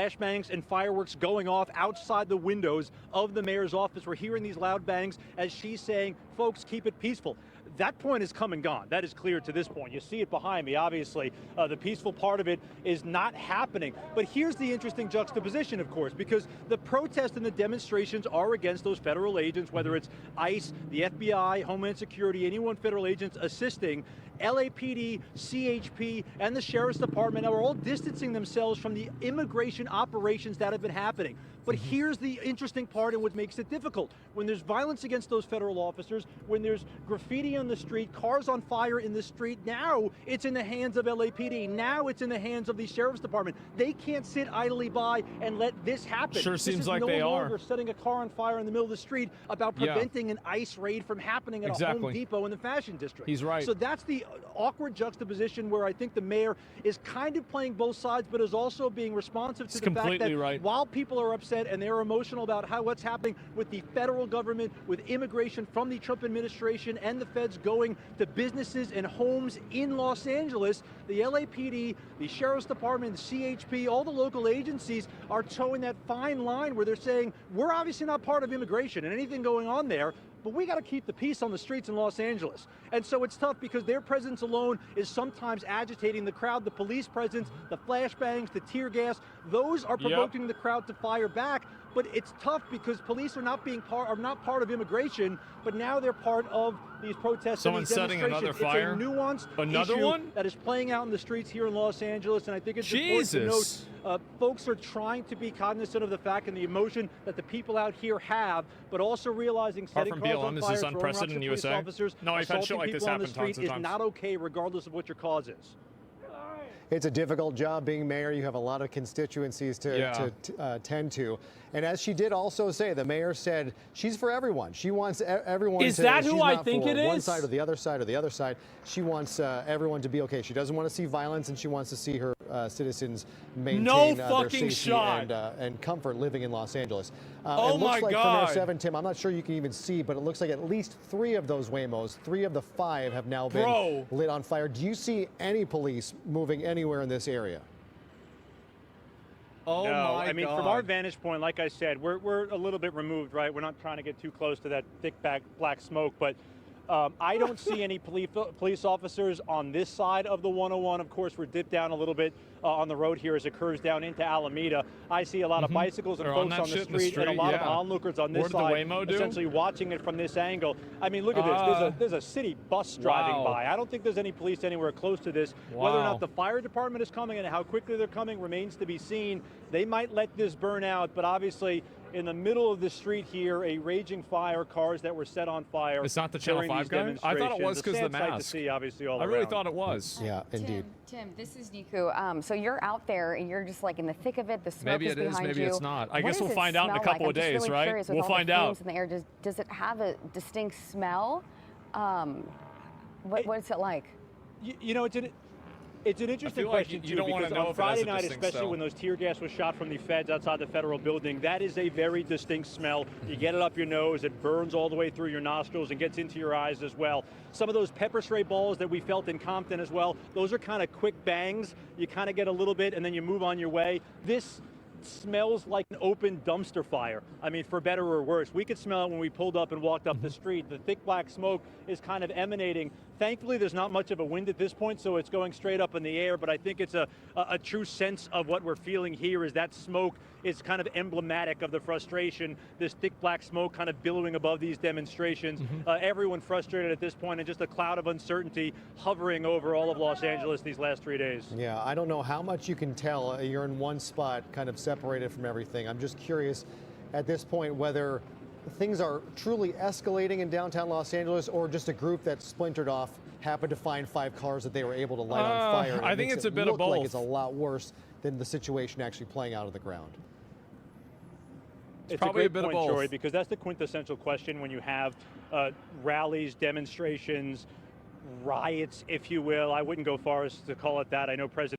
flashbangs and fireworks going off outside the windows of the mayor's office. We're hearing these loud bangs as she's saying, folks, keep it peaceful. That point is come and gone. That is clear to this point. You see it behind me, obviously. The peaceful part of it is not happening. But here's the interesting juxtaposition, of course, because the protests and the demonstrations are against those federal agents, whether it's ICE, the FBI, Homeland Security, anyone federal agents assisting. LAPD, CHP, and the Sheriff's Department are all distancing themselves from the immigration operations that have been happening. But here's the interesting part and what makes it difficult. When there's violence against those federal officers, when there's graffiti on the street, cars on fire in the street, now it's in the hands of LAPD. Now it's in the hands of the Sheriff's Department. They can't sit idly by and let this happen. Sure seems like they are. This is no longer setting a car on fire in the middle of the street about preventing an ICE raid from happening at a Home Depot in the Fashion District. He's right. So that's the awkward juxtaposition where I think the mayor is kind of playing both sides, but is also being responsive to the fact that while people are upset and they're emotional about what's happening with the federal government, with immigration from the Trump administration and the feds going to businesses and homes in Los Angeles, the LAPD, the Sheriff's Department, the CHP, all the local agencies are towing that fine line where they're saying, we're obviously not part of immigration and anything going on there, but we got to keep the peace on the streets in Los Angeles. And so it's tough because their presence alone is sometimes agitating the crowd. The police presence, the flashbangs, the tear gas, those are provoking the crowd to fire back. But it's tough because police are not part of immigration, but now they're part of these protests and these demonstrations. Another fire? It's a nuanced issue that is playing out in the streets here in Los Angeles, and I think it's important to note folks are trying to be cognizant of the fact and the emotion that the people out here have, but also realizing setting cars on fire, throwing rocks at police officers, assaulting people on the street is not okay regardless of what your cause is. It's a difficult job being mayor. You have a lot of constituencies to tend to. And as she did also say, the mayor said she's for everyone. She wants everyone Is that who I think it is? One side or the other side or the other side. She wants everyone to be okay. She doesn't want to see violence, and she wants to see her citizens maintain their safety and comfort living in Los Angeles. Oh it looks my like God. from Air 7, Tim, I'm not sure you can even see, but it looks like at least 3 of those Waymos, 3 of the 5 have now been lit on fire. Do you see any police moving anywhere in this area? Oh no, I mean, from our vantage point, like I said, we're a little bit removed, right? We're not trying to get too close to that thick black smoke, but I don't see any police officers on this side of the 101. Of course, we're dipped down a little bit on the road here as it curves down into Alameda. I see a lot of bicycles and folks on the street and a lot of onlookers on this side, essentially watching it from this angle. I mean, look at this. There's a city bus driving by. I don't think there's any police anywhere close to this. Whether or not the fire department is coming and how quickly they're coming remains to be seen. They might let this burn out, but obviously in the middle of the street here, a raging fire, cars that were set on fire. It's not the Channel 5 guy? I thought it was because of the mask. To see, obviously, all I really thought it was. Yeah, indeed. Tim, this is Niku. So you're out there and you're just like in the thick of it. The smoke is behind you. Maybe it's not. I guess we'll find out in a couple of days, right? We'll find out. In the air, does it have a distinct smell? What's it like? You know, it's an interesting question, too, because on Friday night, especially when those tear gas was shot from the feds outside the federal building, that is a very distinct smell. You get it up your nose, it burns all the way through your nostrils and gets into your eyes as well. Some of those pepper spray balls that we felt in Compton as well, those are kind of quick bangs. You kind of get a little bit and then you move on your way. This smells like an open dumpster fire. I mean, for better or worse. We could smell it when we pulled up and walked up the street. The thick black smoke is kind of emanating. Thankfully, there's not much of a wind at this point, so it's going straight up in the air, but I think it's a true sense of what we're feeling here is that smoke is kind of emblematic of the frustration, this thick black smoke kind of billowing above these demonstrations. Everyone frustrated at this point and just a cloud of uncertainty hovering over all of Los Angeles these last 3 days. Yeah, I don't know how much you can tell. You're in one spot, kind of separated from everything. I'm just curious at this point whether things are truly escalating in downtown Los Angeles or just a group that splintered off happened to find 5 cars that they were able to light on fire. I think it's a bit of both. Like it's a lot worse than the situation actually playing out on the ground. It's probably a great point, Jory, because that's the quintessential question when you have rallies, demonstrations, riots, if you will. I wouldn't go far as to call it that. I know President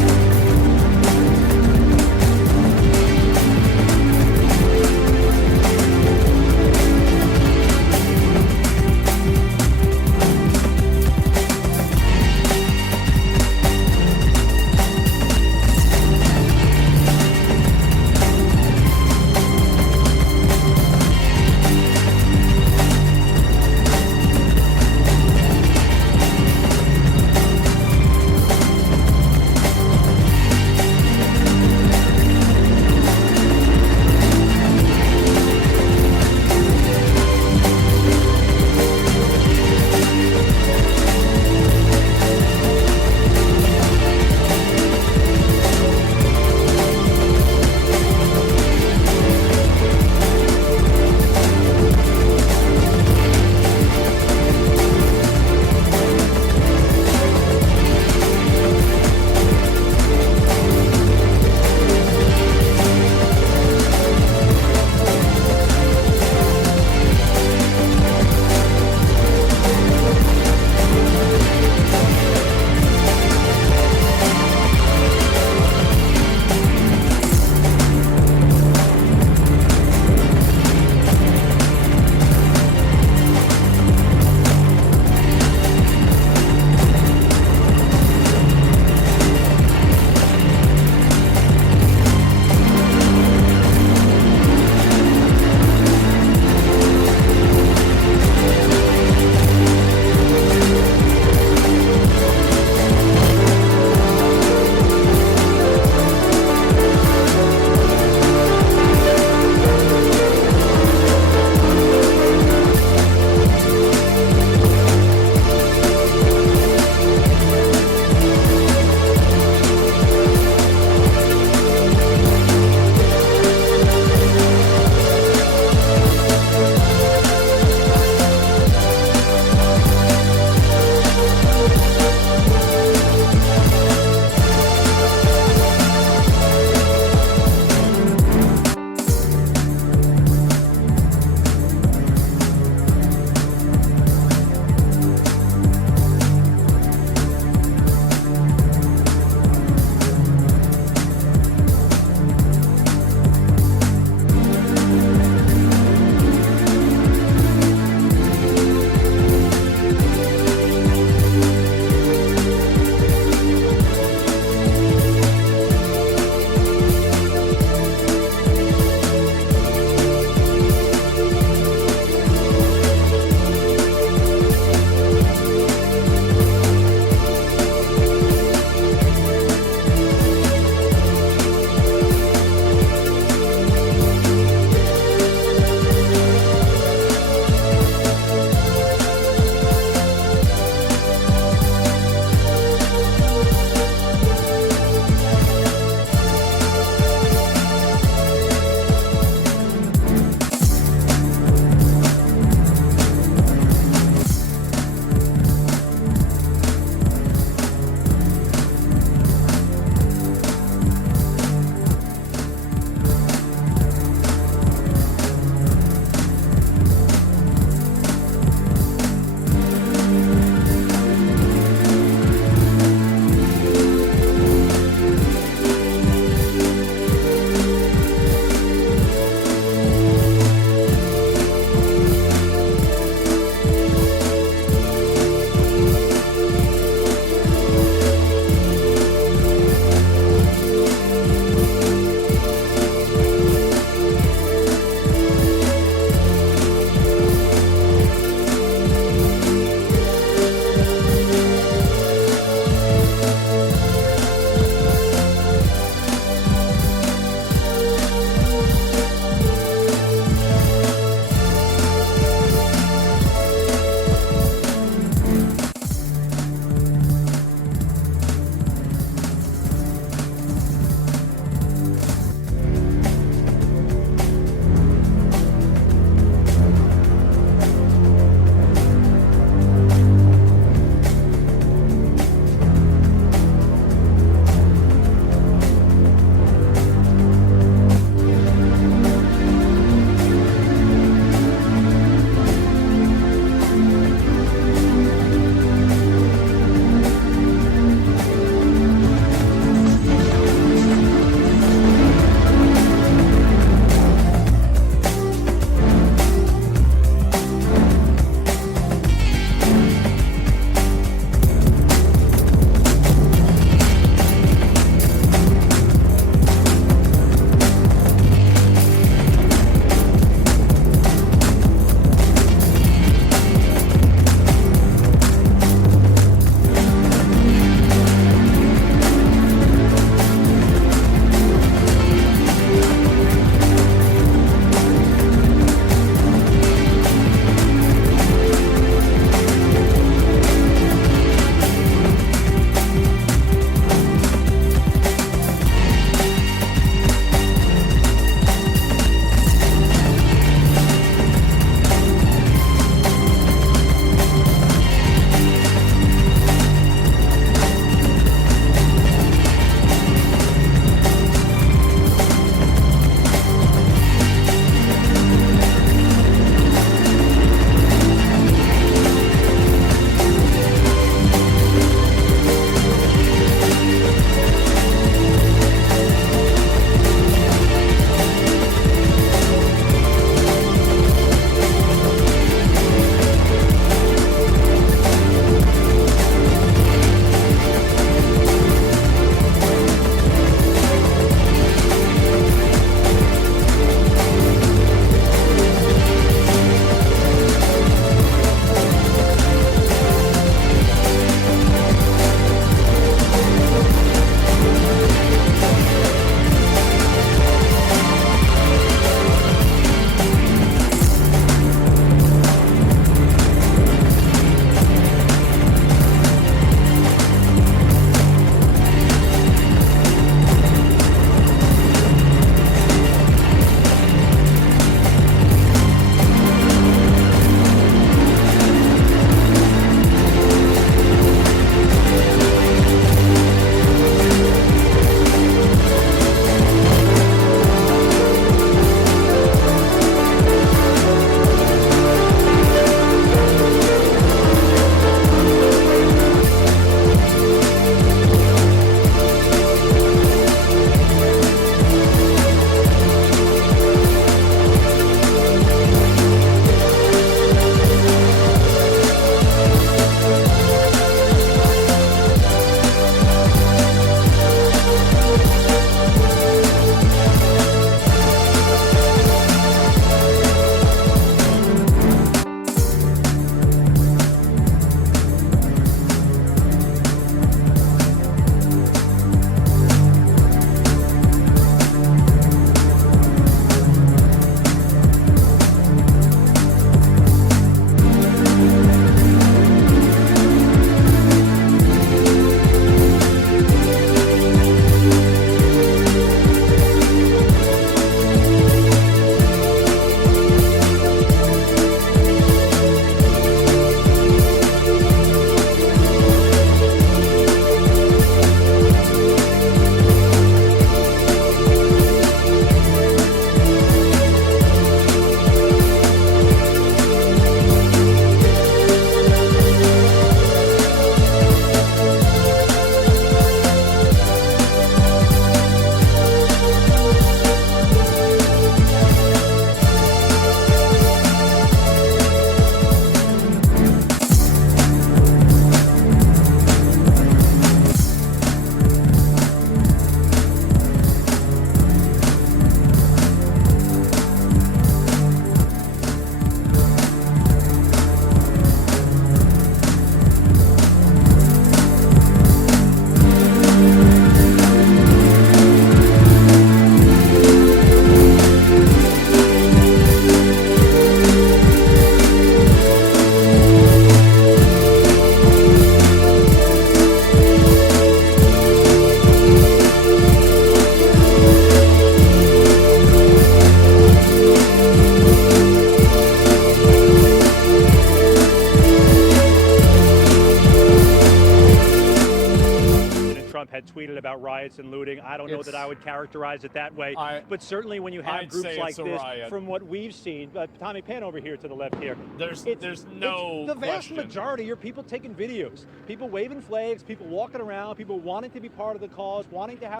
tweeted about riots and looting. I don't know that I would characterize it that way. But certainly when you have groups like this, from what we've seen, Tommy, pan over here to the left here. There's no the vast majority are people taking videos, people waving flags, people walking around, people wanting to be part of the cause, wanting to have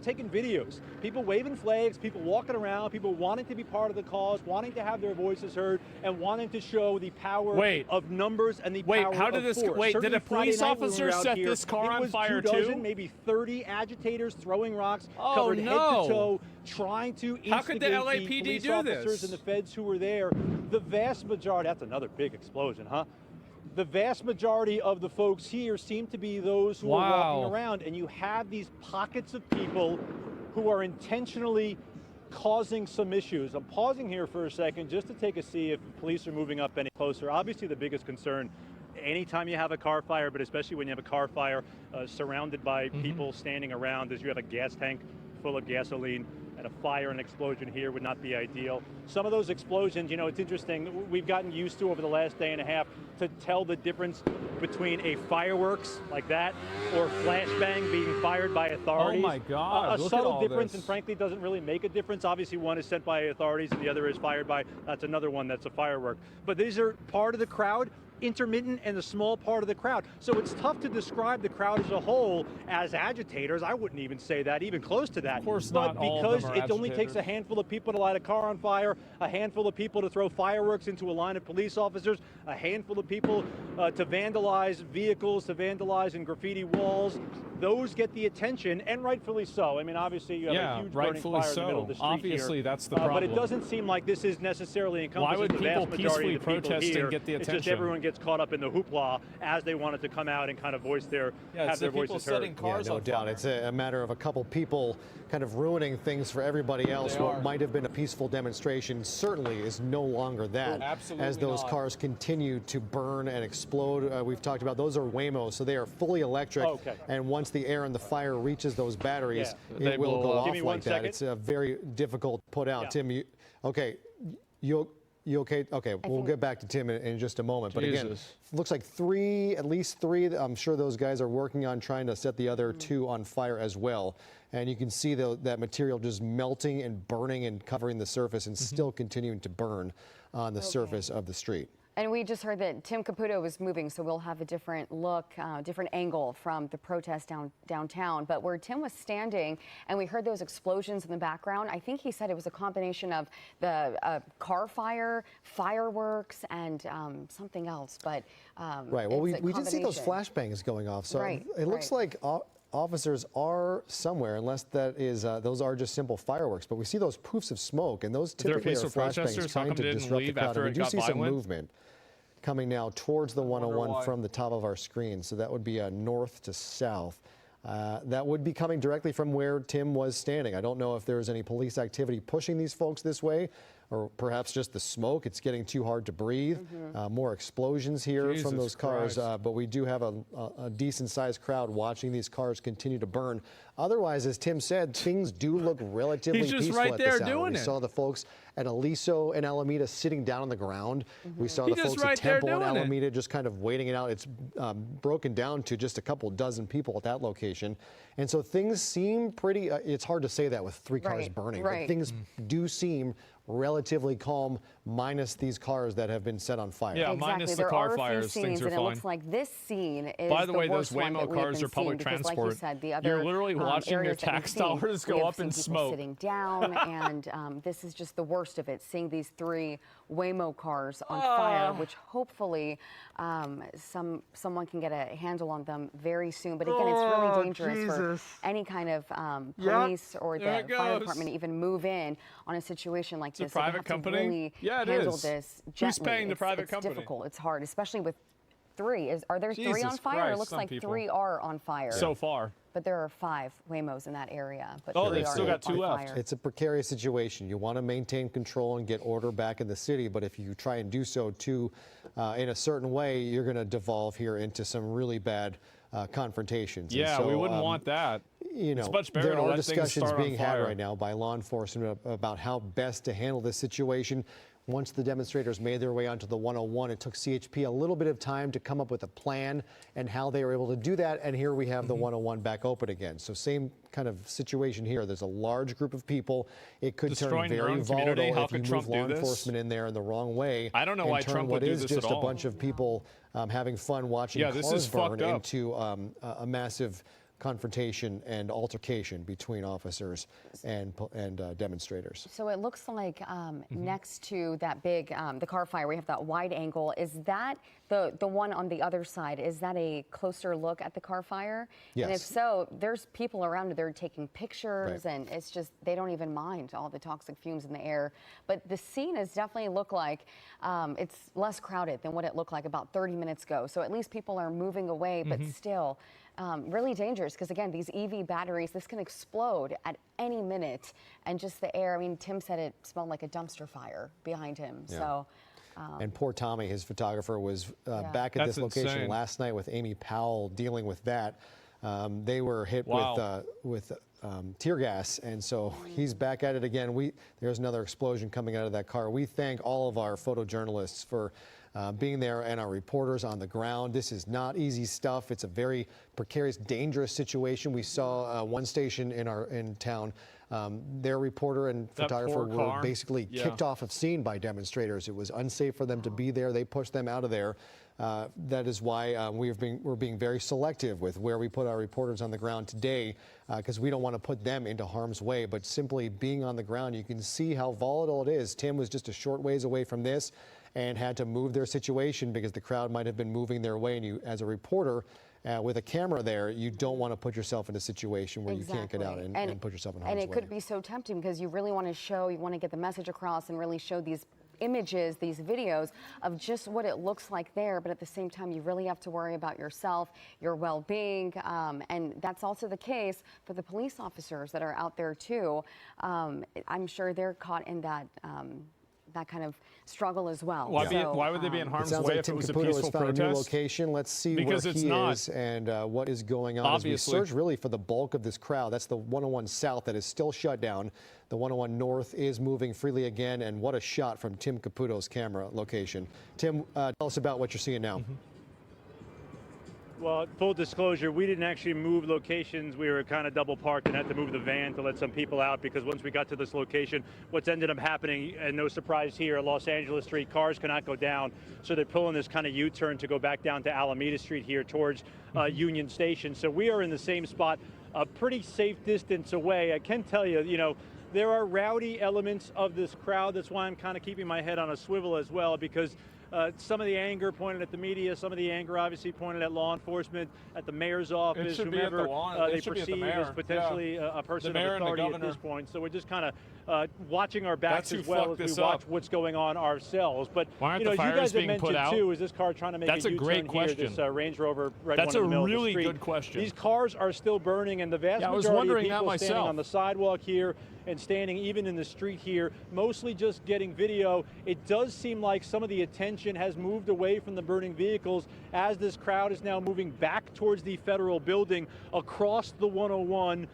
taking videos, people waving flags, people walking around, people wanting to be part of the cause, wanting to have their voices heard, and wanting to show the power of numbers and the power how did of this? force. Wait, Certainly did a police officer set here, this car on fire it was 2 dozen, too? maybe 30 agitators throwing rocks, Oh, covered no. head to toe, trying to instigate How could the LAPD police do officers this? and the feds who were there. The vast majority, that's another big explosion, huh? The vast majority of the folks here seem to be those who are walking around, and you have these pockets of people who are intentionally causing some issues. I'm pausing here for a second just to take a see if police are moving up any closer. Obviously, the biggest concern anytime you have a car fire, but especially when you have a car fire surrounded by people standing around, is you have a gas tank full of gasoline, and a fire and explosion here would not be ideal. Some of those explosions, you know, it's interesting, we've gotten used to over the last day and a half to tell the difference between a fireworks like that or flashbang being fired by authorities. Oh my God, a look subtle at all difference, this. and frankly doesn't really make a difference. Obviously one is sent by authorities and the other is fired by, that's another one that's a firework. But these are part of the crowd, intermittent, and a small part of the crowd. So it's tough to describe the crowd as a whole as agitators. I wouldn't even say that, even close to that. Of course but not all of because them are it only takes agitators. a handful of people to light a car on fire, a handful of people to throw fireworks into a line of police officers, a handful of people to vandalize vehicles, to vandalize and graffiti walls, those get the attention, and rightfully so. I mean, obviously you have a huge burning fire in the middle of the street Obviously, here. that's the problem. But it doesn't seem like this is necessarily encompassing the vast majority of the people here. Get the attention? It's just everyone gets caught up in the hoopla as they wanted to come out and kind of voice their, have their voices heard. No doubt. It's a matter of a couple people kind of ruining things for everybody else. What might have been a peaceful demonstration certainly is no longer that. As those cars continue to burn and explode. We've talked about those are Waymos, so they are fully electric. And once the air and the fire reaches those batteries, it will go off like that. It's a very difficult put out. Tim, you okay? You okay? Okay, we'll get back to Tim in just a moment. But again, it looks like at least three. I'm sure those guys are working on trying to set the other two on fire as well. And you can see that material just melting and burning and covering the surface and still continuing to burn on the surface of the street. And we just heard that Tim Caputo was moving, so we'll have a different look, different angle from the protest downtown. But where Tim was standing and we heard those explosions in the background, I think he said it was a combination of the car fire, fireworks, and something else. But right. Well, we did see those flashbangs going off, so it looks like officers are somewhere, unless that is those are just simple fireworks. But we see those poofs of smoke, and those typically are flashbangs trying to disrupt the crowd. And we do see some movement coming now towards the 101 from the top of our screen. So that would be north to south. That would be coming directly from where Tim was standing. I don't know if there's any police activity pushing these folks this way, or perhaps just the smoke. It's getting too hard to breathe. More explosions here from those cars, but we do have a decent-sized crowd watching these cars continue to burn. Otherwise, as Tim said, things do look relatively peaceful at this hour. We saw the folks at Aliso and Alameda sitting down on the ground. We saw the folks at Temple and Alameda just kind of waiting it out. It's broken down to just a couple dozen people at that location. And so things seem pretty, it's hard to say that with three cars burning, but things do seem relatively calm, minus these cars that have been set on fire. Yeah, minus the car fires, things are fine. It looks like this scene is By the way, those Waymo cars are public transport. Like you said, the other You're literally watching your tax dollars go up in smoke. Sitting down, and this is just the worst of it, seeing these three Waymo cars on fire, which hopefully someone can get a handle on them very soon. But again, it's really dangerous for any kind of police or the fire department to even move in on a situation like this. It's a private company. Really handle this gently. Who's paying the private company? It's difficult. It's hard, especially with three. Are there three on fire? Christ, it looks like three are on fire. So far. But there are 5 Waymos in that area. But they've still got 2 left. It's a precarious situation. You want to maintain control and get order back in the city, but if you try and do so too in a certain way, you're going to devolve here into some really bad confrontations. Yeah, so, we wouldn't want that. You know, it's much better there to are let discussions things start being on fire. had right now by law enforcement about how best to handle this situation. Once the demonstrators made their way onto the 101, it took CHP a little bit of time to come up with a plan and how they were able to do that. And here we have the 101 back open again. So same kind of situation here. There's a large group of people. It could turn very volatile if you move law enforcement in there in the wrong way. I don't know why Trump would do this at all. What is just a bunch of people having fun watching cars burn into a massive confrontation and altercation between officers and demonstrators. So it looks like next to that big, the car fire, we have that wide angle. Is that the one on the other side? Is that a closer look at the car fire? Yes. And if so, there's people around there taking pictures, and it's just, they don't even mind all the toxic fumes in the air. But the scene has definitely looked like it's less crowded than what it looked like about 30 minutes ago. So at least people are moving away, but still, really dangerous because, again, these EV batteries, this can explode at any minute. And just the air, I mean, Tim said it smelled like a dumpster fire behind him. Yeah. So. And poor Tommy, his photographer, was back at this location last night with Amy Powell dealing with that. They were hit with tear gas, and so he's back at it again. There's another explosion coming out of that car. We thank all of our photojournalists for being there and our reporters on the ground. This is not easy stuff. It's a very precarious, dangerous situation. We saw one station in town. Their reporter and photographer were basically kicked off of scene by demonstrators. It was unsafe for them to be there. They pushed them out of there. That is why we're being very selective with where we put our reporters on the ground today, because we don't want to put them into harm's way. But simply being on the ground, you can see how volatile it is. Tim was just a short ways away from this and had to move their situation because the crowd might have been moving their way. And you, as a reporter, with a camera there, you don't want to put yourself in a situation where you can't get out and put yourself in harm's way. And it could be so tempting because you really want to show, you want to get the message across and really show these images, these videos of just what it looks like there. But at the same time, you really have to worry about yourself, your well-being. And that's also the case for the police officers that are out there, too. I'm sure they're caught in that that kind of struggle as well. Why would they be in harm's way if it was a peaceful protest? A new location. Let's see where he is and what is going on. Obviously. As we search really for the bulk of this crowd. That's the 101 South that is still shut down. The 101 North is moving freely again, and what a shot from Tim Caputo's camera location. Tim, tell us about what you're seeing now. Well, full disclosure, we didn't actually move locations. We were kind of double parked and had to move the van to let some people out because once we got to this location, what's ended up happening, and no surprise here, Los Angeles Street, cars cannot go down. So they're pulling this kind of U-turn to go back down to Alameda Street here towards Union Station. So we are in the same spot, a pretty safe distance away. I can tell you, there are rowdy elements of this crowd. That's why I'm kind of keeping my head on a swivel as well, because some of the anger pointed at the media, some of the anger obviously pointed at law enforcement, at the mayor's office, whomever they perceive as potentially a person of authority at this point. So we're just kind of watching our backs as well as we watch what's going on ourselves. But as you guys have mentioned too, is this car trying to make a U-turn here, this Range Rover red one in the middle of the street. That's a really good question. These cars are still burning, and the vast majority of people standing on the sidewalk here and standing even in the street here, mostly just getting video. It does seem like some of the attention has moved away from the burning vehicles as this crowd is now moving back towards the federal building across the 101,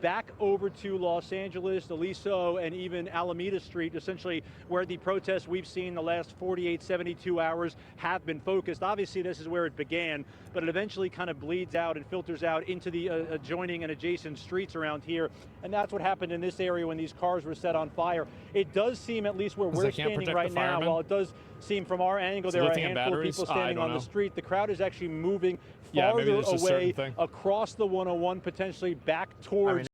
back over to Los Angeles, Aliso, and even Alameda Street, essentially where the protests we've seen the last 48, 72 hours have been focused. Obviously, this is where it began, but it eventually kind of bleeds out and filters out into the adjoining and adjacent streets around here. And that's what happened in this area when these cars were set on fire. It does seem, at least where we're standing right now, while it does seem from our angle there are a handful of people standing on the street, the crowd is actually moving farther away across the 101, potentially back towards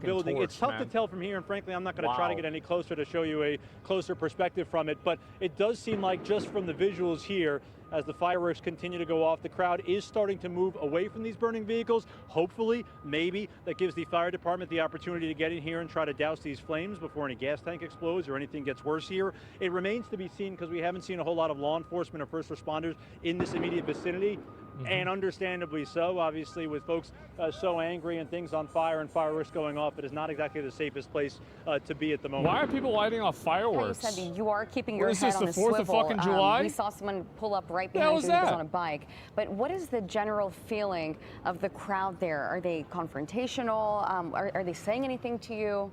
building. torch, It's tough to man. tell from here, and frankly, I'm not going to try to get any closer to show you a closer perspective from it, but it does seem like just from the visuals here, as the fireworks continue to go off, the crowd is starting to move away from these burning vehicles. Hopefully, maybe that gives the fire department the opportunity to get in here and try to douse these flames before any gas tank explodes or anything gets worse here. It remains to be seen because we haven't seen a whole lot of law enforcement or first responders in this immediate vicinity. And understandably so, obviously, with folks so angry and things on fire and fireworks going off, it is not exactly the safest place to be at the moment. Why are people lighting off fireworks? You said you are keeping your head on a swivel. What is this, the 4th of fucking July? We saw someone pull up right behind you. He was on a bike. But what is the general feeling of the crowd there? Are they confrontational? Are they saying anything to you?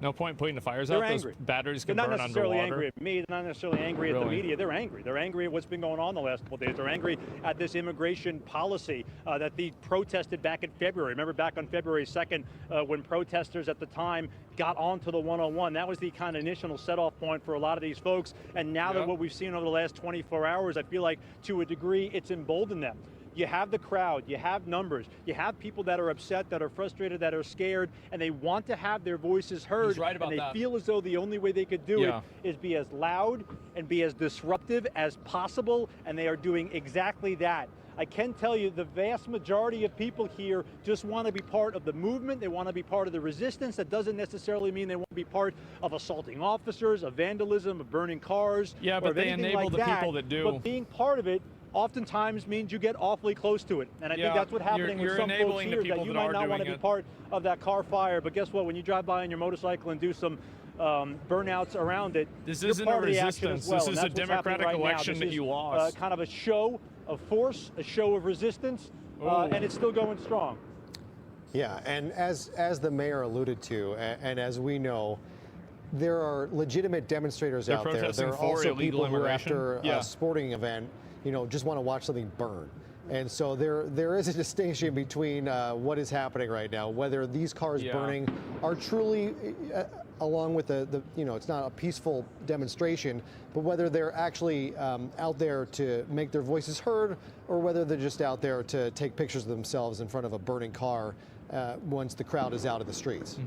No point putting the fires out. They're angry. Those batteries can They're burn not necessarily underwater. angry at me. They're not necessarily angry at the media. They're angry. They're angry at what's been going on the last couple of days. They're angry at this immigration policy that they protested back in February. Remember back on February 2nd when protesters at the time got onto the 101. That was the kind of initial set-off point for a lot of these folks. And now that what we've seen over the last 24 hours, I feel like to a degree it's emboldened them. You have the crowd, you have numbers, you have people that are upset, that are frustrated, that are scared, and they want to have their voices heard. He's right about and they that. feel as though the only way they could do it is be as loud and be as disruptive as possible, and they are doing exactly that. I can tell you the vast majority of people here just want to be part of the movement. They want to be part of the resistance. That doesn't necessarily mean they want to be part of assaulting officers, of vandalism, of burning cars. Yeah, but they enable the people that do. But being part of it oftentimes means you get awfully close to it. And I think that's what's happening with some folks here, that you might not want to be part of that car fire. But guess what? When you drive by on your motorcycle and do some burnouts around it, this you're isn't part a of the action resistance. as well. This is a democratic election that you lost. Kind of a show of force, a show of resistance, and it's still going strong. Yeah, and as the mayor alluded to, and as we know, there are legitimate demonstrators out there. There are also people who, after a sporting event, just want to watch something burn. And so there is a distinction between what is happening right now, whether these cars burning are truly, along with it's not a peaceful demonstration, but whether they're actually out there to make their voices heard, or whether they're just out there to take pictures of themselves in front of a burning car once the crowd is out of the streets.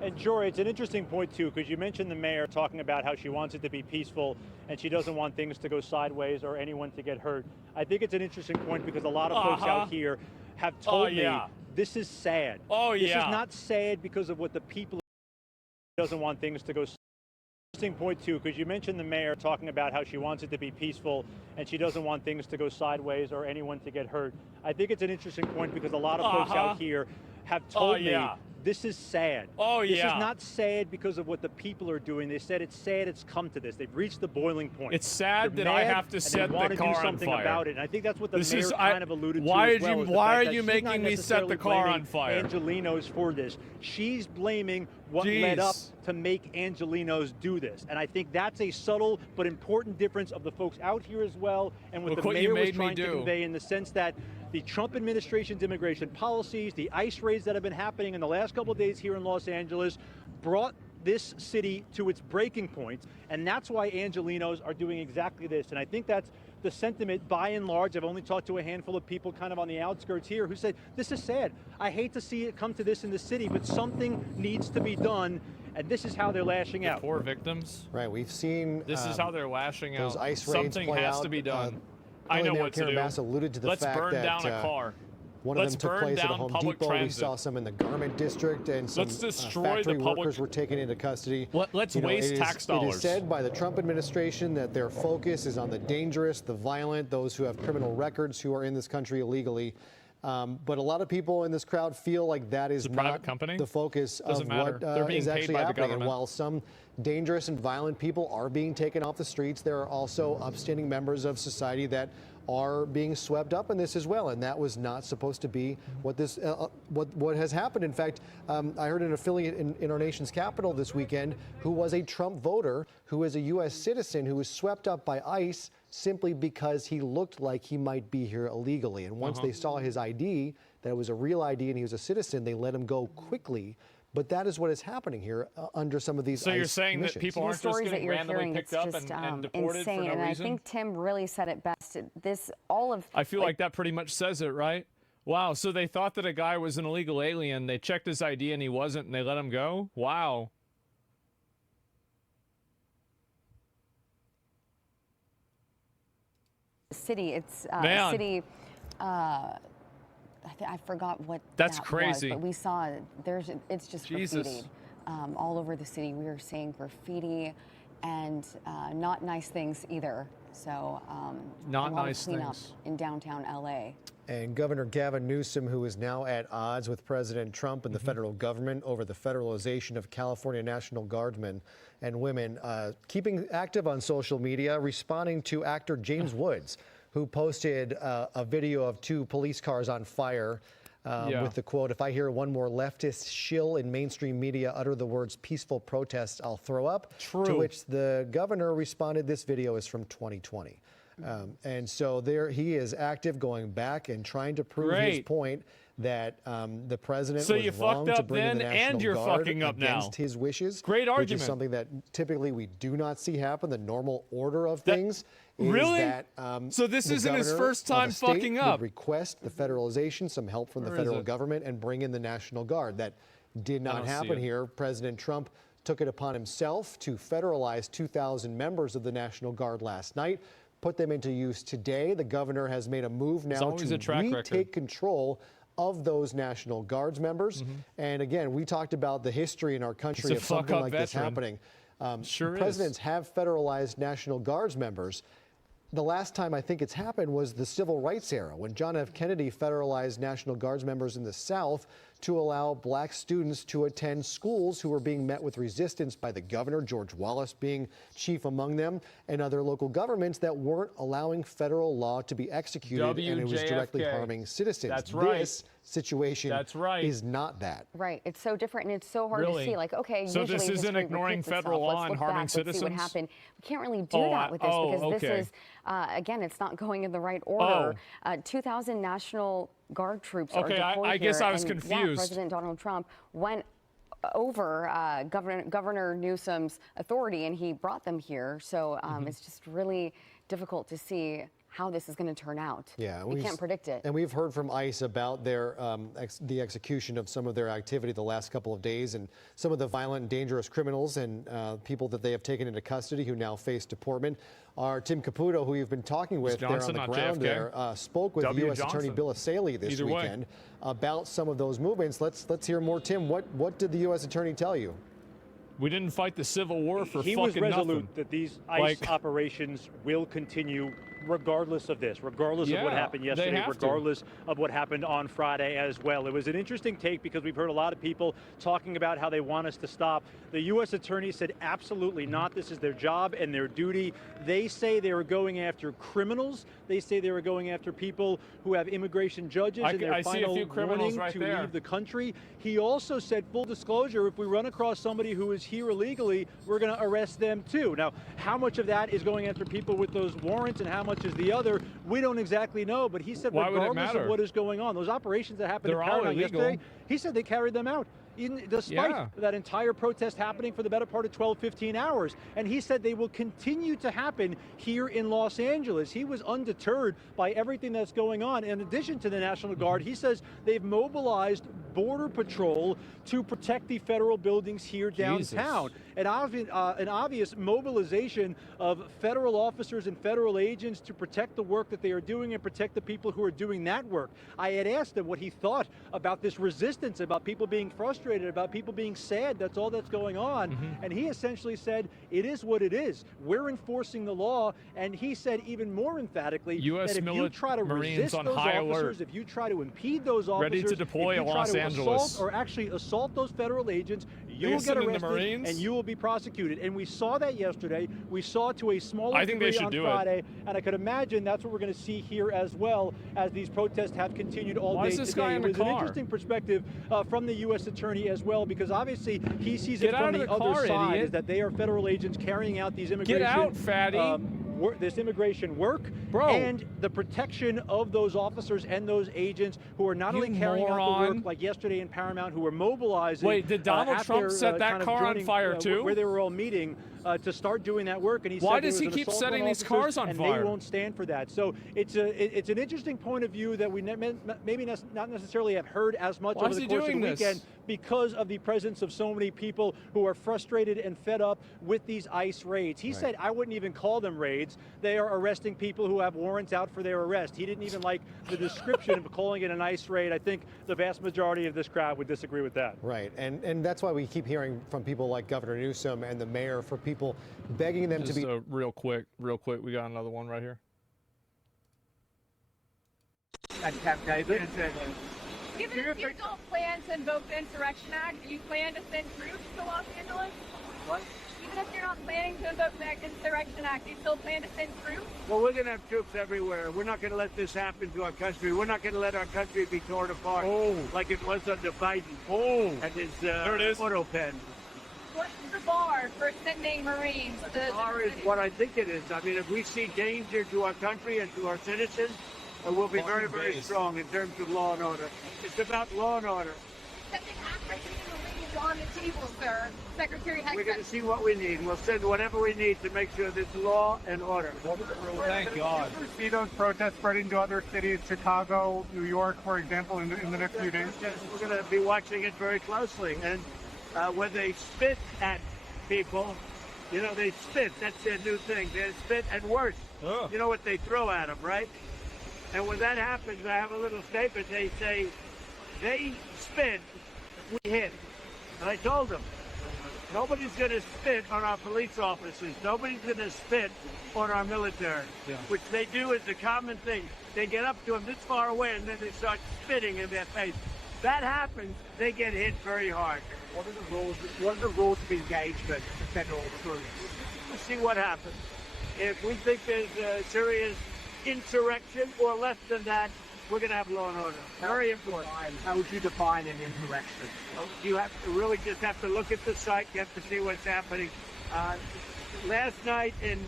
And Jory, it's an interesting point too, because you mentioned the mayor talking about how she wants it to be peaceful and she doesn't want things to go sideways or anyone to get hurt. I think it's an interesting point because a lot of folks out here have told me this is sad. This is not sad because of what the people doesn't want things to go sideways. Interesting point too, because you mentioned the mayor talking about how she wants it to be peaceful and she doesn't want things to go sideways or anyone to get hurt. I think it's an interesting point because a lot of folks out here have told me this is sad. This is not sad because of what the people are doing. They said it's sad it's come to this. They've reached the boiling point. It's sad that I have to set the car on fire. They want to do something about it. And I think that's what the mayor kind of alluded to as well. Why are you making me set the car on fire? Angelenos for this. She's blaming what led up to make Angelenos do this. And I think that's a subtle but important difference of the folks out here as well, and what the mayor was trying to convey, in the sense that the Trump administration's immigration policies, the ICE raids that have been happening in the last couple of days here in Los Angeles, brought this city to its breaking point, and that's why Angelenos are doing exactly this. And I think that's the sentiment by and large. I've only talked to a handful of people kind of on the outskirts here who said, this is sad. I hate to see it come to this in the city, but something needs to be done. And this is how they're lashing out. Poor victims. Right, we've seen this is how they're lashing out. Those ICE raids Something has to be done. I know what to do. Alluded to the Let's fact burn that, down a car. One of them took place at a Home Depot. We saw some in the garment district, and some factory workers were taken into custody. Let's waste tax dollars. It is said by the Trump administration that their focus is on the dangerous, the violent, those who have criminal records, who are in this country illegally. But a lot of people in this crowd feel like that is not the focus of what is actually happening. And while some dangerous and violent people are being taken off the streets, there are also upstanding members of society that are being swept up in this as well, and that was not supposed to be what this what has happened. In fact, I heard an affiliate in our nation's capital this weekend who was a Trump voter, who is a U.S. citizen, who was swept up by ICE simply because he looked like he might be here illegally. And once they saw his ID, that it was a real ID and he was a citizen, they let him go quickly. But that is what is happening here under some of these. So you're saying that people aren't just getting randomly picked up and deported insane. for no and reason? I think Tim really said it best. I feel like that pretty much says it, right? Wow, so they thought that a guy was an illegal alien. They checked his ID and he wasn't, and they let him go? Wow. City, it's Man. city. I forgot what That's that crazy. was, but we saw it's just Jesus. graffitied all over the city. We were seeing graffiti and not nice things either. So Not a lot nice of cleanup things. in downtown LA. And Governor Gavin Newsom, who is now at odds with President Trump and the federal government over the federalization of California National Guardsmen and women, keeping active on social media, responding to actor James Woods, who posted a video of 2 police cars on fire with the quote, "If I hear one more leftist shill in mainstream media utter the words peaceful protests, I'll throw up." True. To which the governor responded, "This video is from 2020. And so there he is, active, going back and trying to prove his point that the president So was you wrong fucked to up bring in the then, National and you're Guard fucking up now. against his wishes. Great Which argument. is something that typically we do not see happen. The normal order of things is Really? that So this the isn't his governor first of a time state fucking up. would request the federalization, some help from the Where is federal it? government, and bring in the National Guard. That did not don't see happen it. here. President Trump took it upon himself to federalize 2,000 members of the National Guard last night, put them into use today. The governor has made a move now always to a track retake record. control of those National Guards members. And again, we talked about the history in our country He's a of something fuck-up like this veteran. happening. Sure is. Presidents have federalized National Guards members. The last time I think it's happened was the Civil Rights era, when John F. Kennedy federalized National Guards members in the South to allow black students to attend schools who were being met with resistance by the governor, George Wallace being chief among them, and other local governments that weren't allowing federal law to be executed, and it was directly WJFK. harming citizens. That's right. This situation That's right. is not that. Right. It's so different, and it's so hard Really? to see. Like, okay, So usually this isn't history ignoring repeats federal itself. law Let's and look harming back, let's see what citizens? happened. We can't really do Oh, that with this because okay. this is, again, it's not going in the right order. 2,000 National Guard troops are Okay, deployed I guess here, I was and, confused. Yeah, President Donald Trump went over Governor Newsom's authority, and he brought them here. So it's just really difficult to see how this is going to turn out. Yeah, we can't predict it. And we've heard from ICE about their the execution of some of their activity the last couple of days, and some of the violent and dangerous criminals and people that they have taken into custody who now face deportment. Our Tim Caputo, who you've been talking with Johnson, there on not the ground JFK. there, spoke with W. U.S. Attorney Johnson. Bill Asaley this Either way. weekend about some of those movements. Let's hear more. Tim, what did the U.S. Attorney tell you? We didn't fight the Civil War for He fucking was resolute nothing. that these ICE Like- operations will continue regardless of this, regardless of what Yeah, happened they yesterday, have to. regardless of what happened on Friday as well. It was an interesting take because we've heard a lot of people talking about how they want us to stop. The U.S. Attorney said absolutely not. This is their job and their duty. They say they were going after criminals. They say they were going after people who have immigration judges in their I see a final few criminals warning right to there. leave the country. He also said, full disclosure, if we run across somebody who is here illegally, we're going to arrest them too. Now, how much of that is going after people with those warrants and how much is the other, we don't exactly know. But he said, Why would it regardless matter? of what is going on, those operations that happened They're in all Paramount illegal. yesterday, he said they carried them out. Despite Yeah. that entire protest happening for the better part of 12, 15 hours. And he said they will continue to happen here in Los Angeles. He was undeterred by everything that's going on. In addition to the National Guard, he says they've mobilized Border Patrol to protect the federal buildings here downtown. An obvious mobilization of federal officers and federal agents to protect the work that they are doing and protect the people who are doing that work. I had asked him what he thought about this resistance, about people being frustrated, about people being sad. That's all that's going on. And he essentially said, it is what it is. We're enforcing the law. And he said even more emphatically US that if you try to Marines resist on those high officers, alert. if you try to impede those officers, Ready to deploy if you to try Los to Angeles. assault or actually assault those federal agents, you will get listening to arrested Marines? and you will be prosecuted. And we saw that yesterday. We saw it to a smaller I think they degree should on do it. Friday, and I could imagine that's what we're going to see here as well as these protests have continued all Why day is this today. guy in It was the an car? interesting perspective from the U.S. Attorney as well, because obviously he sees Get it out from of the the other car, side, idiot. is that they are federal agents carrying out these immigration out, fatty. this immigration work, and the protection of those officers and those agents who are not only carrying out the work like yesterday in Paramount, who were mobilizing. Wait, did Donald Trump set that car on fire too? Where they were all meeting to start doing that work, and he why said does he keep setting these cars on fire? And they won't stand for that. So it's an interesting point of view that we maybe not necessarily have heard as much over the course of the weekend, because of the presence of so many people who are frustrated and fed up with these ICE raids. He said, I wouldn't even call them raids. They are arresting people who have warrants out for their arrest. He didn't even like the description of calling it an ICE raid. I think the vast majority of this crowd would disagree with that. Right, and that's why we keep hearing from people like Governor Newsom and the mayor, for people begging them to be... real quick, we got another one right here. Given you don't plan to invoke the Insurrection Act, do you plan to send troops to Los Angeles? What? Even if you're not planning to invoke the Insurrection Act, do you still plan to send troops? Well, we're going to have troops everywhere. We're not going to let this happen to our country. We're not going to let our country be torn apart like it was under Biden and his photo pen. What's the bar for sending Marines? The bar is what I think it is. I mean, if we see danger to our country and to our citizens, we'll be very, very strong in terms of law and order. It's about law and order. Something on the table, sir. Secretary Hegseth. We're going to see what we need. We'll send whatever we need to make sure there's law and order. Thank God. Do you see those protests spreading to other cities, Chicago, New York, for example, in the next few days? Yes, we're going to be watching it very closely. And when they spit at people, you know, they spit. That's their new thing. They spit, and worse, you know what they throw at them, right? And when that happens, I have a little statement. They say, they spit, we hit. And I told them, nobody's going to spit on our police officers. Nobody's going to spit on our military, which they do as a common thing. They get up to them this far away, and then they start spitting in their face. That happens, they get hit very hard. What are the rules of engagement for federal troops? We'll see what happens. If we think there's a serious insurrection or less than that, we're going to have law and order. Very important. How would you define an insurrection? You have to really just have to look at the site. You have to see what's happening. Last night in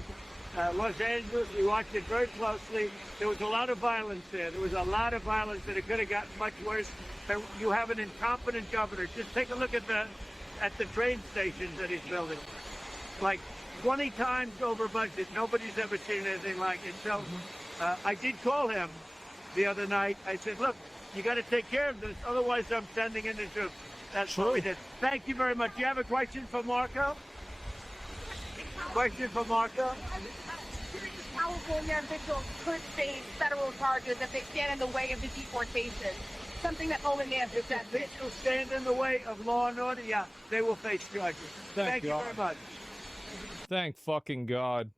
Los Angeles, we watched it very closely. There was a lot of violence there. There was a lot of violence, and it could have gotten much worse. And you have an incompetent governor. Just take a look at the train stations that he's building. Like 20 times over budget. Nobody's ever seen anything like it. So I did call him the other night. I said, look, you got to take care of this. Otherwise, I'm sending in the troops. That's what we did. Thank you very much. You have a question for Marco? Question for Marco? California officials could face federal charges if they stand in the way of the deportation. Something that Holman Nance has said. If they stand in the way of law and order, yeah, they will face charges. Thank you very much. Thank fucking God.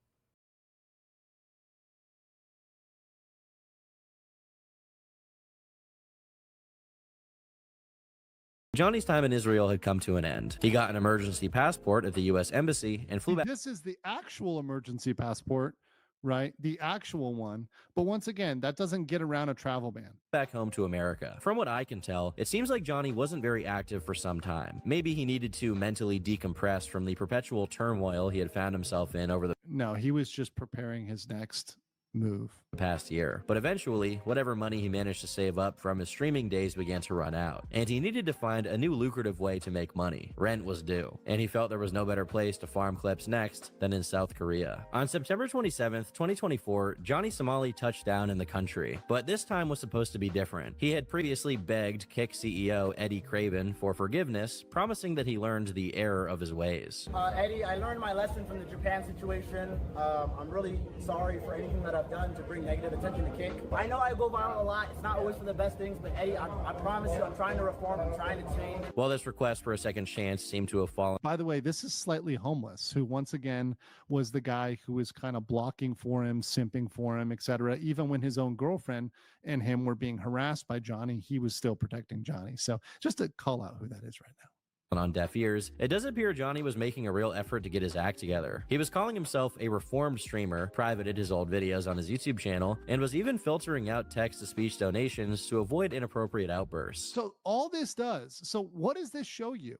Johnny's time in Israel had come to an end. He got an emergency passport at the U.S. Embassy and flew back. This is the actual emergency passport, right? The actual one. But once again, that doesn't get around a travel ban. Back home to America. From what I can tell, it seems like Johnny wasn't very active for some time. Maybe he needed to mentally decompress from the perpetual turmoil he had found himself in over the No, he was just preparing his next move. Past year. But eventually, whatever money he managed to save up from his streaming days began to run out, and he needed to find a new lucrative way to make money. Rent was due, and he felt there was no better place to farm clips next than in South Korea. On September 27th, 2024, Johnny Somali touched down in the country, but this time was supposed to be different. He had previously begged Kick CEO Eddie Craven for forgiveness, promising that he learned the error of his ways. Eddie, I learned my lesson from the Japan situation. I'm really sorry for anything that I've done to bring negative attention to Kick. I know I go viral a lot. It's not always for the best things, but Eddie, I promise you, I'm trying to reform. I'm trying to change. Well, this request for a second chance seemed to have fallen. By the way, this is Slightly Homeless, who once again was the guy who was kind of blocking for him, simping for him, etc. Even when his own girlfriend and him were being harassed by Johnny, he was still protecting Johnny. So just to call out who that is right now. On deaf ears, it does appear Johnny was making a real effort to get his act together. He was calling himself a reformed streamer, privated his old videos on his YouTube channel, and was even filtering out text-to-speech donations to avoid inappropriate outbursts. So all this does, so what does this show you?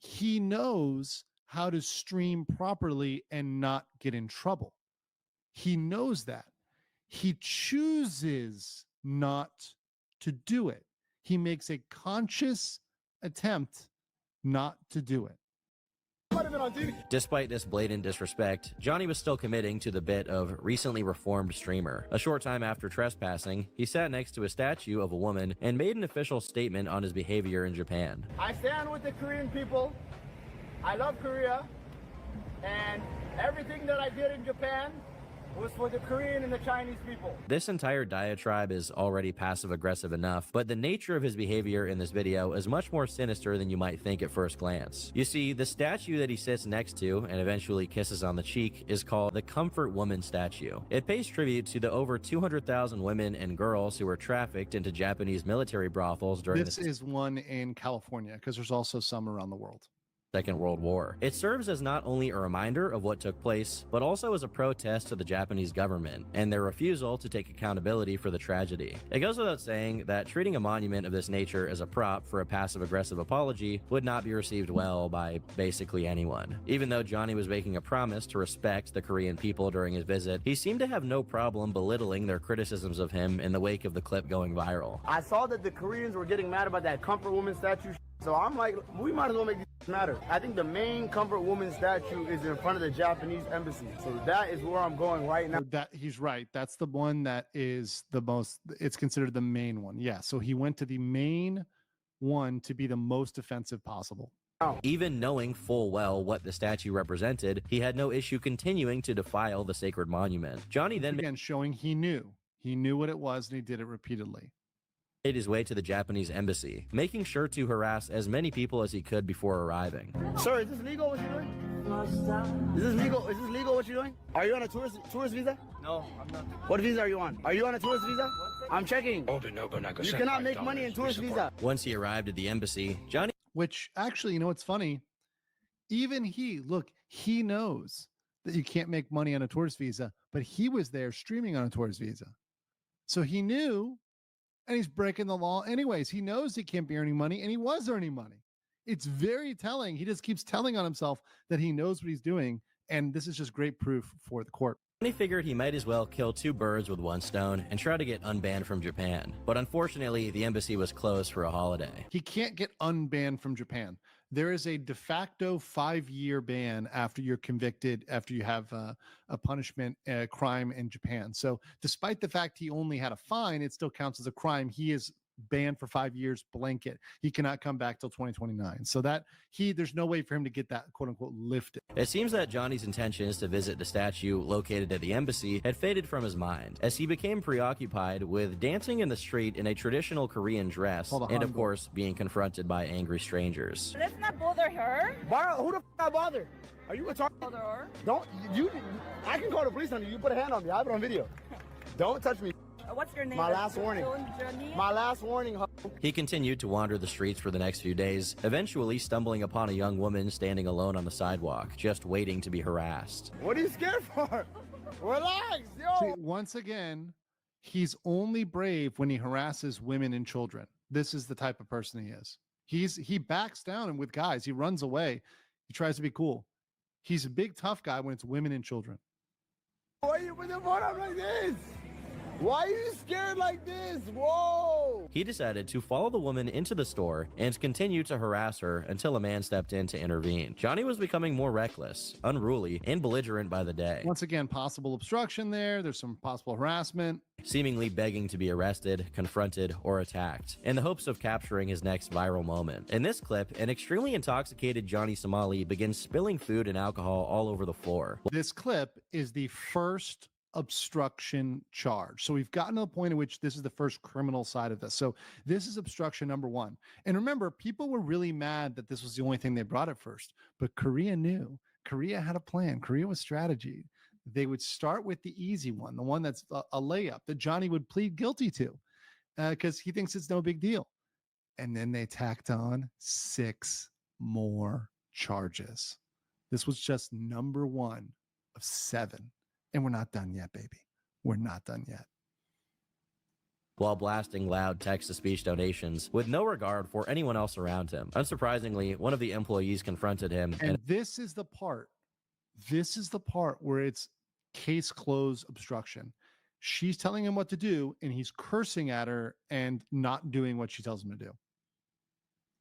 He knows how to stream properly and not get in trouble. He knows that. He chooses not to do it. He makes a conscious attempt not to do it. Despite this blatant disrespect, Johnny was still committing to the bit of recently reformed streamer. A short time after trespassing, he sat next to a statue of a woman and made an official statement on his behavior in Japan. I stand with the Korean people. I love Korea. And everything that I did in Japan was for the Korean and the Chinese people. This entire diatribe is already passive-aggressive enough, but the nature of his behavior in this video is much more sinister than you might think at first glance. You see, the statue that he sits next to and eventually kisses on the cheek is called the Comfort Woman statue. It pays tribute to the over 200,000 women and girls who were trafficked into Japanese military brothels during This is one in California, because there's also some around the world. Second World War. It serves as not only a reminder of what took place, but also as a protest to the Japanese government and their refusal to take accountability for the tragedy. It goes without saying that treating a monument of this nature as a prop for a passive-aggressive apology would not be received well by basically anyone. Even though Johnny was making a promise to respect the Korean people during his visit, he seemed to have no problem belittling their criticisms of him in the wake of the clip going viral. I saw that the Koreans were getting mad about that Comfort Woman statue. So I'm like, we might as well make this matter. I think the main Comfort Woman statue is in front of the Japanese embassy. So that is where I'm going right now. That he's right. That's the one that is the most, it's considered the main one. Yeah. So he went to the main one to be the most offensive possible. Even knowing full well what the statue represented, he had no issue continuing to defile the sacred monument. Johnny then again showing he knew what it was, and he did it repeatedly. Made his way to the Japanese embassy, making sure to harass as many people as he could before arriving. Sir, is this legal what you're doing? Is this legal what you're doing? Are you on a tourist visa? No, I'm not. What visa are you on? Are you on a tourist visa? I'm checking. You cannot make money in tourist visa. Once he arrived at the embassy, Johnny... Which actually, you know what's funny? Even he knows that you can't make money on a tourist visa, but he was there streaming on a tourist visa. So he knew, and he's breaking the law anyways. He knows he can't be earning money, and he was earning money. It's very telling. He just keeps telling on himself that he knows what he's doing, and this is just great proof for the court. He figured he might as well kill two birds with one stone and try to get unbanned from Japan. But unfortunately, the embassy was closed for a holiday. He can't get unbanned from Japan. There is a de facto 5-year ban after you're convicted, after you have a punishment, crime in Japan. So despite the fact he only had a fine, it still counts as a crime. He is banned for 5 years blanket. He cannot come back till 2029. So there's no way for him to get that quote unquote lifted. It seems that Johnny's intentions to visit the statue located at the embassy had faded from his mind as he became preoccupied with dancing in the street in a traditional Korean dress and of course being confronted by angry strangers. Let's not bother her. Who the f I bother? Are you a target? Bother her? I can call the police on you. You put a hand on me. I have it on video. Don't touch me. What's your name? My last warning. My last warning. He continued to wander the streets for the next few days, eventually stumbling upon a young woman standing alone on the sidewalk, just waiting to be harassed. What are you scared for? Relax, yo. See, once again, he's only brave when he harasses women and children. This is the type of person he is. He backs down, and with guys, he runs away. He tries to be cool. He's a big tough guy when it's women and children. Why are you putting the phone up like this? Why are you scared like this? Whoa! He decided to follow the woman into the store and continue to harass her until a man stepped in to intervene. Johnny was becoming more reckless, unruly, and belligerent by the day. Once again, possible obstruction there. There's some possible harassment. Seemingly begging to be arrested, confronted, or attacked, in the hopes of capturing his next viral moment. In this clip, an extremely intoxicated Johnny Somali begins spilling food and alcohol all over the floor. This clip is the first obstruction charge. So we've gotten to the point in which this is the first criminal side of this. So this is obstruction number 1. And remember, people were really mad that this was the only thing they brought at first, but Korea knew. Korea had a plan. Korea was strategy. They would start with the easy one, the one that's a layup that Johnny would plead guilty to because he thinks it's no big deal. And then they tacked on 6 more charges. This was just number 1 of 7. And we're not done yet, baby. We're not done yet. While blasting loud text-to-speech donations with no regard for anyone else around him. Unsurprisingly, one of the employees confronted him. And this is the part where it's case closed obstruction. She's telling him what to do, and he's cursing at her and not doing what she tells him to do.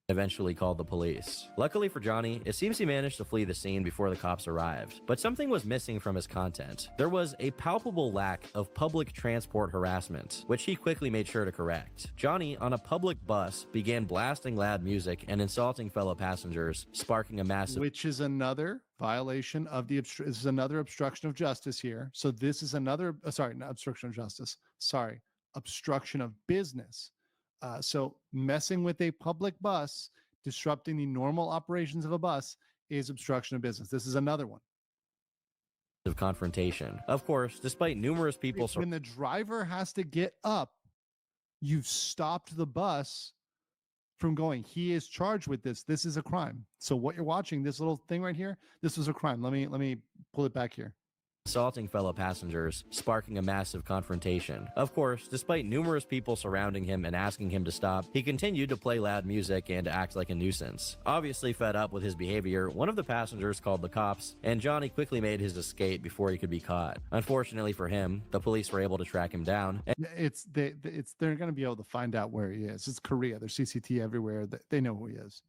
Eventually called the police. Luckily for Johnny, it seems he managed to flee the scene before the cops arrived. But something was missing from his content. There was a palpable lack of public transport harassment, which he quickly made sure to correct. Johnny, on a public bus, began blasting loud music and insulting fellow passengers, sparking a massive... Which is another violation of the... This is another obstruction of justice here. So this is another... sorry, not obstruction of justice. Sorry, obstruction of business. So messing with a public bus, disrupting the normal operations of a bus is obstruction of business. This is another one. Of confrontation. Of course, despite numerous people... When the driver has to get up, you've stopped the bus from going. He is charged with this. This is a crime. So what you're watching, this little thing right here, this was a crime. Let me pull it back here. Assaulting fellow passengers, sparking a massive confrontation. Of course, despite numerous people surrounding him and asking him to stop, he continued to play loud music and act like a nuisance. Obviously fed up with his behavior, one of the passengers called the cops, and Johnny quickly made his escape before he could be caught. Unfortunately for him, the police were able to track him down. They're going to be able to find out where he is. It's Korea. There's CCTV everywhere. They know who he is.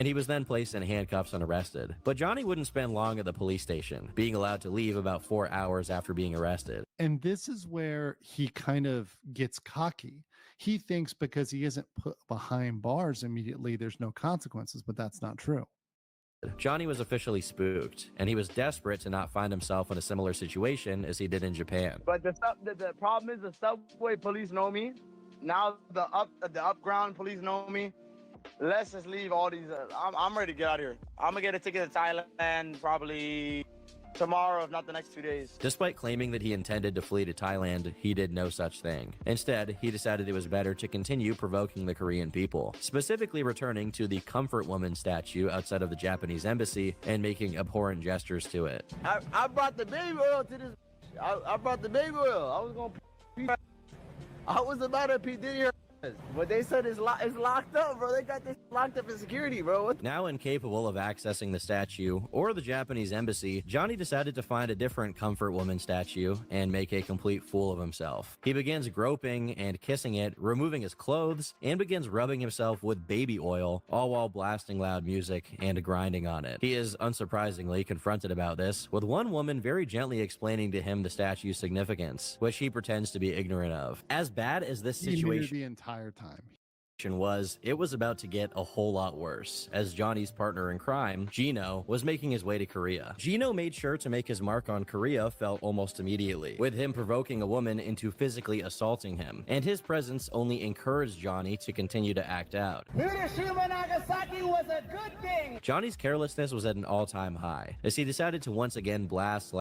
And he was then placed in handcuffs and arrested. But Johnny wouldn't spend long at the police station, being allowed to leave about 4 hours after being arrested. And this is where he kind of gets cocky. He thinks because he isn't put behind bars immediately, there's no consequences, but that's not true. Johnny was officially spooked, and he was desperate to not find himself in a similar situation as he did in Japan. But the problem is the subway police know me. Now the upground police know me. Let's just leave all these. I'm ready to get out of here. I'm gonna get a ticket to Thailand probably tomorrow, if not the next 2 days. Despite claiming that he intended to flee to Thailand, he did no such thing. Instead, he decided it was better to continue provoking the Korean people, specifically returning to the Comfort Woman statue outside of the Japanese embassy and making abhorrent gestures to it. I brought the baby oil to this. I brought the baby oil. I was about to P. Diddy here. But they said it's locked up, bro. They got this locked up in security, bro. Now incapable of accessing the statue or the Japanese embassy, Johnny decided to find a different Comfort Woman statue and make a complete fool of himself. He begins groping and kissing it, removing his clothes, and begins rubbing himself with baby oil, all while blasting loud music and grinding on it. He is unsurprisingly confronted about this, with one woman very gently explaining to him the statue's significance, which he pretends to be ignorant of. As bad as this situation Time was, it was about to get a whole lot worse, as Johnny's partner in crime, Gino, was making his way to Korea. Gino made sure to make his mark on Korea felt almost immediately, with him provoking a woman into physically assaulting him, and his presence only encouraged Johnny to continue to act out. Hiroshima and Nagasaki was a good thing. Johnny's carelessness was at an all-time high, as he decided to once again blast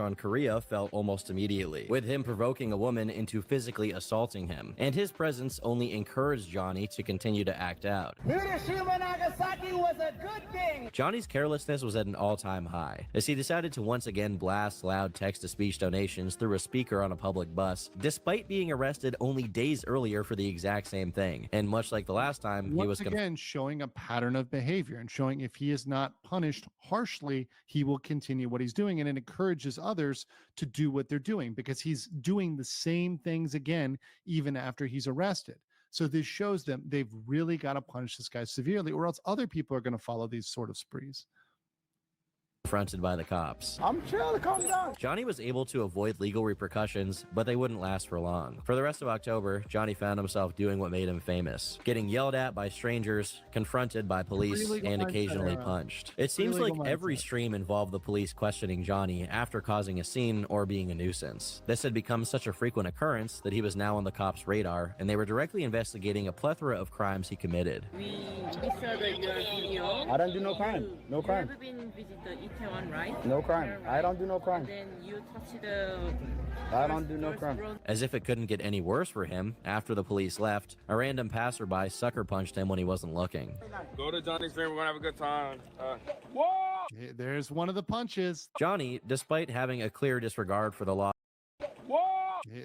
on Korea felt almost immediately, with him provoking a woman into physically assaulting him, and his presence only encouraged Johnny to continue to act out. Hiroshima and Nagasaki was a good thing. Johnny's carelessness was at an all-time high, as he decided to once again blast loud text-to-speech donations through a speaker on a public bus, despite being arrested only days earlier for the exact same thing. And much like the last time, he was again showing a pattern of behavior and showing if he is not punished harshly, he will continue what he's doing, and it encourages others to do what they're doing because he's doing the same things again even after he's arrested. So this shows them they've really got to punish this guy severely, or else other people are going to follow these sort of sprees. Confronted by the cops. I'm chill, calm down. Johnny was able to avoid legal repercussions, but they wouldn't last for long. For the rest of October, Johnny found himself doing what made him famous, getting yelled at by strangers, confronted by police, and occasionally punched. It seems like every stream involved the police questioning Johnny after causing a scene or being a nuisance. This had become such a frequent occurrence that he was now on the cops' radar, and they were directly investigating a plethora of crimes he committed. We saw your video. I don't do no crime. No crime. You never been visited Itaewon, right? No crime. I don't do no crime. Then you touch the... I don't do no crime. As if it couldn't get any worse for him, after the police left, a random passerby sucker punched him when he wasn't looking. Go to Johnny's room, we're gonna have a good time. Whoa! There's one of the punches. Johnny, despite having a clear disregard for the law,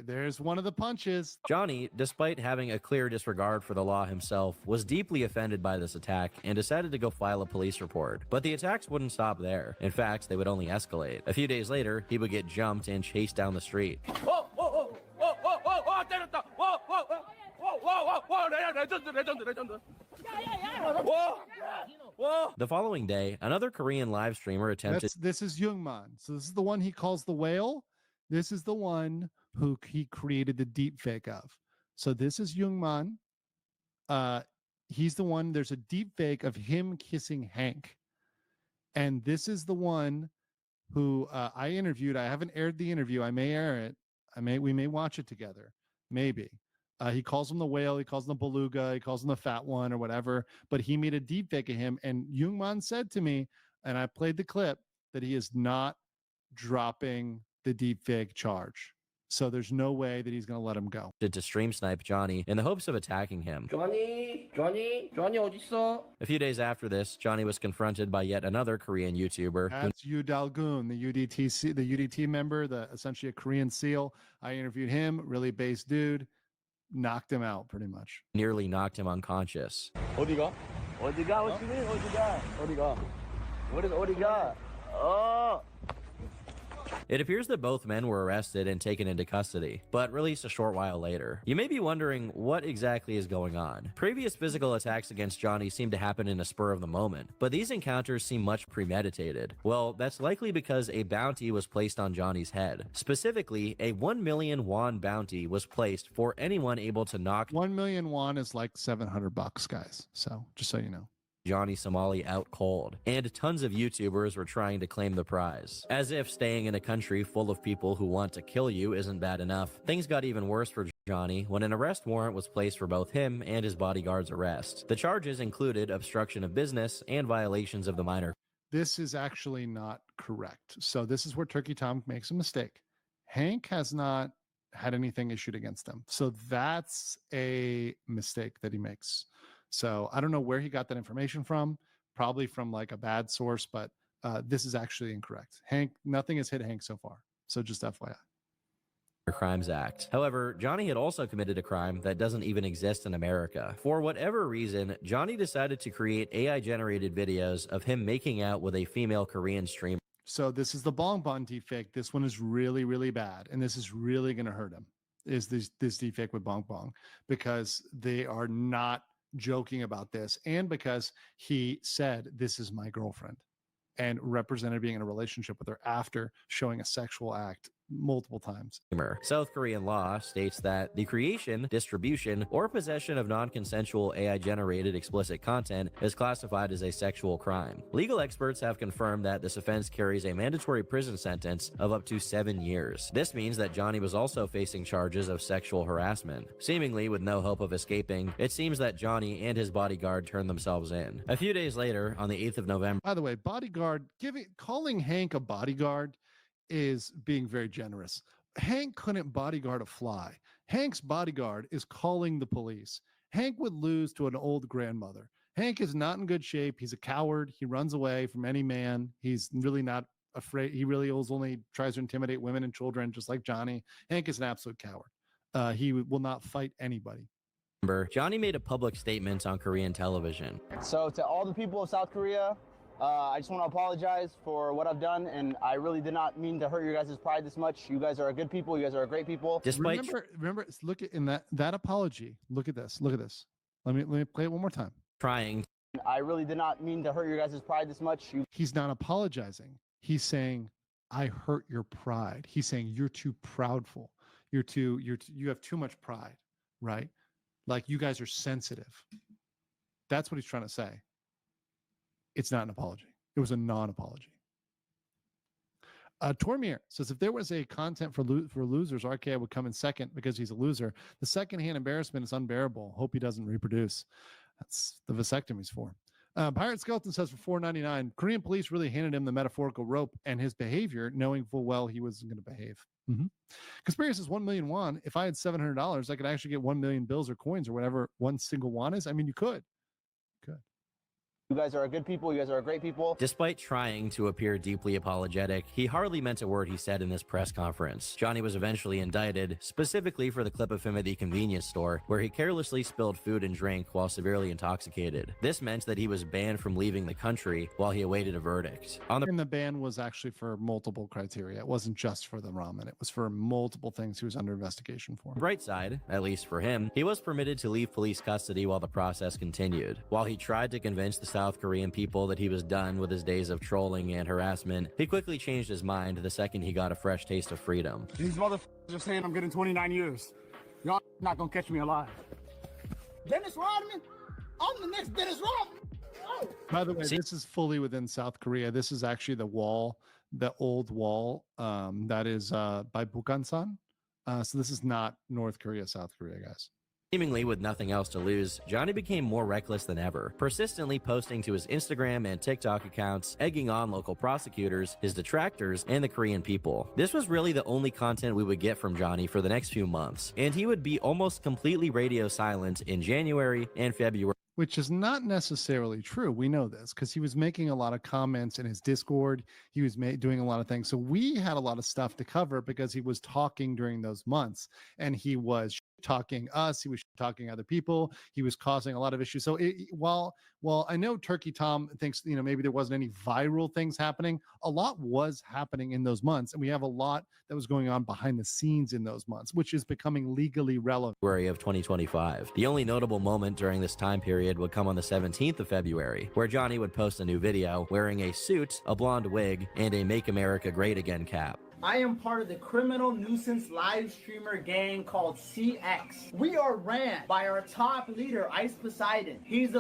There's one of the punches. Johnny, despite having a clear disregard for the law himself, was deeply offended by this attack and decided to go file a police report. But the attacks wouldn't stop there. In fact, they would only escalate. A few days later, he would get jumped and chased down the street. The following day, another Korean live streamer attempted. This is Jungman. So this is the one he calls the whale. This is the one who he created the deep fake of. So this is Jungman. He's the one. There's a deep fake of him kissing Hank, and this is the one who I interviewed. I haven't aired the interview. I may air it. We may watch it together. Maybe. He calls him the whale. He calls him the beluga. He calls him the fat one or whatever. But he made a deep fake of him. And Jungman said to me, and I played the clip, that he is not dropping the deep fake charge. So there's no way that he's going to let him go. To stream snipe Johnny in the hopes of attacking him. Johnny 어딨어? A few days after this, Johnny was confronted by yet another Korean YouTuber. That's Yu Dalgun, the UDT member, essentially a Korean SEAL. I interviewed him, really base dude, knocked him out pretty much. Nearly knocked him unconscious. 어디가? What you mean? 어디가? Oh. It appears that both men were arrested and taken into custody, but released a short while later. You may be wondering what exactly is going on. Previous physical attacks against Johnny seem to happen in a spur of the moment, but these encounters seem much premeditated. Well, that's likely because a bounty was placed on Johnny's head. Specifically, a 1 million won bounty was placed for anyone able to knock 1 million won is like $700, guys. So just so you know. Johnny Somali out cold, and tons of YouTubers were trying to claim the prize. As if staying in a country full of people who want to kill you isn't bad enough, things got even worse for Johnny when an arrest warrant was placed for both him and his bodyguard's arrest. The charges included obstruction of business and violations of the minor. This is actually not correct. So this is where Turkey Tom makes a mistake. Hank has not had anything issued against him. So that's a mistake that he makes. So I don't know where he got that information from, probably from like a bad source, but this is actually incorrect. Hank, nothing has hit Hank so far. So just FYI. Crimes Act. However, Johnny had also committed a crime that doesn't even exist in America. For whatever reason, Johnny decided to create AI-generated videos of him making out with a female Korean streamer. So this is the Bong Bong deepfake. This one is really, really bad. And this is really going to hurt him, is this deepfake with Bong Bong, because they are not joking about this, and because he said, "This is my girlfriend," and represented being in a relationship with her after showing a sexual act multiple times. South Korean law states that the creation, distribution, or possession of non-consensual AI-generated explicit content is classified as a sexual crime. Legal experts have confirmed that this offense carries a mandatory prison sentence of up to 7 years. This means that Johnny was also facing charges of sexual harassment. Seemingly with no hope of escaping, it seems that Johnny and his bodyguard turned themselves in. A few days later, on the 8th of November... By the way, bodyguard, calling Hank a bodyguard is being very generous. Hank couldn't bodyguard a fly. Hank's bodyguard is calling the police. Hank would lose to an old grandmother. Hank is not in good shape. He's a coward. He runs away from any man. He's really not afraid. He really only tries to intimidate women and children, just like Johnny. Hank is an absolute coward. He will not fight anybody. Johnny made a public statement on Korean television. So to all the people of South Korea, I just want to apologize for what I've done, and I really did not mean to hurt your guys' pride this much. You guys are good people. You guys are great people. Remember, look at in that apology. Look at this. Look at this. Let me play it one more time. I really did not mean to hurt your guys' pride this much. He's not apologizing. He's saying, "I hurt your pride." He's saying you're too proudful. You have too much pride, right? Like you guys are sensitive. That's what he's trying to say. It's not an apology. It was a non-apology. Tormir says, if there was a content for losers, RKI would come in second because he's a loser. The secondhand embarrassment is unbearable. Hope he doesn't reproduce. That's the vasectomy's for. Pirate Skeleton says for $4.99, Korean police really handed him the metaphorical rope and his behavior, knowing full well he wasn't going to behave. Conspiracy says 1 million won. If I had $700, I could actually get 1 million bills or coins or whatever one single won is. I mean, you could. You guys are good people. You guys are great people. Despite trying to appear deeply apologetic, he hardly meant a word he said in this press conference. Johnny was eventually indicted, specifically for the clip of him at the convenience store, where he carelessly spilled food and drink while severely intoxicated. This meant that he was banned from leaving the country while he awaited a verdict. And the ban was actually for multiple criteria. It wasn't just for the ramen. It was for multiple things he was under investigation for. Bright side, at least for him, he was permitted to leave police custody while the process continued. While he tried to convince the South Korean people that he was done with his days of trolling and harassment, he quickly changed his mind the second he got a fresh taste of freedom. These motherfuckers are saying I'm getting 29 years. Y'all not gonna catch me alive. Dennis Rodman? I'm the next Dennis Rodman. Oh. By the way, this is fully within South Korea. This is actually the wall, the old wall that is by Bukhansan. So this is not North Korea, South Korea, guys. Seemingly with nothing else to lose, Johnny became more reckless than ever, persistently posting to his Instagram and TikTok accounts, egging on local prosecutors, his detractors, and the Korean people. This was really the only content we would get from Johnny for the next few months, and he would be almost completely radio silent in January and February. Which is not necessarily true. We know this because he was making a lot of comments in his Discord. He was doing a lot of things. So we had a lot of stuff to cover because he was talking during those months, and he was talking us, he was talking other people, he was causing a lot of issues. So while I know Turkey Tom thinks, maybe there wasn't any viral things happening, a lot was happening in those months, and we have a lot that was going on behind the scenes in those months, which is becoming legally relevant. February of 2025. The only notable moment during this time period would come on the 17th of February, where Johnny would post a new video wearing a suit, a blonde wig, and a Make America Great Again cap. I am part of the criminal nuisance live streamer gang called CX. We are ran by our top leader, Ice Poseidon.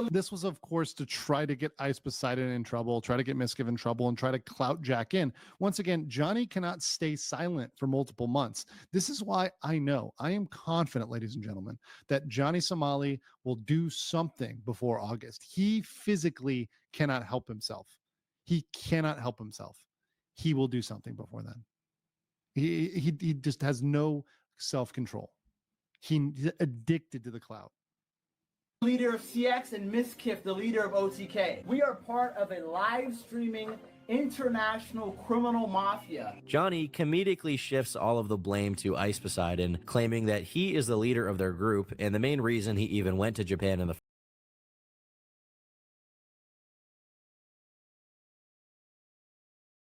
This was, of course, to try to get Ice Poseidon in trouble, try to get Miskiv in trouble, and try to clout Jack in. Once again, Johnny cannot stay silent for multiple months. This is why I am confident, ladies and gentlemen, that Johnny Somali will do something before August. He physically cannot help himself. He cannot help himself. He will do something before then. He just has no self-control. He's addicted to the clout. Leader of CX and Miskiff, the leader of OTK. We are part of a live streaming international criminal mafia. Johnny comedically shifts all of the blame to Ice Poseidon, claiming that he is the leader of their group and the main reason he even went to Japan in the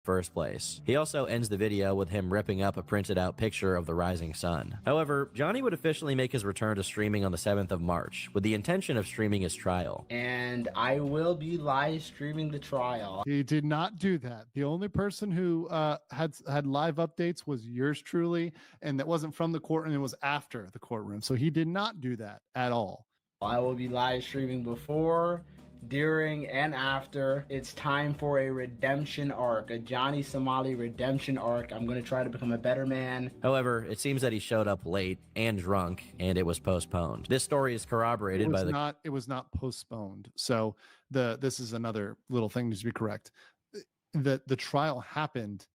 first place. He also ends the video with him ripping up a printed out picture of the rising sun. However, Johnny would officially make his return to streaming on the 7th of March with the intention of streaming his trial. And I will be live streaming the trial. He did not do that. The only person who had live updates was yours truly, and that wasn't from the courtroom, it was after the courtroom. So he did not do that at all. I will be live streaming before, during, and after. It's time for a redemption arc, a Johnny Somali redemption arc. I'm going to try to become a better man. However, it seems that he showed up late and drunk, and it was postponed. This story is corroborated by the... It was not postponed. So this is another little thing to be correct. The trial happened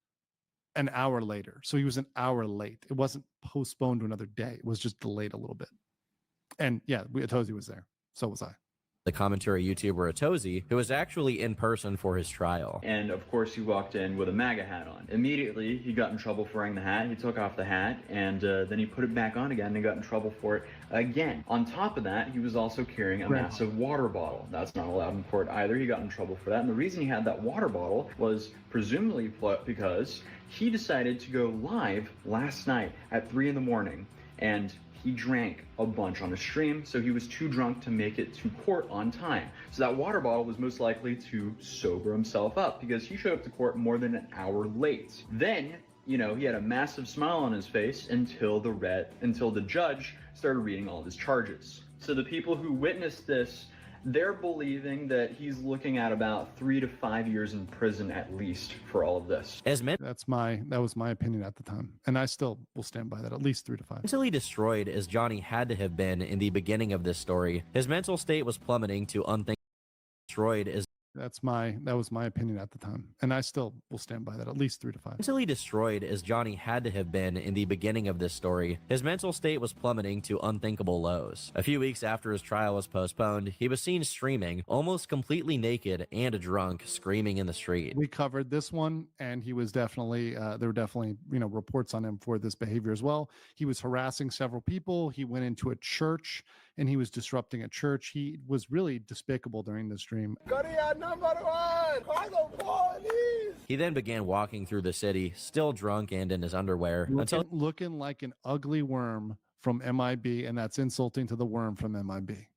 an hour later. So he was an hour late. It wasn't postponed to another day. It was just delayed a little bit. And yeah, Atozi was there. So was I. The commentary YouTuber Atozi, who was actually in person for his trial. And of course he walked in with a MAGA hat on. Immediately he got in trouble for wearing the hat. He took off the hat and then he put it back on again and got in trouble for it again. On top of that, he was also carrying a massive water bottle. That's not allowed in court either. He got in trouble for that. And the reason he had that water bottle was presumably because he decided to go live last night at 3 in the morning and he drank a bunch on a stream, so he was too drunk to make it to court on time. So that water bottle was most likely to sober himself up because he showed up to court more than an hour late. Then, he had a massive smile on his face until the judge started reading all of his charges. So the people who witnessed this, they're believing that he's looking at about 3 to 5 years in prison at least for all of this. That was my opinion at the time, and I still will stand by that. At least 3 to 5. Mentally destroyed as Johnny had to have been in the beginning of this story, his mental state was plummeting to unthinkable. Destroyed as That was my opinion at the time, and I still will stand by that. At least 3 to 5. Mentally destroyed as Johnny had to have been in the beginning of this story, his mental state was plummeting to unthinkable lows. A few weeks after his trial was postponed, he was seen streaming, almost completely naked and drunk, screaming in the street. We covered this one, and he was definitely there were definitely reports on him for this behavior as well. He was harassing several people. He went into a church and he was disrupting a church. He was really despicable during the stream. He then began walking through the city, still drunk and in his underwear, until looking like an ugly worm from MIB, and that's insulting to the worm from MIB.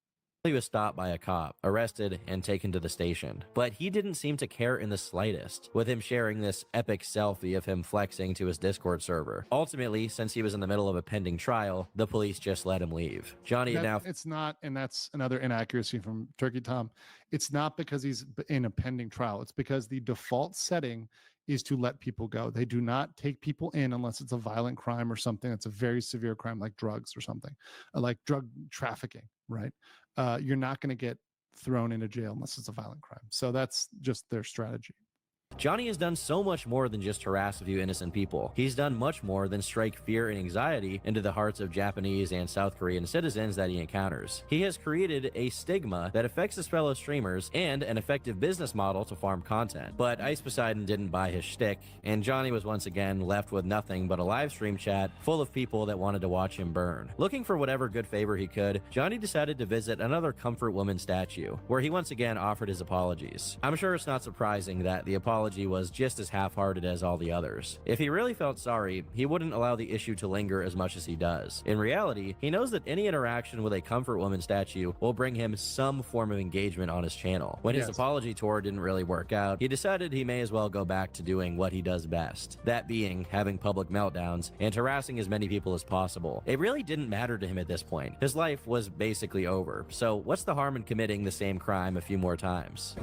he was stopped by a cop, arrested, and taken to the station. But he didn't seem to care in the slightest, with him sharing this epic selfie of him flexing to his Discord server. Ultimately, since he was in the middle of a pending trial, the police just let him leave. Johnny now... It's not, and that's another inaccuracy from Turkey Tom. It's not because he's in a pending trial. It's because the default setting is to let people go. They do not take people in unless it's a violent crime or something that's a very severe crime like drugs or something, like drug trafficking, right? You're not going to get thrown into jail unless it's a violent crime. So that's just their strategy. Johnny has done so much more than just harass a few innocent people. He's done much more than strike fear and anxiety into the hearts of Japanese and South Korean citizens that he encounters. He has created a stigma that affects his fellow streamers and an effective business model to farm content. But Ice Poseidon didn't buy his shtick, and Johnny was once again left with nothing but a live stream chat full of people that wanted to watch him burn. Looking for whatever good favor he could, Johnny decided to visit another comfort woman statue, where he once again offered his apologies. I'm sure it's not surprising that the apology was just as half-hearted as all the others. If he really felt sorry, he wouldn't allow the issue to linger as much as he does. In reality, he knows that any interaction with a comfort woman statue will bring him some form of engagement on his channel. When his apology tour didn't really work out, he decided he may as well go back to doing what he does best, that being having public meltdowns and harassing as many people as possible. It really didn't matter to him at this point. His life was basically over, so what's the harm in committing the same crime a few more times?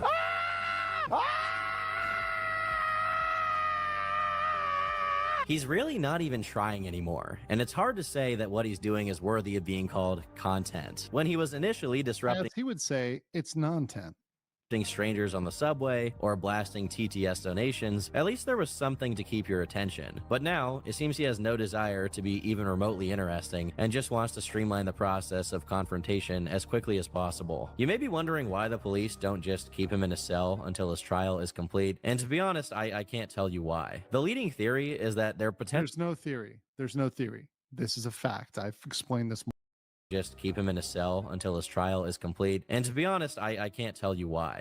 He's really not even trying anymore, and it's hard to say that what he's doing is worthy of being called content. When he was initially disrupting... As he would say, it's non-tent. Strangers on the subway or blasting TTS donations, at least there was something to keep your attention. But now, it seems he has no desire to be even remotely interesting and just wants to streamline the process of confrontation as quickly as possible. You may be wondering why the police don't just keep him in a cell until his trial is complete, and to be honest, I can't tell you why. The leading theory is that their potential... There's no theory. There's no theory. This is a fact. I've explained this more. Just keep him in a cell until his trial is complete, and to be honest, I can't tell you why.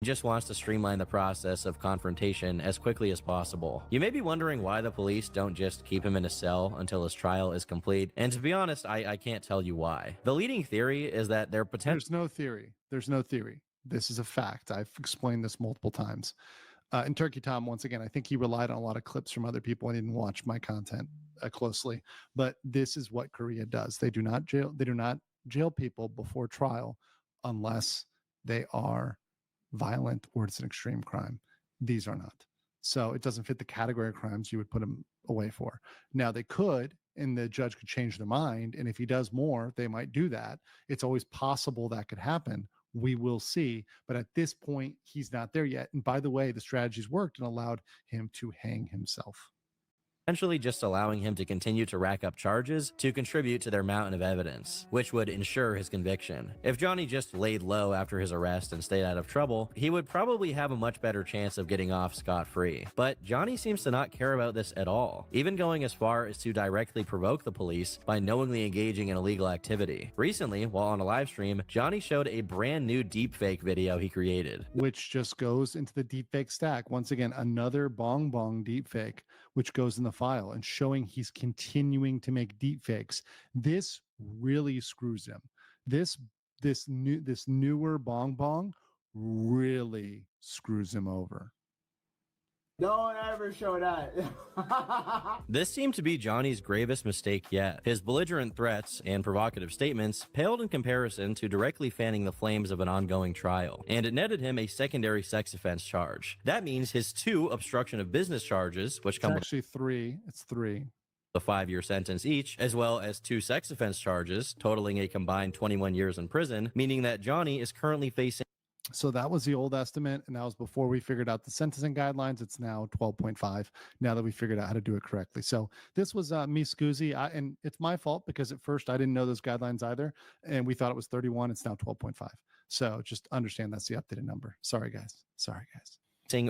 He just wants to streamline the process of confrontation as quickly as possible. You may be wondering why the police don't just keep him in a cell until his trial is complete, and to be honest, I can't tell you why. The leading theory is that their potential... There's no theory. There's no theory. This is a fact. I've explained this multiple times. And Turkey Tom, once again, I think he relied on a lot of clips from other people. I didn't watch my content closely, but this is what Korea does. They do not jail people before trial unless they are violent or it's an extreme crime. These are not. So it doesn't fit the category of crimes you would put him away for. Now they could, and the judge could change their mind. And if he does more, they might do that. It's always possible that could happen. We will see. But at this point, he's not there yet. And by the way, the strategies worked and allowed him to hang himself. Essentially just allowing him to continue to rack up charges to contribute to their mountain of evidence, which would ensure his conviction. If Johnny just laid low after his arrest and stayed out of trouble, he would probably have a much better chance of getting off scot-free. But Johnny seems to not care about this at all, even going as far as to directly provoke the police by knowingly engaging in illegal activity. Recently, while on a live stream, Johnny showed a brand new deepfake video he created, which just goes into the deepfake stack. Once again, another bong bong deepfake, which goes in the file and showing he's continuing to make deepfakes. This really screws him. This newer bong bong really screws him over. Don't ever show that. This seemed to be Johnny's gravest mistake yet. His belligerent threats and provocative statements paled in comparison to directly fanning the flames of an ongoing trial, and it netted him a secondary sex offense charge. That means his 2 obstruction of business charges, which come actually 3. It's 3. A 5-year sentence each, as well as 2 sex offense charges, totaling a combined 21 years in prison, meaning that Johnny is currently facing... So that was the old estimate, and that was before we figured out the sentencing guidelines. It's now 12.5 now that we figured out how to do it correctly. So this was me scoozy, and it's my fault because at first I didn't know those guidelines either, and we thought it was 31. It's now 12.5. So just understand that's the updated number. Sorry, guys. Sorry, guys.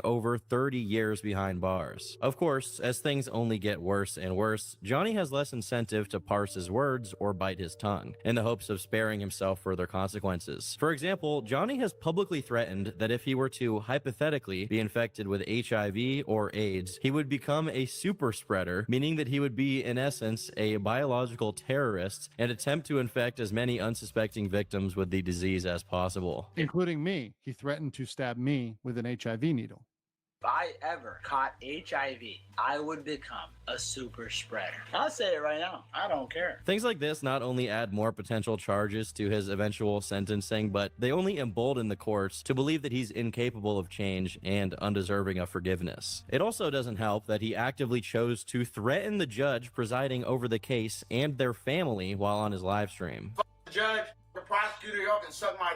Over 30 years behind bars. Of course, as things only get worse and worse, Johnny has less incentive to parse his words or bite his tongue, in the hopes of sparing himself further consequences. For example, Johnny has publicly threatened that if he were to hypothetically be infected with HIV or AIDS, he would become a super spreader, meaning that he would be, in essence, a biological terrorist and attempt to infect as many unsuspecting victims with the disease as possible. Including me. He threatened to stab me with an HIV needle. If I ever caught HIV, I would become a super spreader. I'll say it right now. I don't care. Things like this not only add more potential charges to his eventual sentencing, but they only embolden the courts to believe that he's incapable of change and undeserving of forgiveness. It also doesn't help that he actively chose to threaten the judge presiding over the case and their family while on his live stream. The judge, the prosecutor, y'all can suck my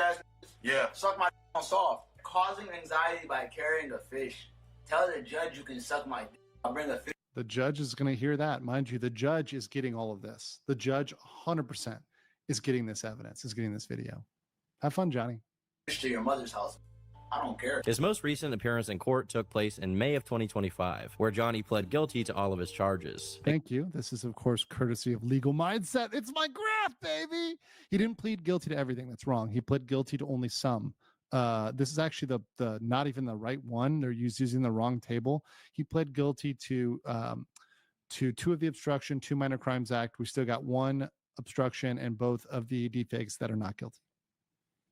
ass. Yeah. Suck my soft. Causing anxiety by carrying a fish. Tell the judge you can suck my dick. I'll bring a fish. The judge is going to hear that. Mind you, the judge is getting all of this. The judge 100% is getting this evidence, is getting this video. Have fun, Johnny. To your mother's house. I don't care. His most recent appearance in court took place in May of 2025, where Johnny pled guilty to all of his charges. Thank you. This is, of course, courtesy of Legal Mindset. It's my graph, baby. He didn't plead guilty to everything. That's wrong. He pled guilty to only some. This is actually the not even the right one. They're using the wrong table. He pled guilty to 2 of the obstruction, 2 minor crimes act. We still got 1 obstruction and both of the deepfakes that are not guilty.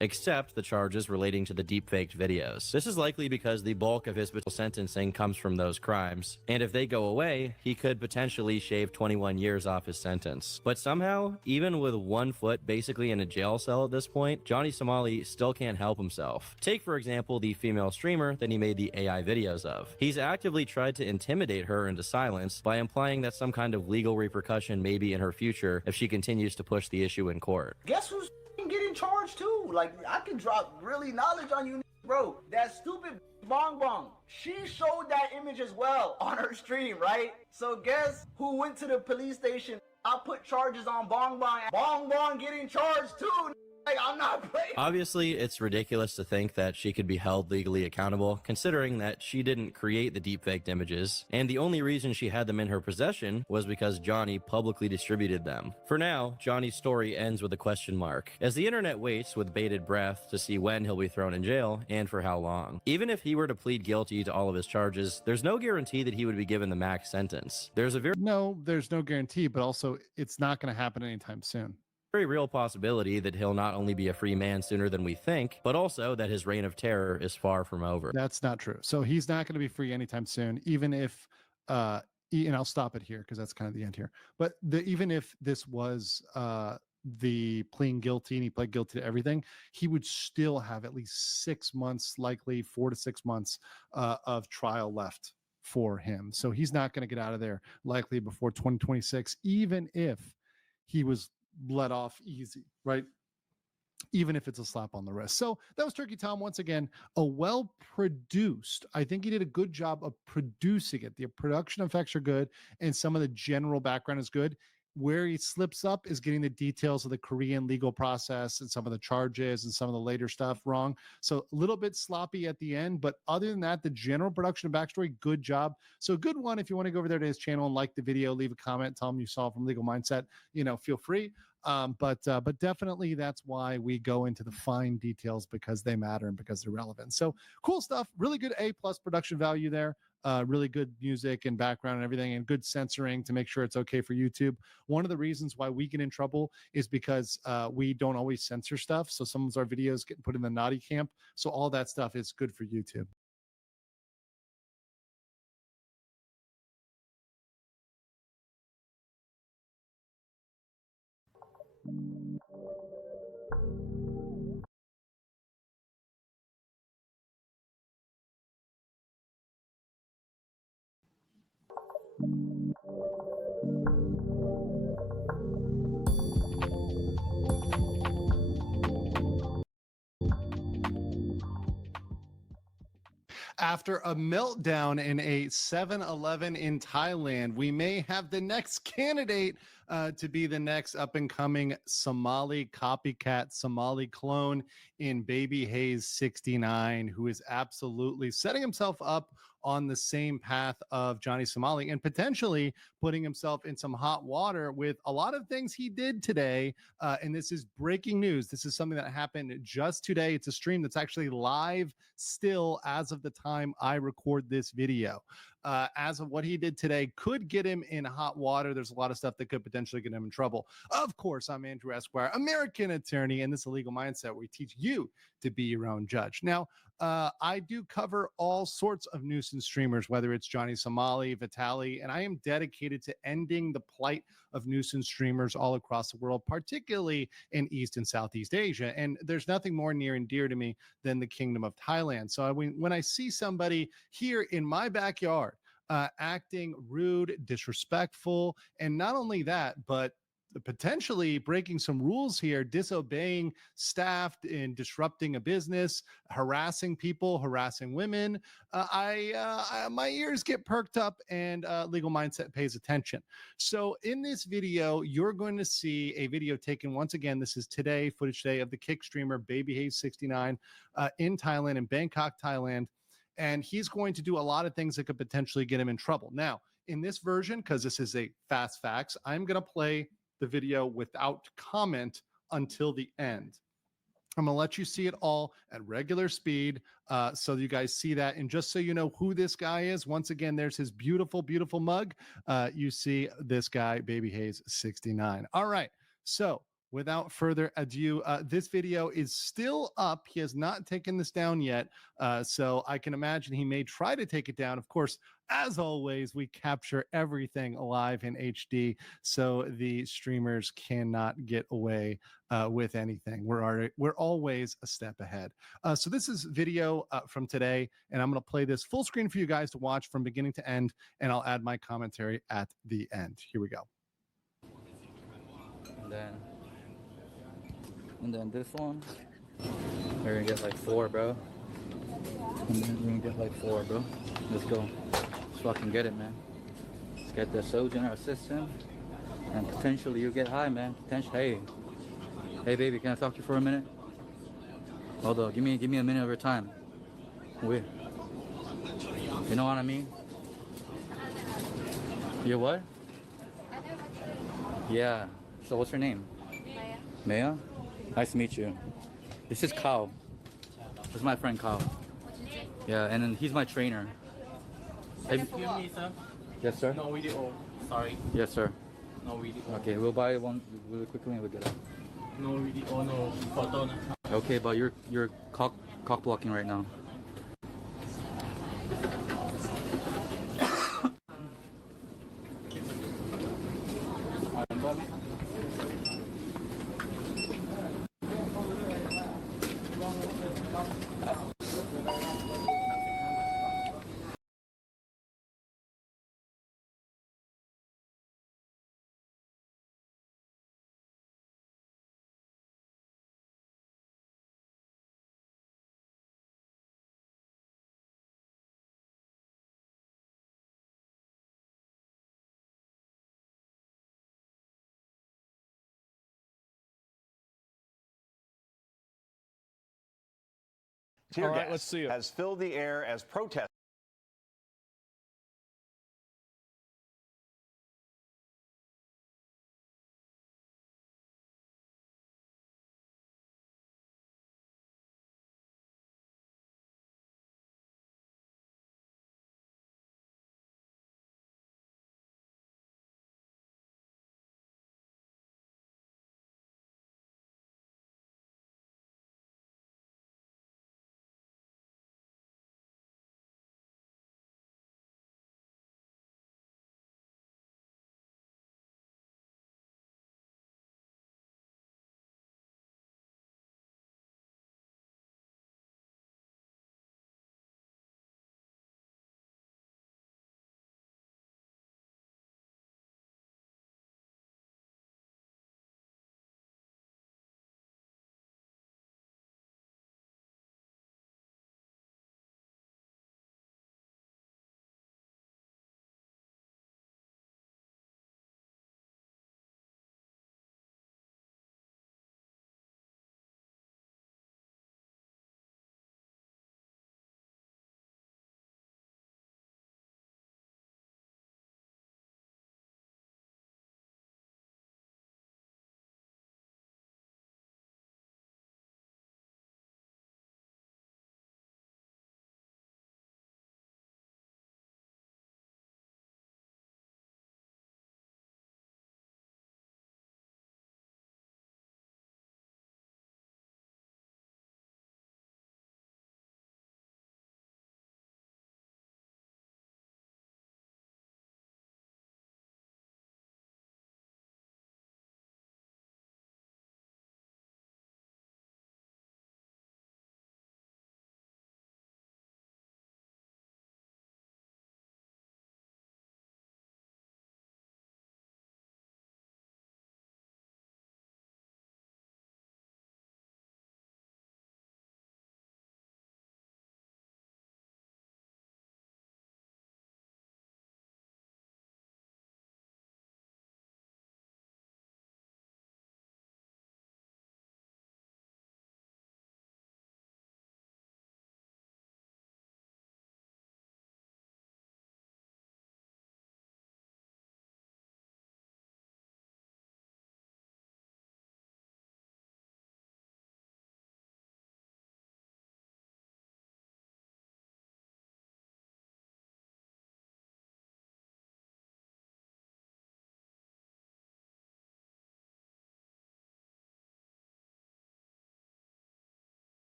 Except the charges relating to the deepfaked videos. This is likely because the bulk of his sentencing comes from those crimes, and if they go away, he could potentially shave 21 years off his sentence. But somehow, even with 1 foot basically in a jail cell at this point, Johnny Somali still can't help himself. Take, for example, the female streamer that he made the AI videos of. He's actively tried to intimidate her into silence by implying that some kind of legal repercussion may be in her future if she continues to push the issue in court. Guess who's getting charged too? Like, I can drop really knowledge on you, bro. That stupid Bong Bong. She showed that image as well on her stream, right? So guess who went to the police station? I put charges on Bong Bong. Bong Bong getting charged too. Like, I'm not playing. Obviously, it's ridiculous to think that she could be held legally accountable, considering that she didn't create the deepfaked images, and the only reason she had them in her possession was because Johnny publicly distributed them. For now, Johnny's story ends with a question mark, as the internet waits with bated breath to see when he'll be thrown in jail and for how long. Even if he were to plead guilty to all of his charges, there's no guarantee that he would be given the max sentence. There's no guarantee, but also it's not going to happen anytime soon. Very real possibility that he'll not only be a free man sooner than we think, but also that his reign of terror is far from over. That's not true. So he's not going to be free anytime soon, even if, and I'll stop it here because that's kind of the end here. But even if this was the pleading guilty and he pled guilty to everything, he would still have at least 6 months, likely 4 to 6 months of trial left for him. So he's not going to get out of there likely before 2026, even if he was let off easy, right? Even if it's a slap on the wrist. So that was Turkey Tom. Once again, a well-produced, I think he did a good job of producing it. The production effects are good and some of the general background is good. Where he slips up is getting the details of the Korean legal process and some of the charges and some of the later stuff wrong. So a little bit sloppy at the end, but other than that, the general production and backstory, good job. So good one. If you want to go over there to his channel and like the video, leave a comment, tell him you saw it from Legal Mindset, feel free. But definitely that's why we go into the fine details, because they matter and because they're relevant. So cool stuff. Really good A+ production value there. Really good music and background and everything, and good censoring to make sure it's okay for YouTube. One of the reasons why we get in trouble is because we don't always censor stuff. So some of our videos get put in the naughty camp. So all that stuff is good for YouTube. After a meltdown in a 7-Eleven in Thailand, we may have the next candidate to be the next up-and-coming Somali copycat, Somali clone in Baby Hayes 69, who is absolutely setting himself up on the same path of Johnny Somali and potentially putting himself in some hot water with a lot of things he did today. And this is breaking news. This is something that happened just today. It's a stream that's actually live still as of the time I record this video. As of what he did today could get him in hot water. There's a lot of stuff that could potentially get him in trouble. Of course, I'm Andrew Esquire, American attorney, and this illegal mindset where we teach you to be your own judge. Now, I do cover all sorts of nuisance streamers, whether it's Johnny Somali, Vitali, and I am dedicated to ending the plight of nuisance streamers all across the world, particularly in East and Southeast Asia. And there's nothing more near and dear to me than the Kingdom of Thailand. So when I see somebody here in my backyard acting rude, disrespectful, and not only that, but potentially breaking some rules here, disobeying staff and disrupting a business, harassing people, harassing women, my ears get perked up and legal mindset pays attention. So in this video, you're going to see a video taken once again. This is today, footage today of the kick streamer Baby Hayes 69 in Thailand, in Bangkok, Thailand. And he's going to do a lot of things that could potentially get him in trouble. Now, in this version, because this is a fast facts, I'm going to play the video without comment until the end. I'm going to let you see it all at regular speed so you guys see that. And just so you know who this guy is, once again, there's his beautiful, beautiful mug. You see this guy, Baby Hayes 69. All right. So without further ado, this video is still up. He has not taken this down yet. So I can imagine he may try to take it down. Of course, as always, we capture everything live in HD, so the streamers cannot get away with anything. We're always a step ahead. So this is video from today, and I'm going to play this full screen for you guys to watch from beginning to end, and I'll add my commentary at the end. Here we go. And then this one, we're gonna get like 4, bro. And then we're gonna get like 4, bro. Let's go. Let's fucking get it, man. Let's get the soju in our system, and potentially you get high, man. Potentially, hey, baby, can I talk to you for a minute? Hold on, give me a minute of your time. Weird. You know what I mean? You what? Yeah. So what's your name? Maya. Maya? Nice to meet you. This is Kyle. This is my friend Kyle. Yeah, and then he's my trainer. Excuse me, sir. Yes, sir. No video. Sorry. Yes, sir. No video. Okay, we'll buy one really quickly and we'll get it. No video. No photo. Okay, but you're cock blocking right now. Tear All right, gas let's see it. has filled the air as protesters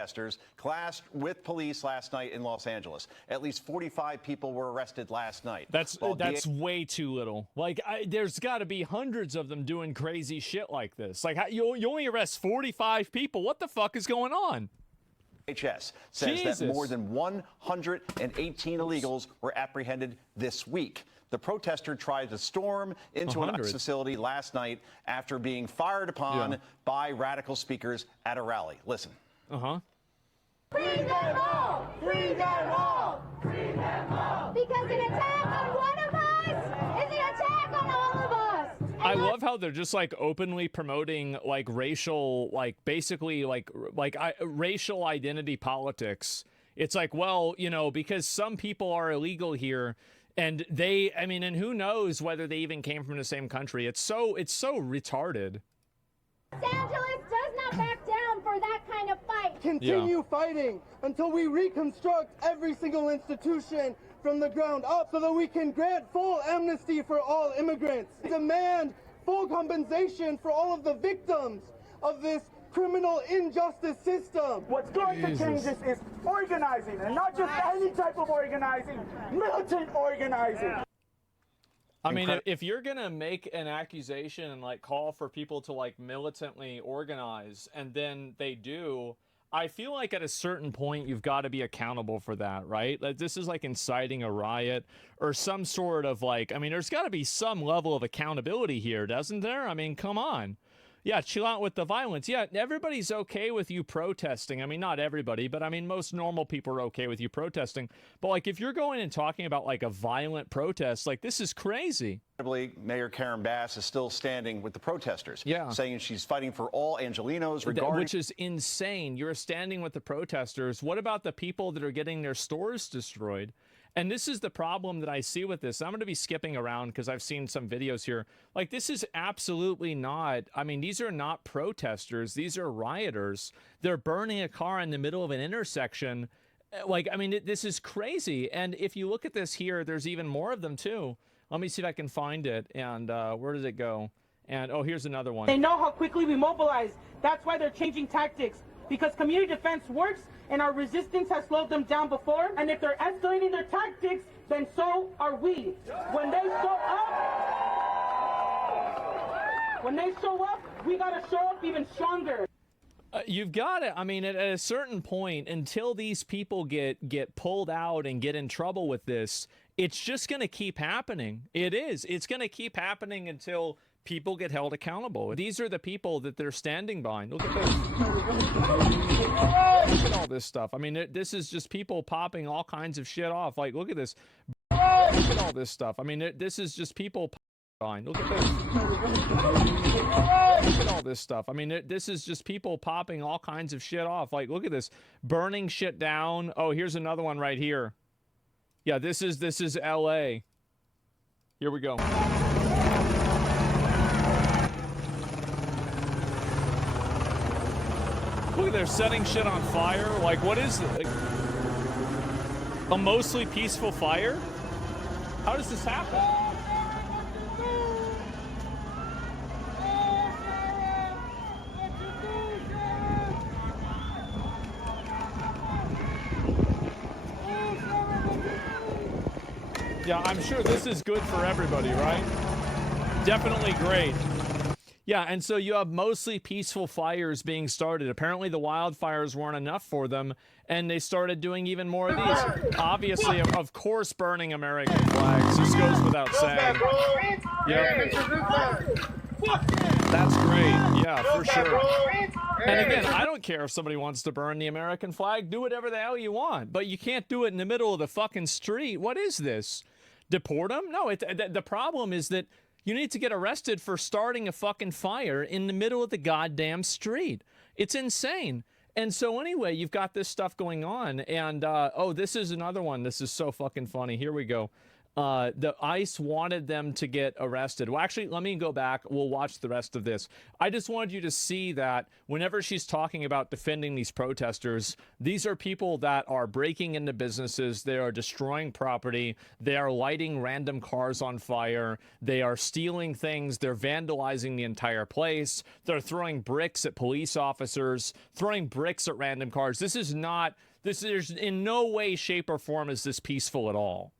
protesters clashed with police last night in Los Angeles. At least 45 people were arrested last night. That's way too little. Like, there's got to be hundreds of them doing crazy shit like this. Like, you only arrest 45 people. What the fuck is going on? DHS says that more than 118 illegals were apprehended this week. The protester tried to storm into an ICE facility last night after being fired upon by radical speakers at a rally. Listen. Free them all! Free them all! Free them all! Because an attack on one of us is an attack on all of us! I love how they're just like openly promoting like racial, like basically like racial identity politics. It's like, well, you know, because some people are illegal here and I mean, and who knows whether they even came from the same country. It's so retarded. Los Angeles does not back down for that kind of fight. Continue fighting until we reconstruct every single institution from the ground up so that we can grant full amnesty for all immigrants. Demand full compensation for all of the victims of this criminal injustice system. What's going to change this is organizing, and not just any type of organizing, militant organizing. I mean, if you're going to make an accusation and like call for people to like militantly organize and then they do, I feel like at a certain point you've got to be accountable for that, right? Like this is like inciting a riot or some sort of like, I mean, there's got to be some level of accountability here, doesn't there? I mean, come on. Yeah, chill out with the violence. Yeah, everybody's okay with you protesting. I mean, not everybody, but I mean, most normal people are okay with you protesting. But like, if you're going and talking about like a violent protest, like this is crazy. Mayor Karen Bass is still standing with the protesters, yeah, saying she's fighting for all Angelenos, which is insane. You're standing with the protesters. What about the people that are getting their stores destroyed? And this is the problem that I see with this. I'm going to be skipping around because I've seen some videos here. Like, this is absolutely not, I mean, these are not protesters. These are rioters. They're burning a car in the middle of an intersection. Like, I mean, this is crazy. And if you look at this here, there's even more of them too. Let me see if I can find it. And where does it go? And, oh, here's another one. They know how quickly we mobilize. That's why they're changing tactics. Because community defense works, and our resistance has slowed them down before. And if they're escalating their tactics, then so are we. When they show up, we gotta show up even stronger. You've got to, I mean, at a certain point, until these people get pulled out and get in trouble with this, it's just going to keep happening. It is. It's going to keep happening until people get held accountable. These are the people that they're standing behind. Look at this. Look at all this stuff. I mean, this is just people popping all kinds of shit off. Like, look at this. Look at all this stuff. I mean, this is just people behind. Look at this. Look at all this stuff. I mean, this is just people popping all kinds of shit off. Like, look at this. Burning shit down. Oh, here's another one right here. Yeah, this is LA. Here we go. Look, they're setting shit on fire. Like, what is it? Like, a mostly peaceful fire? How does this happen? Yeah, I'm sure this is good for everybody, right? Definitely great. Yeah, and so you have mostly peaceful fires being started. Apparently the wildfires weren't enough for them, and they started doing even more of these. Obviously, of course, burning American flags. This goes without saying. Yep. That's great. Yeah, for sure. And again, I don't care if somebody wants to burn the American flag. Do whatever the hell you want. But you can't do it in the middle of the fucking street. What is this? Deport them? No, the problem is that you need to get arrested for starting a fucking fire in the middle of the goddamn street. It's insane. And so anyway, you've got this stuff going on. And, oh, this is another one. This is so fucking funny. Here we go. The ICE wanted them to get arrested. Well, actually, let me go back. We'll watch the rest of this. I just wanted you to see that whenever she's talking about defending these protesters, these are people that are breaking into businesses. They are destroying property. They are lighting random cars on fire. They are stealing things. They're vandalizing the entire place. They're throwing bricks at police officers, throwing bricks at random cars. This is in no way, shape, or form is this peaceful at all.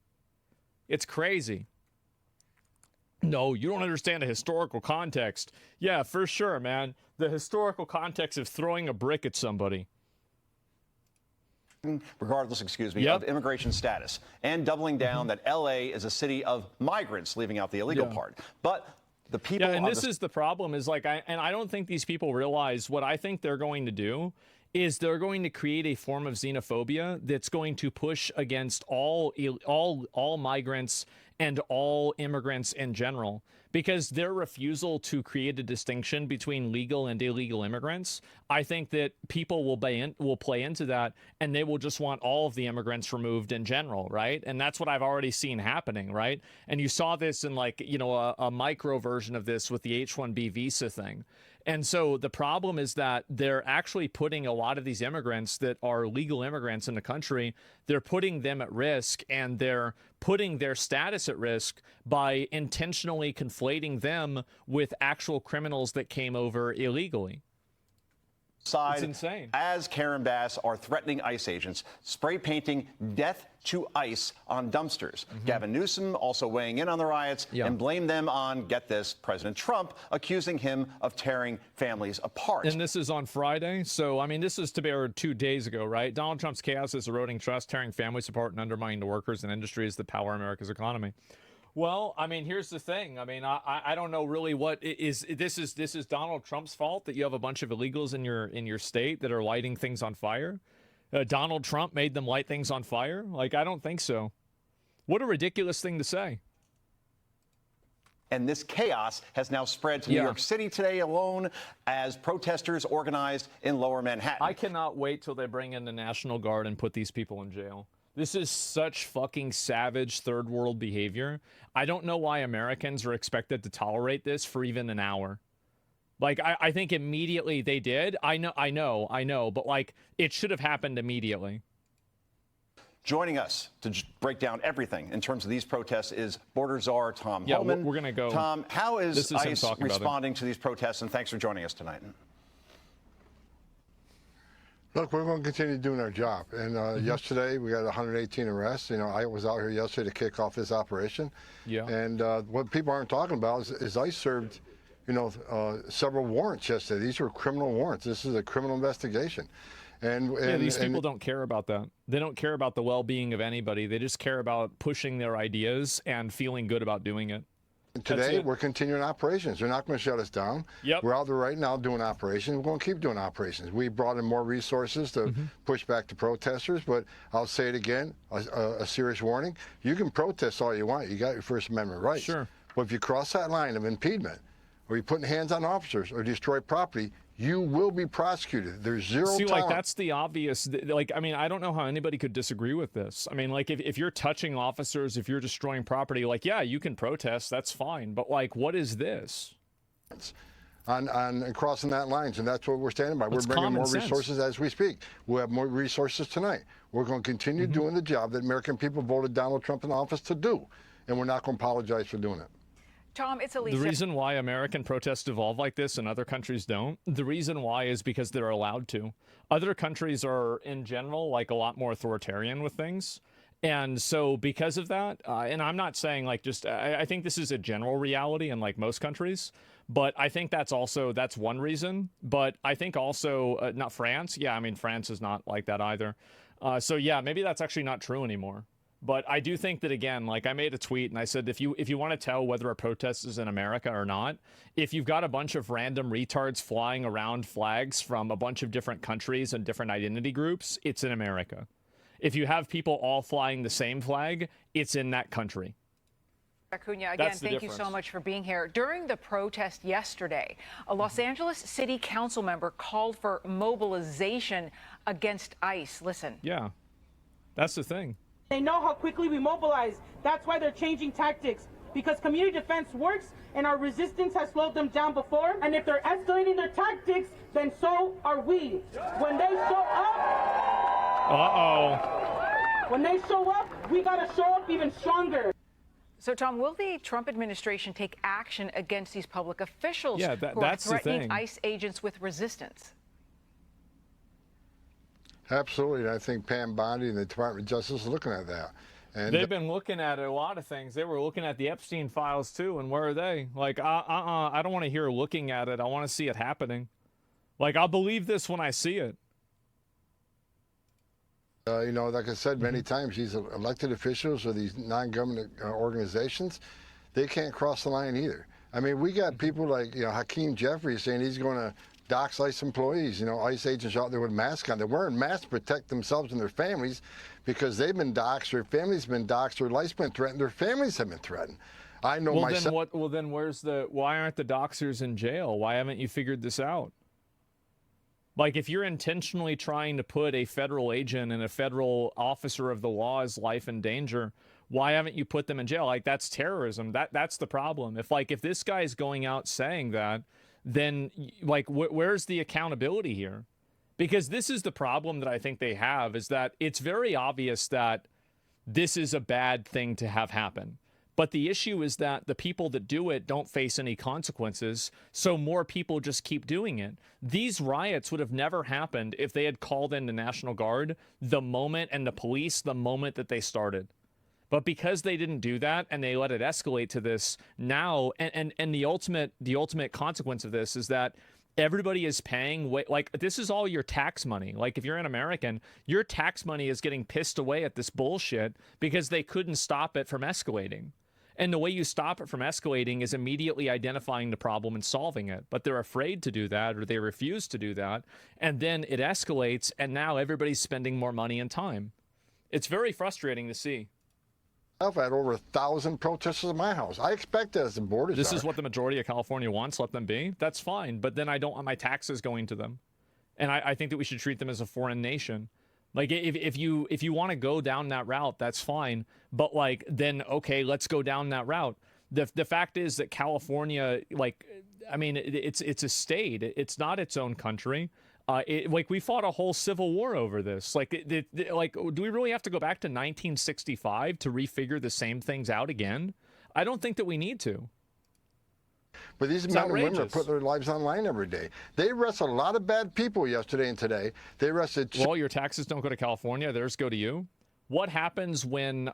It's crazy. No, you don't understand the historical context. Yeah, for sure, man. The historical context of throwing a brick at somebody. Regardless, of immigration status, and doubling down that LA is a city of migrants, leaving out the illegal part. But the people... Yeah, and this is the problem, is like, I don't think these people realize what I think they're going to do is they're going to create a form of xenophobia that's going to push against all migrants and all immigrants in general, because their refusal to create a distinction between legal and illegal immigrants, I think that people will play into that, and they will just want all of the immigrants removed in general, right? And that's what I've already seen happening, right? And you saw this in, like, you know, a micro version of this with the H-1B visa thing. And so the problem is that they're actually putting a lot of these immigrants that are legal immigrants in the country, they're putting them at risk, and they're putting their status at risk by intentionally conflating them with actual criminals that came over illegally. It's insane. As Karen Bass are threatening ICE agents, spray painting death to ICE on dumpsters. Gavin Newsom also weighing in on the riots and blamed them on, get this, President Trump, accusing him of tearing families apart. And this is on Friday. So, I mean, this is to be aired 2 days ago, right? Donald Trump's chaos is eroding trust, tearing families apart, and undermining the workers and industries that power America's economy. Well, I mean, here's the thing. I mean, I don't know really what is this is Donald Trump's fault that you have a bunch of illegals in your state that are lighting things on fire. Donald Trump made them light things on fire? Like, I don't think so. What a ridiculous thing to say. And this chaos has now spread to New York City today alone, as protesters organized in Lower Manhattan. I cannot wait till they bring in the National Guard and put these people in jail. This is such fucking savage third world behavior. I don't know why Americans are expected to tolerate this for even an hour. Like, I think immediately they did. I know, but like, it should have happened immediately. Joining us to break down everything in terms of these protests is border czar Tom Homan. We're gonna go. Tom, how is ICE responding to these protests? And thanks for joining us tonight. Look, we're going to continue doing our job. And yesterday we got 118 arrests. You know, I was out here yesterday to kick off this operation. Yeah. And what people aren't talking about is ICE served, you know, several warrants yesterday. These were criminal warrants. This is a criminal investigation. And these people don't care about that. They don't care about the well-being of anybody. They just care about pushing their ideas and feeling good about doing it. Today, we're continuing operations. They're not going to shut us down. We're out there right now doing operations. We're going to keep doing operations. We brought in more resources to push back the protesters, but I'll say it again, a serious warning. You can protest all you want. You got your First Amendment rights. Sure. But if you cross that line of impediment, or you're putting hands on officers, or destroy property, you will be prosecuted. There's zero tolerance. Like, that's the obvious, like, I mean, I don't know how anybody could disagree with this. I mean, like, if you're touching officers, if you're destroying property, like, yeah, you can protest, that's fine. But, like, what is this? On crossing that lines, and that's what we're standing by. We're bringing more resources as we speak. We'll have more resources tonight. We're going to continue doing the job that American people voted Donald Trump in office to do, and we're not going to apologize for doing it. Tom, it's Elisa. The reason why American protests evolve like this and other countries don't, the reason why is because they're allowed to. Other countries are, in general, like, a lot more authoritarian with things. And so because of that, and I'm not saying, like, just, I think this is a general reality in, like, most countries, but I think that's one reason. But I think also, not France. Yeah, I mean, France is not like that either. So yeah, maybe that's actually not true anymore. But I do think that, again, like, I made a tweet and I said, if you want to tell whether a protest is in America or not, if you've got a bunch of random retards flying around flags from a bunch of different countries and different identity groups, it's in America. If you have people all flying the same flag, it's in that country. Acuna, again, thank you so much for being here. During the protest yesterday, a Los Angeles City Council member called for mobilization against ICE. Listen. Yeah, that's the thing. They know how quickly we mobilize. That's why they're changing tactics. Because community defense works and our resistance has slowed them down before. And if they're escalating their tactics, then so are we. When they show up, when they show up, we gotta show up even stronger. So, Tom, will the Trump administration take action against these public officials who are threatening ICE agents with resistance? Absolutely. And I think Pam Bondi and the Department of Justice are looking at that. And they've been looking at a lot of things. They were looking at the Epstein files too, and where are they? Like, I don't want to hear looking at it. I want to see it happening. Like, I'll believe this when I see it. You know, like I said many times, these elected officials or these non-government organizations, they can't cross the line either. I mean, we got people like, you know, Hakeem Jeffries saying he's going to dox ICE employees. You know, ICE agents out there with masks on. They're wearing masks to protect themselves and their families because they've been doxxed, their families have been doxxed, their life's been threatened, their families have been threatened. I know myself. Then where's why aren't the doxers in jail? Why haven't you figured this out? Like, if you're intentionally trying to put a federal agent and a federal officer of the law's life in danger, why haven't you put them in jail? Like, that's terrorism. That's the problem. If this guy is going out saying that, then like where's the accountability here? Because this is the problem that I think they have, is that it's very obvious that this is a bad thing to have happen. But the issue is that the people that do it don't face any consequences, so more people just keep doing it. These riots would have never happened if they had called in the National Guard the moment, and the police the moment that they started. But because they didn't do that and they let it escalate to this now, and the ultimate consequence of this is that everybody is paying like, this is all your tax money. Like, if you're an American, your tax money is getting pissed away at this bullshit because they couldn't stop it from escalating. And the way you stop it from escalating is immediately identifying the problem and solving it. But they're afraid to do that, or they refuse to do that. And then it escalates, and now everybody's spending more money and time. It's very frustrating to see. I've had over 1,000 protesters at my house. I expect that as the borders This is what the majority of California wants. Let them be. That's fine. But then I don't want my taxes going to them. And I think that we should treat them as a foreign nation. Like, if you want to go down that route, that's fine. But like, then okay, let's go down that route. The fact is that California, like, I mean, it's a state. It's not its own country. Like, we fought a whole civil war over this. Like, like, do we really have to go back to 1965 to refigure the same things out again? I don't think that we need to. But these men and women are putting their lives on line every day. They arrested a lot of bad people yesterday and today. They arrested. Well, your taxes don't go to California; theirs go to you. What happens when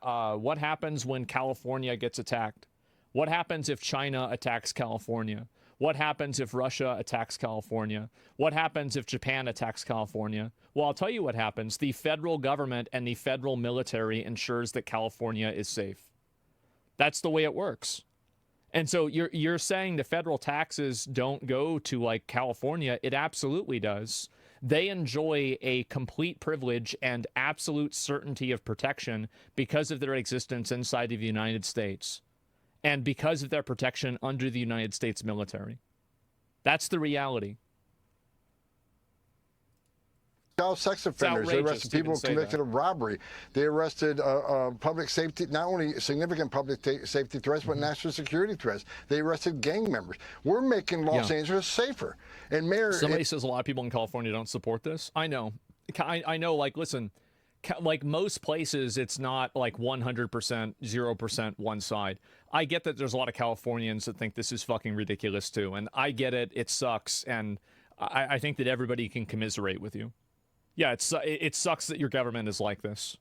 California gets attacked? What happens if China attacks California? What happens if Russia attacks California? What happens if Japan attacks California? Well, I'll tell you what happens. The federal government and the federal military ensures that California is safe. That's the way it works. And so you're saying the federal taxes don't go to, like, California. It absolutely does. They enjoy a complete privilege and absolute certainty of protection because of their existence inside of the United States and because of their protection under the United States military. That's the reality. Child sex offenders. They arrested people convicted of robbery. They arrested public safety, not only significant public safety threats, but national security threats. They arrested gang members. We're making Los Angeles safer. And Mayor, somebody says a lot of people in California don't support this. I know. I know. Like, listen, like most places, it's not like 100%, 0% one side. I get that there's a lot of Californians that think this is fucking ridiculous too, and I get it. It sucks, and I think that everybody can commiserate with you. Yeah, it sucks that your government is like this.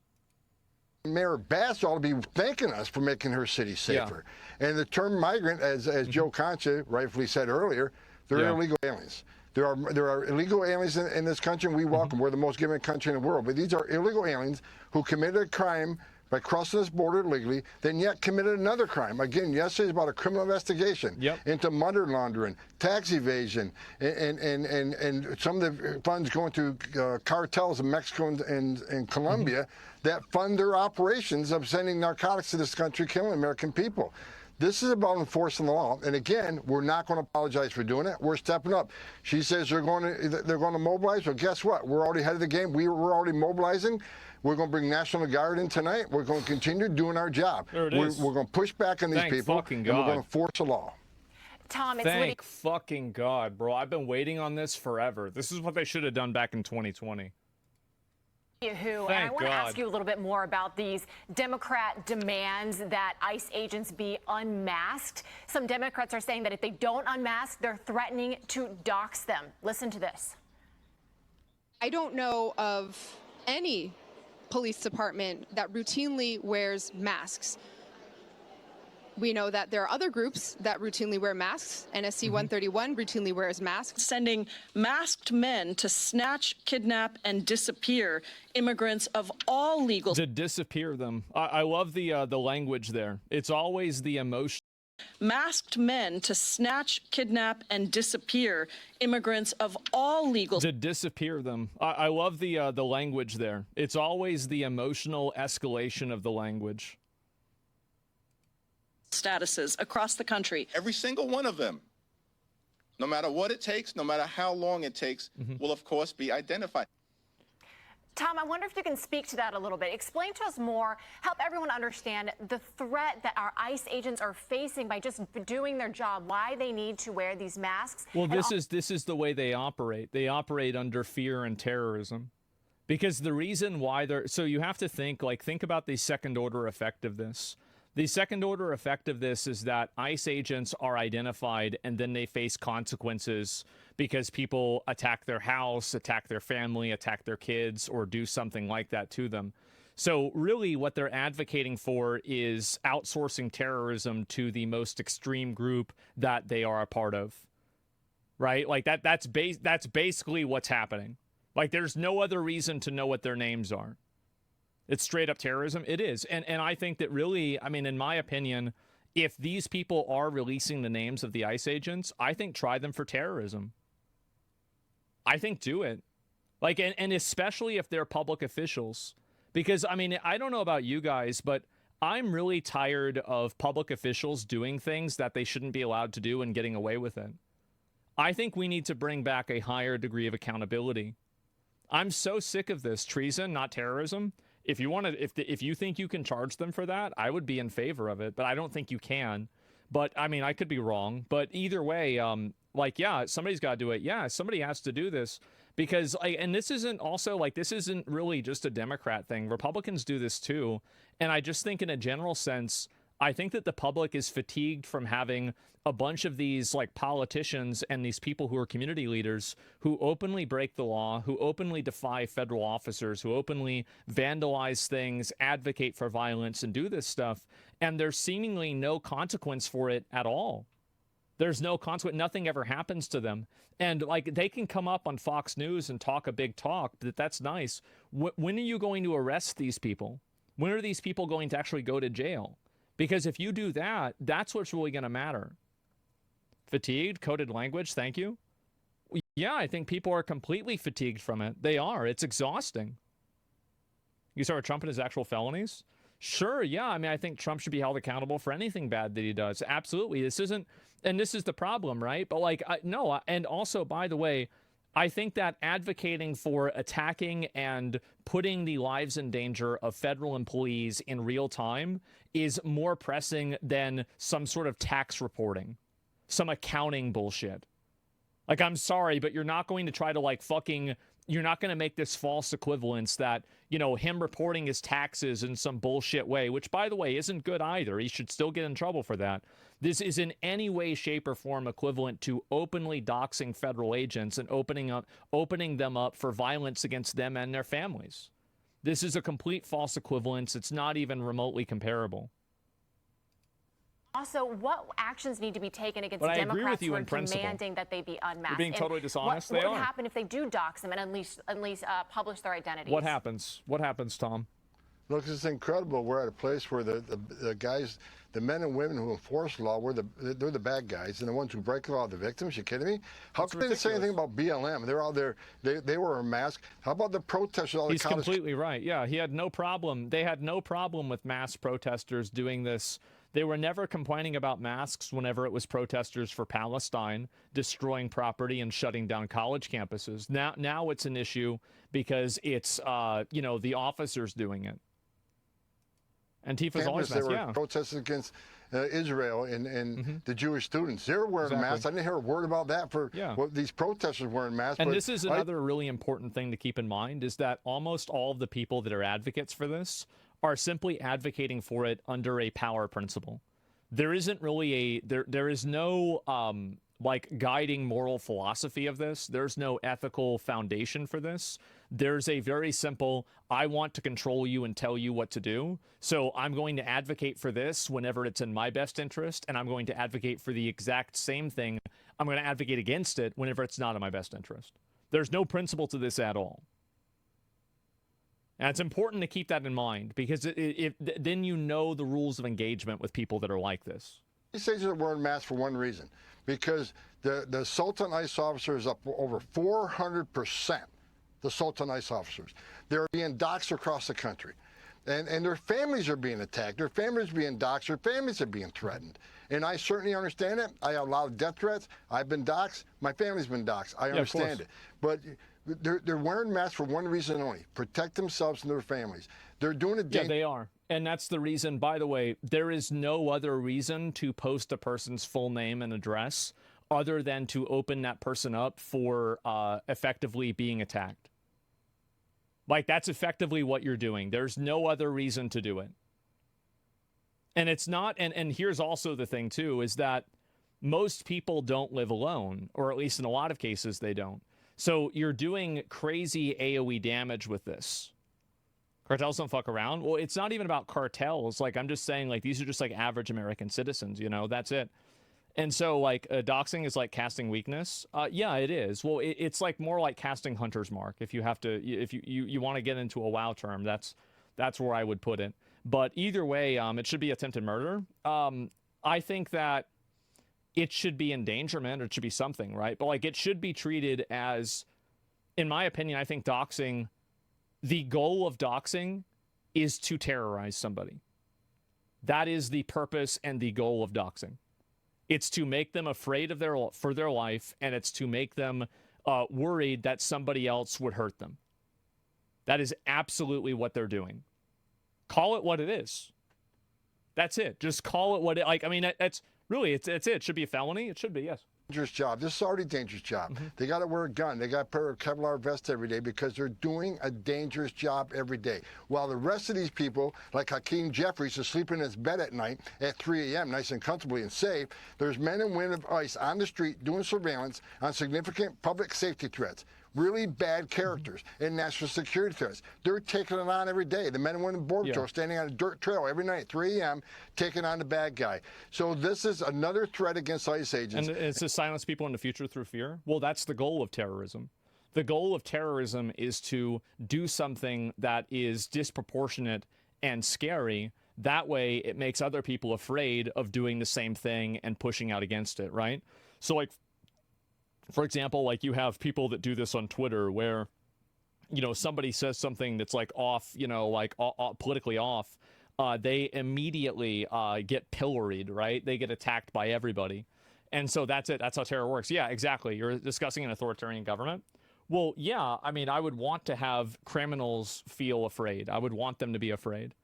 Mayor Bass ought to be thanking us for making her city safer. Yeah. And the term migrant, as Joe Concha rightfully said earlier, they're illegal aliens. There are illegal aliens in this country, and we welcome. We're the most giving country in the world. But these are illegal aliens who committed a crime by crossing this border illegally, then yet committed another crime. Again, yesterday's about a criminal investigation into money laundering, tax evasion, and some of the funds going to cartels in Mexico and Colombia that fund their operations of sending narcotics to this country, killing American people. This is about enforcing the law. And again, we're not going to apologize for doing it. We're stepping up. She says they're going to mobilize. Well, guess what? We're already ahead of the game. We're already mobilizing. We're going to bring National Guard in tonight. We're going to continue doing our job. There it is. We're going to push back on these people, and we're going to force the law. Tom, it's Thank fucking God, bro. I've been waiting on this forever. This is what they should have done back in 2020. And I want to ask you a little bit more about these Democrat demands that ICE agents be unmasked. Some Democrats are saying that if they don't unmask, they're threatening to dox them. Listen to this. I don't know of any police department that routinely wears masks. We know that there are other groups that routinely wear masks. NSC 131 routinely wears masks. Sending masked men to snatch, kidnap, and disappear immigrants of all legal... To disappear them. I love the language there. It's always the emotion. Masked men to snatch, kidnap, and disappear immigrants of all legal... To disappear them. I love the language there. It's always the emotional escalation of the language. Statuses across the country. Every single one of them, no matter what it takes, no matter how long it takes, will of course be identified. Tom, I wonder if you can speak to that a little bit. Explain to us more, help everyone understand the threat that our ICE agents are facing by just doing their job, why they need to wear these masks. Well, this is the way they operate. They operate under fear and terrorism. Because the reason why they're... So you have to think about the second order effect of this. The second order effect of this is that ICE agents are identified and then they face consequences because people attack their house, attack their family, attack their kids, or do something like that to them. So really what they're advocating for is outsourcing terrorism to the most extreme group that they are a part of. Right? Like that's basically what's happening. Like there's no other reason to know what their names are. It's straight up terrorism. It is. And I think that really, I mean, in my opinion, if these people are releasing the names of the ICE agents, I think try them for terrorism. I think do it. Like, and especially if they're public officials. Because, I mean, I don't know about you guys, but I'm really tired of public officials doing things that they shouldn't be allowed to do and getting away with it. I think we need to bring back a higher degree of accountability. I'm so sick of this. Treason, not terrorism. If you want to, if you think you can charge them for that, I would be in favor of it, but I don't think you can. But I mean, I could be wrong. But either way, like, yeah, somebody's got to do it. Yeah, somebody has to do this because, and this isn't also like this isn't really just a Democrat thing. Republicans do this too, and I just think in a general sense, I think that the public is fatigued from having a bunch of these like politicians and these people who are community leaders who openly break the law, who openly defy federal officers, who openly vandalize things, advocate for violence, and do this stuff. And there's seemingly no consequence for it at all. There's no consequence. Nothing ever happens to them. And like they can come up on Fox News and talk a big talk, but that's nice. When are you going to arrest these people? When are these people going to actually go to jail? Because if you do that, that's what's really going to matter. Fatigued, coded language, thank you. Yeah, I think people are completely fatigued from it. They are. It's exhausting. You start with Trump and his actual felonies? Sure, yeah. I mean, I think Trump should be held accountable for anything bad that he does. Absolutely. This isn't, and this is the problem, right? But like, no, and also, by the way, I think that advocating for attacking and putting the lives in danger of federal employees in real time is more pressing than some sort of tax reporting, some accounting bullshit. Like, I'm sorry, but you're not going to try to like you're not going to make this false equivalence that, you know, him reporting his taxes in some bullshit way, which, by the way, isn't good either. He should still get in trouble for that. This is in any way, shape, or form equivalent to openly doxing federal agents and opening them up for violence against them and their families. This is a complete false equivalence. It's not even remotely comparable. Also, what actions need to be taken against But Democrats who are demanding that they be unmasked? You're being totally dishonest. What would happen if they do dox them and at least publish their identities? What happens? What happens, Tom? Look, it's incredible. We're at a place where the guys, the men and women who enforce law, they're the bad guys, and the ones who break the law are the victims. You kidding me? How come they didn't say anything about BLM? They're out there. They were masked. How about the protesters? He's completely right. Yeah, he had no problem. They had no problem with mass protesters doing this They were never complaining about masks whenever it was protesters for Palestine destroying property and shutting down college campuses. Now it's an issue because it's, you know, the officers doing it. Antifa's always masks. They were protesting against Israel and the Jewish students. They were wearing masks. I didn't hear a word about that for these protesters wearing masks. And this is another really important thing to keep in mind, is that almost all of the people that are advocates for this are simply advocating for it under a power principle. There isn't really there is no like guiding moral philosophy of this. There's no ethical foundation for this. There's a very simple, I want to control you and tell you what to do. So I'm going to advocate for this whenever it's in my best interest, and I'm going to advocate for the exact same thing. I'm going to advocate against it whenever it's not in my best interest. There's no principle to this at all. And it's important to keep that in mind, because then you know the rules of engagement with people that are like this. These agents are wearing masks for one reason, because the Sultan ICE officer is up over 400%. The Sultan ICE officers. They're being doxxed across the country. And their families are being attacked. Their families are being doxxed. Their families are being threatened. And I certainly understand it. I have a lot of death threats. I've been doxxed. My family's been doxxed. I understand it. But they're wearing masks for one reason only: protect themselves and their families. They're doing it. Yeah, they are. And that's the reason, by the way, there is no other reason to post a person's full name and address other than to open that person up for effectively being attacked. Like, that's effectively what you're doing. There's no other reason to do it. And it's not, and here's also the thing too, is that most people don't live alone, or at least in a lot of cases they don't. So you're doing crazy AoE damage with this. Cartels don't fuck around. Well, it's not even about cartels. Like, I'm just saying, like, these are just like average American citizens, you know, that's it. And so, like, doxing is like casting weakness. Yeah, it is. Well, it's like more like casting hunter's mark. If you have to, if you want to get into a WoW term, that's where I would put it. But either way, it should be attempted murder. I think that it should be endangerment, or it should be something, right? But like, it should be treated as, in my opinion, I think doxing, the goal of doxing is to terrorize somebody. That is the purpose and the goal of doxing. It's to make them afraid of for their life, and it's to make them worried that somebody else would hurt them. That is absolutely what they're doing. Call it what it is. That's it. Just call it what it, like, I mean, that's really, it's it. It should be a felony. It should be, yes. Dangerous job. This is already a dangerous job. They got to wear a gun. They got to wear a Kevlar vest every day, because they're doing a dangerous job every day. While the rest of these people, like Hakeem Jeffries, is sleeping in his bed at night at 3 a.m., nice and comfortably and safe, there's men and women of ICE on the street doing surveillance on significant public safety threats. Really bad characters and national security threats. They're taking it on every day. The men and women in Borov Patrol standing on a dirt trail every night at 3 a.m. taking on the bad guy. So this is another threat against ICE agents. And it's to silence people in the future through fear. Well, that's the goal of terrorism. The goal of terrorism is to do something that is disproportionate and scary. That way, it makes other people afraid of doing the same thing and pushing out against it, right? So, like, for example, like, you have people that do this on Twitter where, you know, somebody says something that's like off, you know, like politically off. They immediately get pilloried, right? They get attacked by everybody. And so that's it. That's how terror works. Yeah, exactly. You're discussing an authoritarian government. Well, yeah, I mean, I would want to have criminals feel afraid. I would want them to be afraid.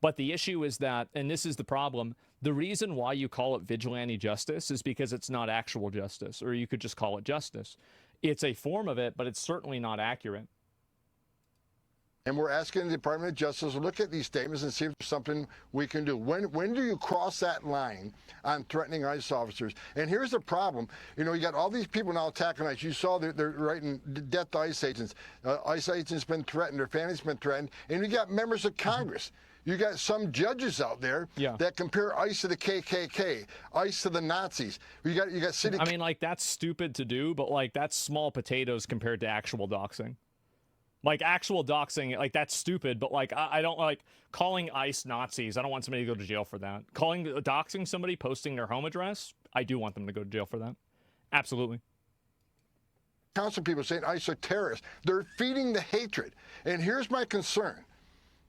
But the issue is that, and this is the problem, the reason why you call it vigilante justice is because it's not actual justice, or you could just call it justice. It's a form of it, but it's certainly not accurate. And we're asking the Department of Justice to look at these statements and see if there's something we can do. When do you cross that line on threatening ICE officers? And here's the problem. You know, you got all these people now attacking ICE. You saw they're writing death to ICE agents. ICE agents been threatened. Their families been threatened. And you got members of Congress. You got some judges out there that compare ICE to the KKK, ICE to the Nazis. You got city. I mean, like, that's stupid to do, but like, that's small potatoes compared to actual doxing. Like, actual doxing, like, that's stupid, but like, I don't like calling ICE Nazis. I don't want somebody to go to jail for that. Doxing somebody, posting their home address, I do want them to go to jail for that. Absolutely. Council people saying ICE are terrorists. They're feeding the hatred. And here's my concern.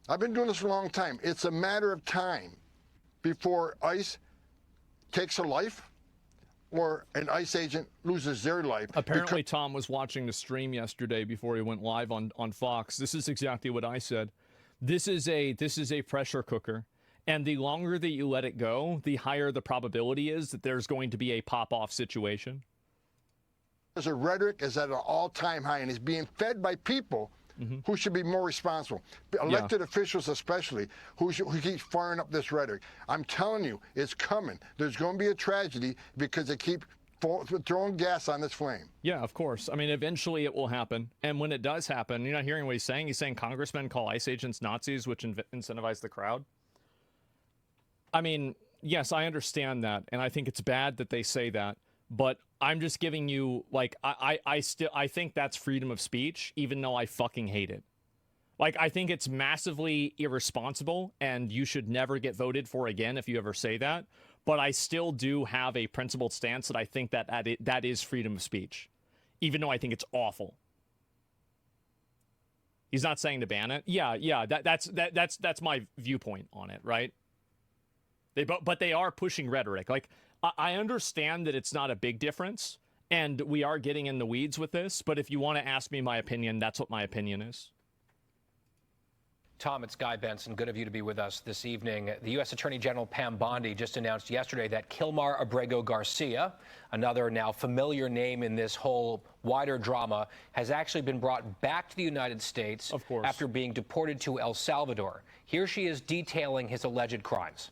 I've been doing this for a long time. It's a matter of time before ICE takes a life or an ICE agent loses their life. Apparently, Tom was watching the stream yesterday before he went live on Fox. This is exactly what I said. This is a pressure cooker. And the longer that you let it go, the higher the probability is that there's going to be a pop-off situation. The rhetoric is at an all-time high and is being fed by people who should be more responsible. Elected officials especially, who keep firing up this rhetoric. I'm telling you, it's coming. There's going to be a tragedy because they keep throwing gas on this flame. Yeah, of course. I mean, eventually it will happen. And when it does happen, you're not hearing what he's saying. He's saying congressmen call ICE agents Nazis, which incentivize the crowd. I mean, yes, I understand that. And I think it's bad that they say that. But I'm just giving you, like, I think that's freedom of speech, even though I fucking hate it. Like, I think it's massively irresponsible, and you should never get voted for again if you ever say that. But I still do have a principled stance that I think that is freedom of speech, even though I think it's awful. He's not saying to ban it. Yeah, that's my viewpoint on it, right? But they are pushing rhetoric. Like, I understand that it's not a big difference, and we are getting in the weeds with this, but if you want to ask me my opinion, that's what my opinion is. Tom, it's Guy Benson. Good of you to be with us this evening. The U.S. Attorney General Pam Bondi just announced yesterday that Kilmar Abrego Garcia, another now familiar name in this whole wider drama, has actually been brought back to the United States after being deported to El Salvador. Here she is detailing his alleged crimes.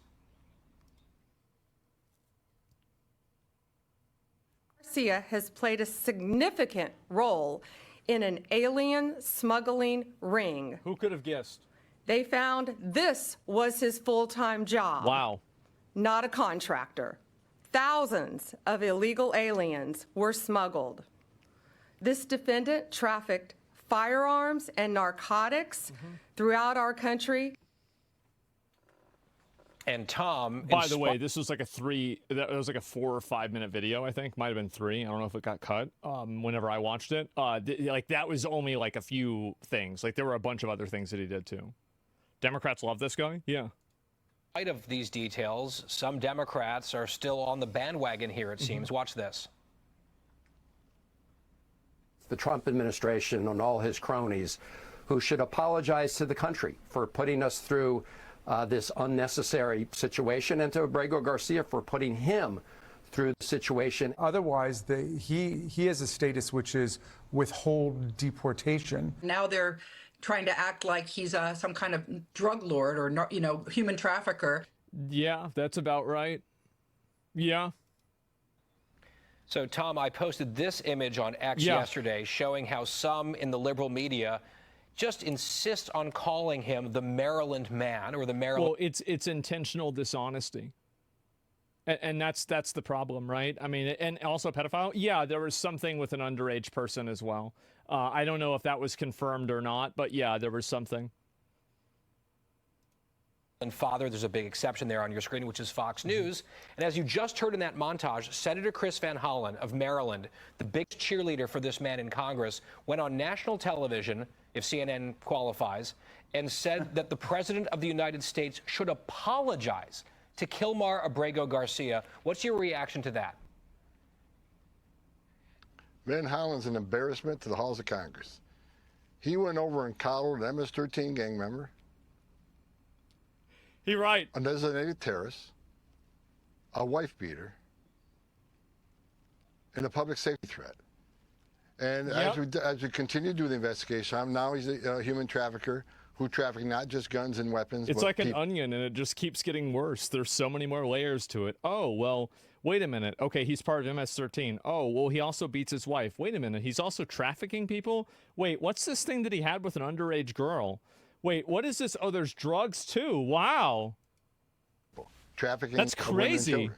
Garcia has played a significant role in an alien smuggling ring. Who could have guessed? They found this was his full-time job. Wow. Not a contractor. Thousands of illegal aliens were smuggled. This defendant trafficked firearms and narcotics throughout our country. And Tom, by the way, this was like that was like a 4 or 5 minute video, I think. Might have been 3. I don't know if it got cut whenever I watched it. Like, that was only like a few things. Like, there were a bunch of other things that he did too. Democrats love this guy. Yeah. In light of these details, some Democrats are still on the bandwagon here, it seems. Watch this. The Trump administration and all his cronies who should apologize to the country for putting us through this unnecessary situation, and to Abrego Garcia for putting him through the situation. Otherwise, he has a status which is withhold deportation. Now they're trying to act like he's some kind of drug lord or, human trafficker. Yeah, that's about right. Yeah. So, Tom, I posted this image on X yesterday showing how some in the liberal media just insist on calling him the Maryland man or the Maryland. Well, it's intentional dishonesty. And that's the problem, right? I mean, and also pedophile. Yeah, there was something with an underage person as well. I don't know if that was confirmed or not, but yeah, there was something. And father, there's a big exception there on your screen, which is Fox News. And as you just heard in that montage, Senator Chris Van Hollen of Maryland, the big cheerleader for this man in Congress, went on national television, if CNN qualifies, and said that the president of the United States should apologize to Kilmar Abrego Garcia. What's your reaction to that? Van Hollen's an embarrassment to the halls of Congress. He went over and collared an MS-13 gang member. He right. A designated terrorist, a wife beater, and a public safety threat. And as we continue to do the investigation, now he's a human trafficker who trafficked not just guns and weapons. It's like an onion, and it just keeps getting worse. There's so many more layers to it. Oh, well, wait a minute. Okay, he's part of MS-13. Oh, well, he also beats his wife. Wait a minute. He's also trafficking people? Wait, what's this thing that he had with an underage girl? Wait, what is this? Oh, there's drugs too. Wow. Trafficking. That's crazy.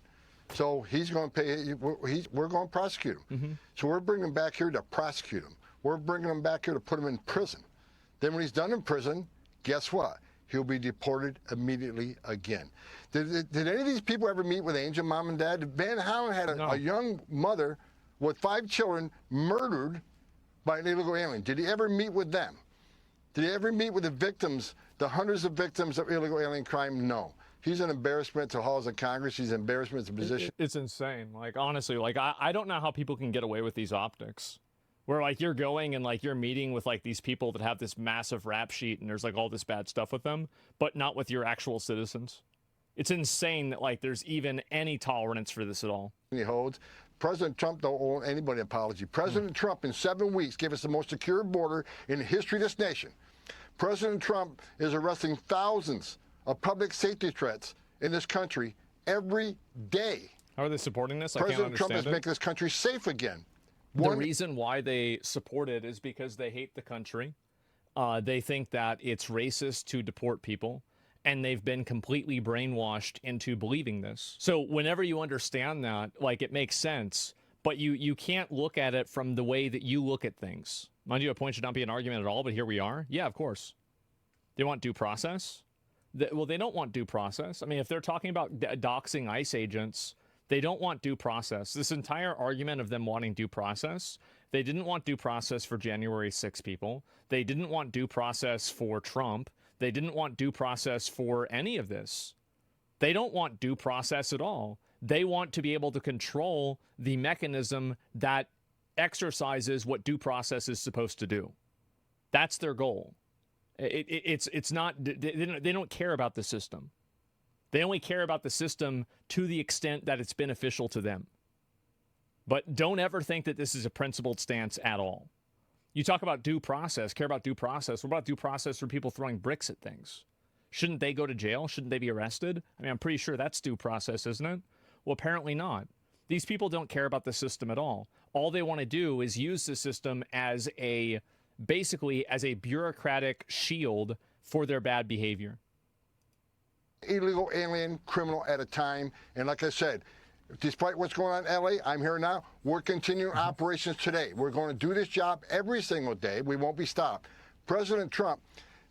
So he's going to pay. We're going to prosecute him. So we're bringing him back here to prosecute him. We're bringing him back here to put him in prison. Then when he's done in prison, guess what? He'll be deported immediately again. Did any of these people ever meet with Angel mom and dad? Van Hollen had a young mother with 5 children murdered by an illegal alien. Did he ever meet with them? Did he ever meet with the victims, the hundreds of victims of illegal alien crime? No. He's an embarrassment to halls of Congress. He's an embarrassment to position. It's insane. Like, honestly, like, I don't know how people can get away with these optics. Where, like, you're going and, like, you're meeting with, like, these people that have this massive rap sheet and there's, like, all this bad stuff with them, but not with your actual citizens. It's insane that, like, there's even any tolerance for this at all. He holds. President Trump don't owe anybody an apology. President Trump in 7 weeks gave us the most secure border in the history of this nation. President Trump is arresting thousands of public safety threats in this country every day. How are they supporting this? President Trump is making this country safe again. The reason why they support it is because they hate the country. They think that it's racist to deport people, and they've been completely brainwashed into believing this. So whenever you understand that, like, it makes sense, but you can't look at it from the way that you look at things. Mind you, a point should not be an argument at all, but here we are. Yeah, of course. They want due process? Well, they don't want due process. I mean, if they're talking about doxing ICE agents, they don't want due process. This entire argument of them wanting due process, they didn't want due process for January 6 people. They didn't want due process for Trump. They didn't want due process for any of this. They don't want due process at all. They want to be able to control the mechanism that exercises what due process is supposed to do. That's their goal. It's not, they don't care about the system. They only care about the system to the extent that it's beneficial to them. But don't ever think that this is a principled stance at all. You talk about due process, care about due process. What about due process for people throwing bricks at things? Shouldn't they go to jail? Shouldn't they be arrested? I mean, I'm pretty sure that's due process, isn't it? Well, apparently not. These people don't care about the system at all. All they want to do is use the system as basically as a bureaucratic shield for their bad behavior. Illegal alien criminal at a time. And like I said, despite what's going on in LA, I'm here now. We're continuing operations today. We're going to do this job every single day. We won't be stopped. President Trump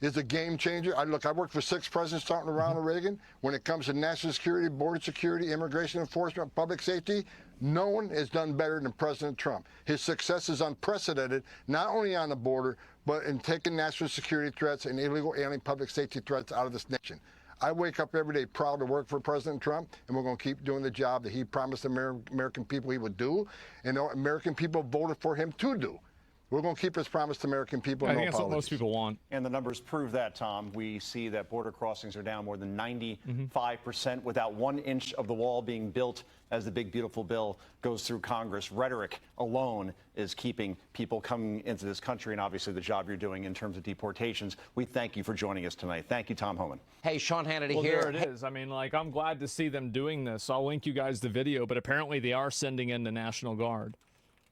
is a game changer. I worked for 6 presidents starting with Ronald Reagan. When it comes to national security, border security, immigration enforcement, public safety, no one has done better than President Trump. His success is unprecedented, not only on the border, but in taking national security threats and illegal alien public safety threats out of this nation. I wake up every day proud to work for President Trump, and we're going to keep doing the job that he promised the American people he would do, and the American people voted for him to do. We're going to keep his promise to American people. I think that's what most people want. And the numbers prove that, Tom. We see that border crossings are down more than 95% without 1 inch of the wall being built as the big, beautiful bill goes through Congress. Rhetoric alone is keeping people coming into this country, and obviously the job you're doing in terms of deportations. We thank you for joining us tonight. Thank you, Tom Homan. Hey, Sean Hannity well, here. There it is. I mean, like, I'm glad to see them doing this. I'll link you guys the video, but apparently they are sending in the National Guard.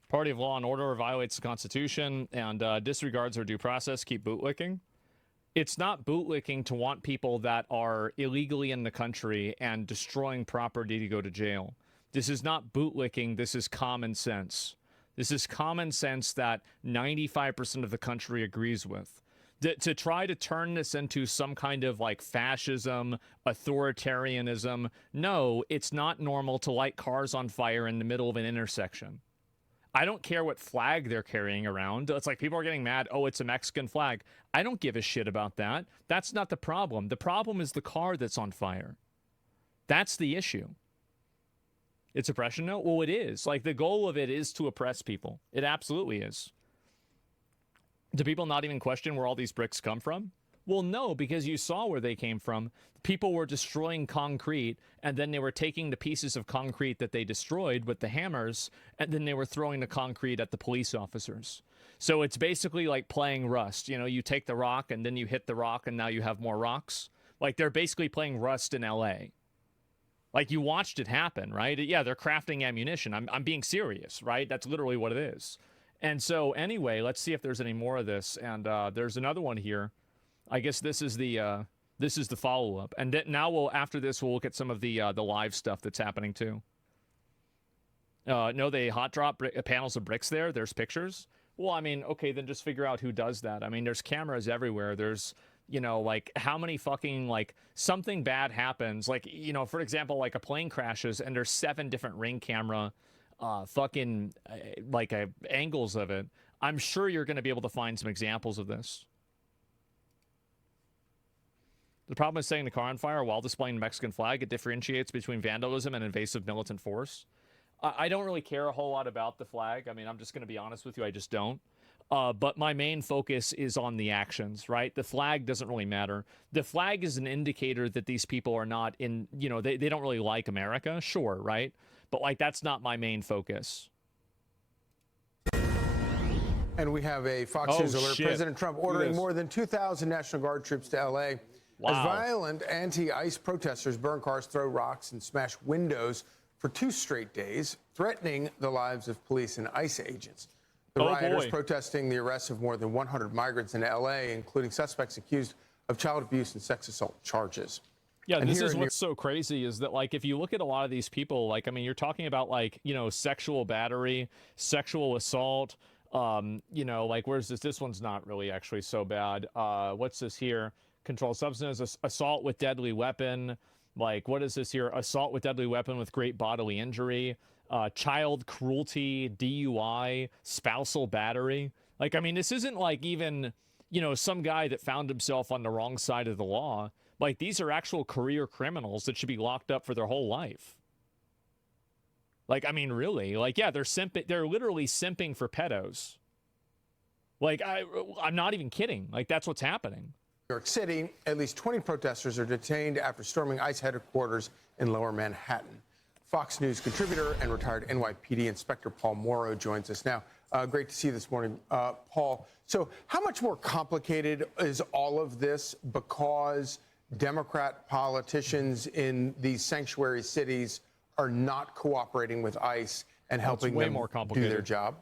Party of Law and Order violates the Constitution and disregards our due process, keep bootlicking. It's not bootlicking to want people that are illegally in the country and destroying property to go to jail. This is not bootlicking. This is common sense. This is common sense that 95% of the country agrees with. To try to turn this into some kind of like fascism, authoritarianism, no, it's not normal to light cars on fire in the middle of an intersection. I don't care what flag they're carrying around. It's like people are getting mad. Oh, it's a Mexican flag. I don't give a shit about that. That's not the problem. The problem is the car that's on fire. That's the issue. It's oppression? No? Well, it is. Like, the goal of it is to oppress people. It absolutely is. Do people not even question where all these bricks come from? Well, no, because you saw where they came from. People were destroying concrete, and then they were taking the pieces of concrete that they destroyed with the hammers, and then they were throwing the concrete at the police officers. So it's basically like playing Rust. You know, you take the rock, and then you hit the rock, and now you have more rocks. Like, they're basically playing Rust in LA. Like, you watched it happen, right? Yeah, they're crafting ammunition. I'm being serious, right? That's literally what it is. And so, anyway, let's see if there's any more of this. And there's another one here. I guess this is the follow-up, and now after this we'll look at some of the live stuff that's happening too. No, they hot drop panels of bricks there. There's pictures. Well, I mean, okay, then just figure out who does that. I mean, there's cameras everywhere. There's, you know, like how many fucking like something bad happens, like, you know, for example, like a plane crashes and there's 7 different Ring camera angles of it. I'm sure you're going to be able to find some examples of this. The problem is setting the car on fire while displaying the Mexican flag. It differentiates between vandalism and invasive militant force. I don't really care a whole lot about the flag. I mean, I'm just going to be honest with you. I just don't. But my main focus is on the actions, right? The flag doesn't really matter. The flag is an indicator that these people are not in, you know, they don't really like America. Sure, right? But, like, that's not my main focus. And we have a Fox News alert. President Trump ordering more than 2,000 National Guard troops to L.A. Wow. As violent anti-ICE protesters burn cars, throw rocks, and smash windows for 2 straight days, threatening the lives of police and ICE agents. The rioters protesting the arrest of more than 100 migrants in L.A., including suspects accused of child abuse and sex assault charges. Yeah, this is what's so crazy is that, like, if you look at a lot of these people, like, I mean, you're talking about, like, you know, sexual battery, sexual assault, you know, like, where's this? This one's not really actually so bad. What's this here? Controlled substance, assault with deadly weapon. Like, what is this here? Assault with deadly weapon with great bodily injury, child cruelty, DUI, spousal battery. Like, I mean, this isn't like even, you know, some guy that found himself on the wrong side of the law. Like, these are actual career criminals that should be locked up for their whole life. Like, I mean, really? Like, yeah, they're literally simping for pedos. Like, I'm not even kidding. Like, that's what's happening. New York City, at least 20 protesters are detained after storming ICE headquarters in Lower Manhattan. Fox News contributor and retired NYPD Inspector Paul Morrow joins us now. Great to see you this morning, Paul. So how much more complicated is all of this because Democrat politicians in these sanctuary cities are not cooperating with ICE and helping them do their job?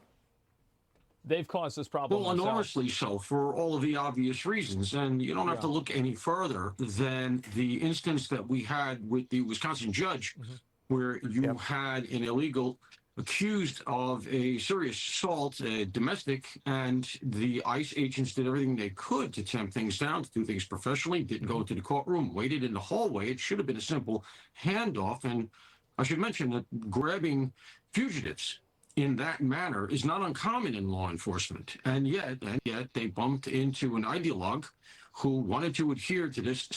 They've caused this problem. Well, enormously so, for all of the obvious reasons. And you don't have to look any further than the instance that we had with the Wisconsin judge, where you had an illegal accused of a serious assault, domestic, and the ICE agents did everything they could to tamp things down, to do things professionally, didn't go into the courtroom, waited in the hallway. It should have been a simple handoff. And I should mention that grabbing fugitives in that manner is not uncommon in law enforcement. And yet they bumped into an ideologue who wanted to adhere to this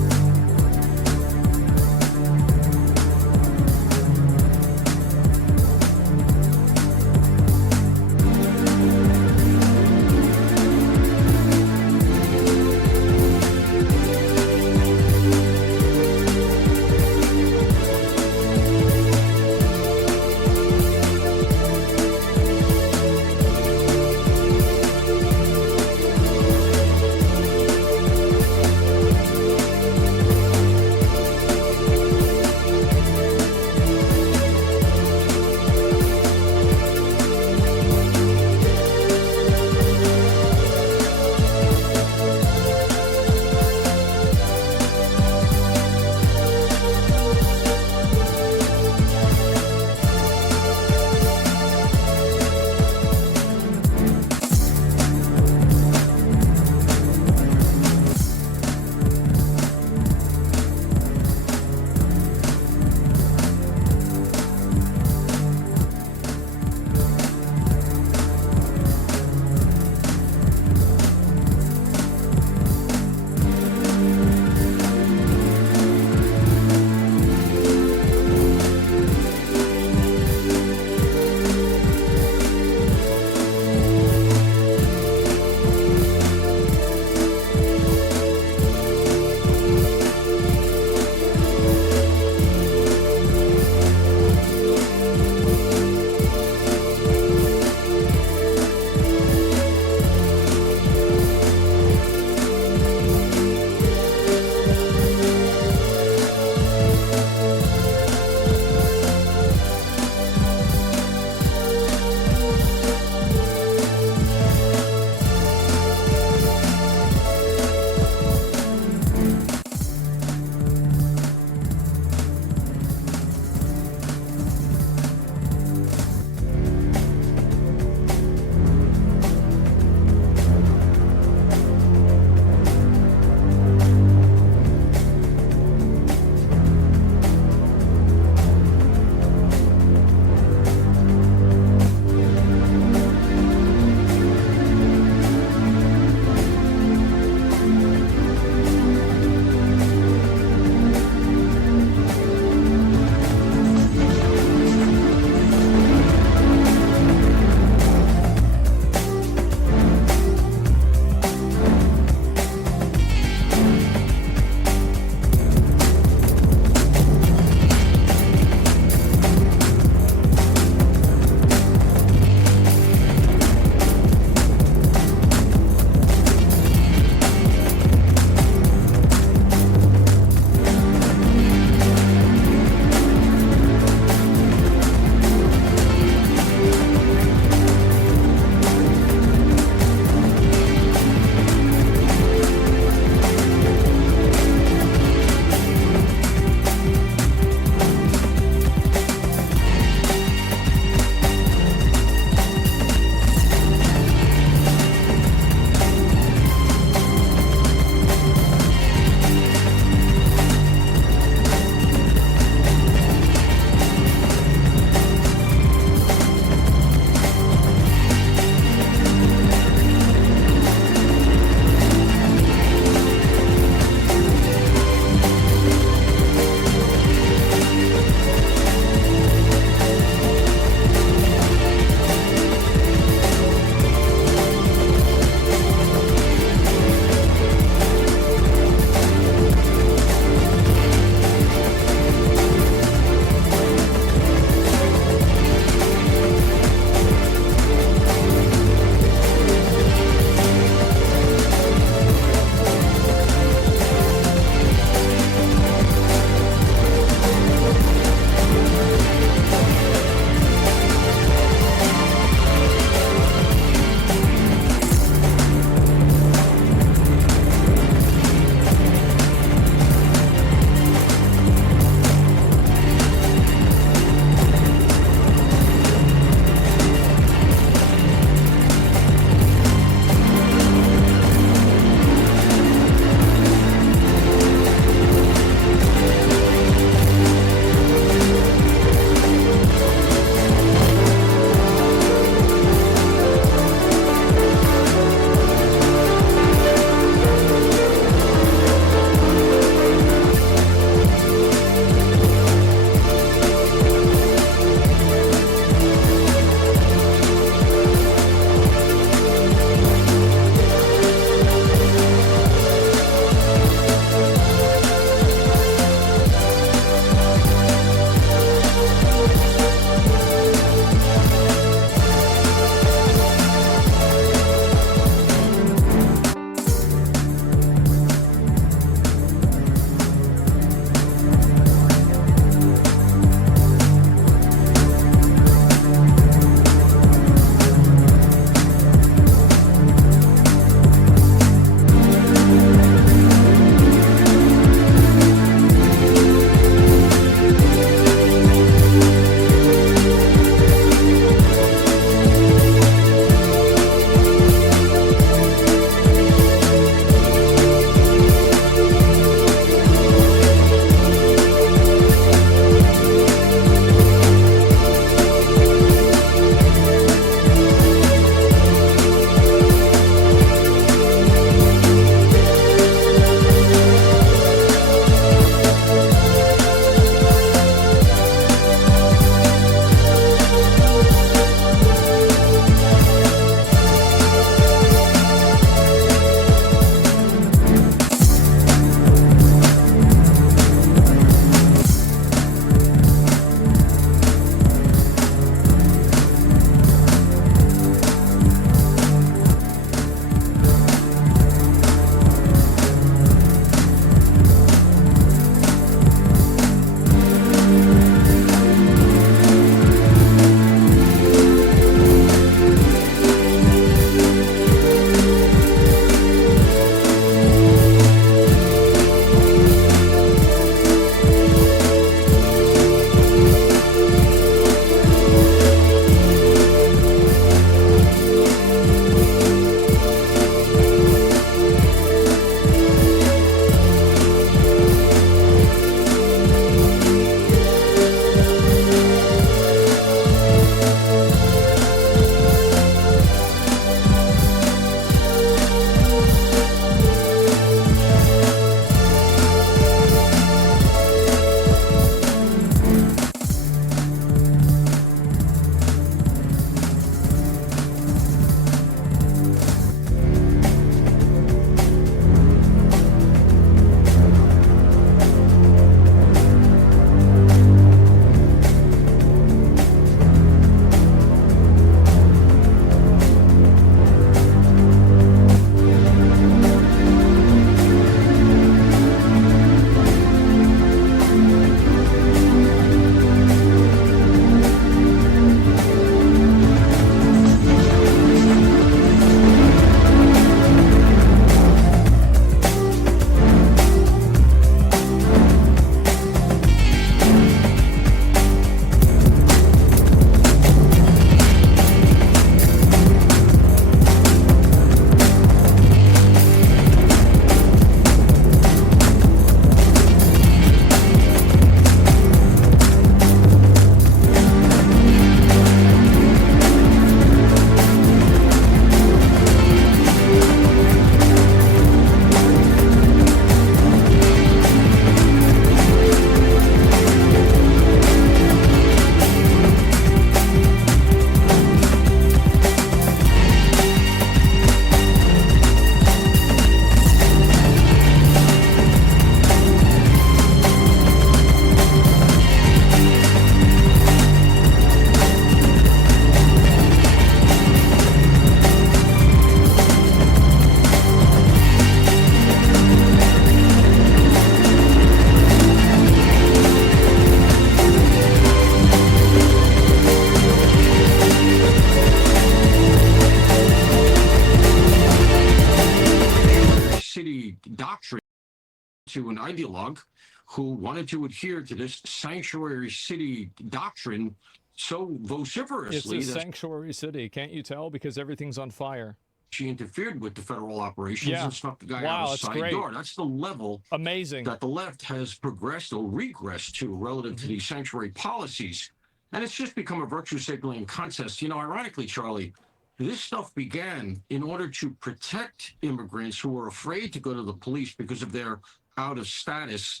to an ideologue who wanted to adhere to this sanctuary city doctrine so vociferously. It's a sanctuary city, can't you tell? Because everything's on fire. She interfered with the federal operations and snuck the guy out of the side door. That's the level that the left has progressed or regressed to relative to these sanctuary policies. And it's just become a virtue signaling contest. You know, ironically, Charlie, this stuff began in order to protect immigrants who were afraid to go to the police because of their out of status,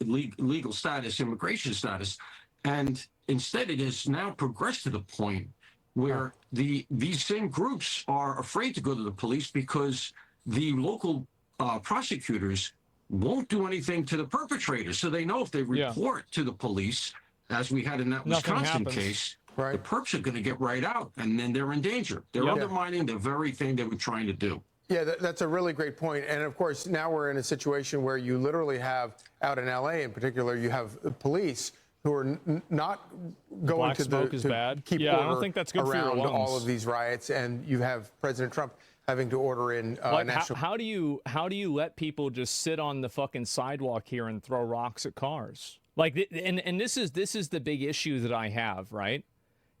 legal status, immigration status. And instead, it has now progressed to the point where these same groups are afraid to go to the police because the local prosecutors won't do anything to the perpetrators. So they know if they report to the police, as we had in that Wisconsin case, the perps are going to get right out, and then they're in danger. They're undermining the very thing they were trying to do. Yeah, that's a really great point. And of course, now we're in a situation where you literally have, out in LA in particular, you have police who are not going to keep order I don't think that's good for your lungs. all of these riots, and you have President Trump having to order in national. How do you let people just sit on the fucking sidewalk here and throw rocks at cars? Like, and this is the big issue that I have, right?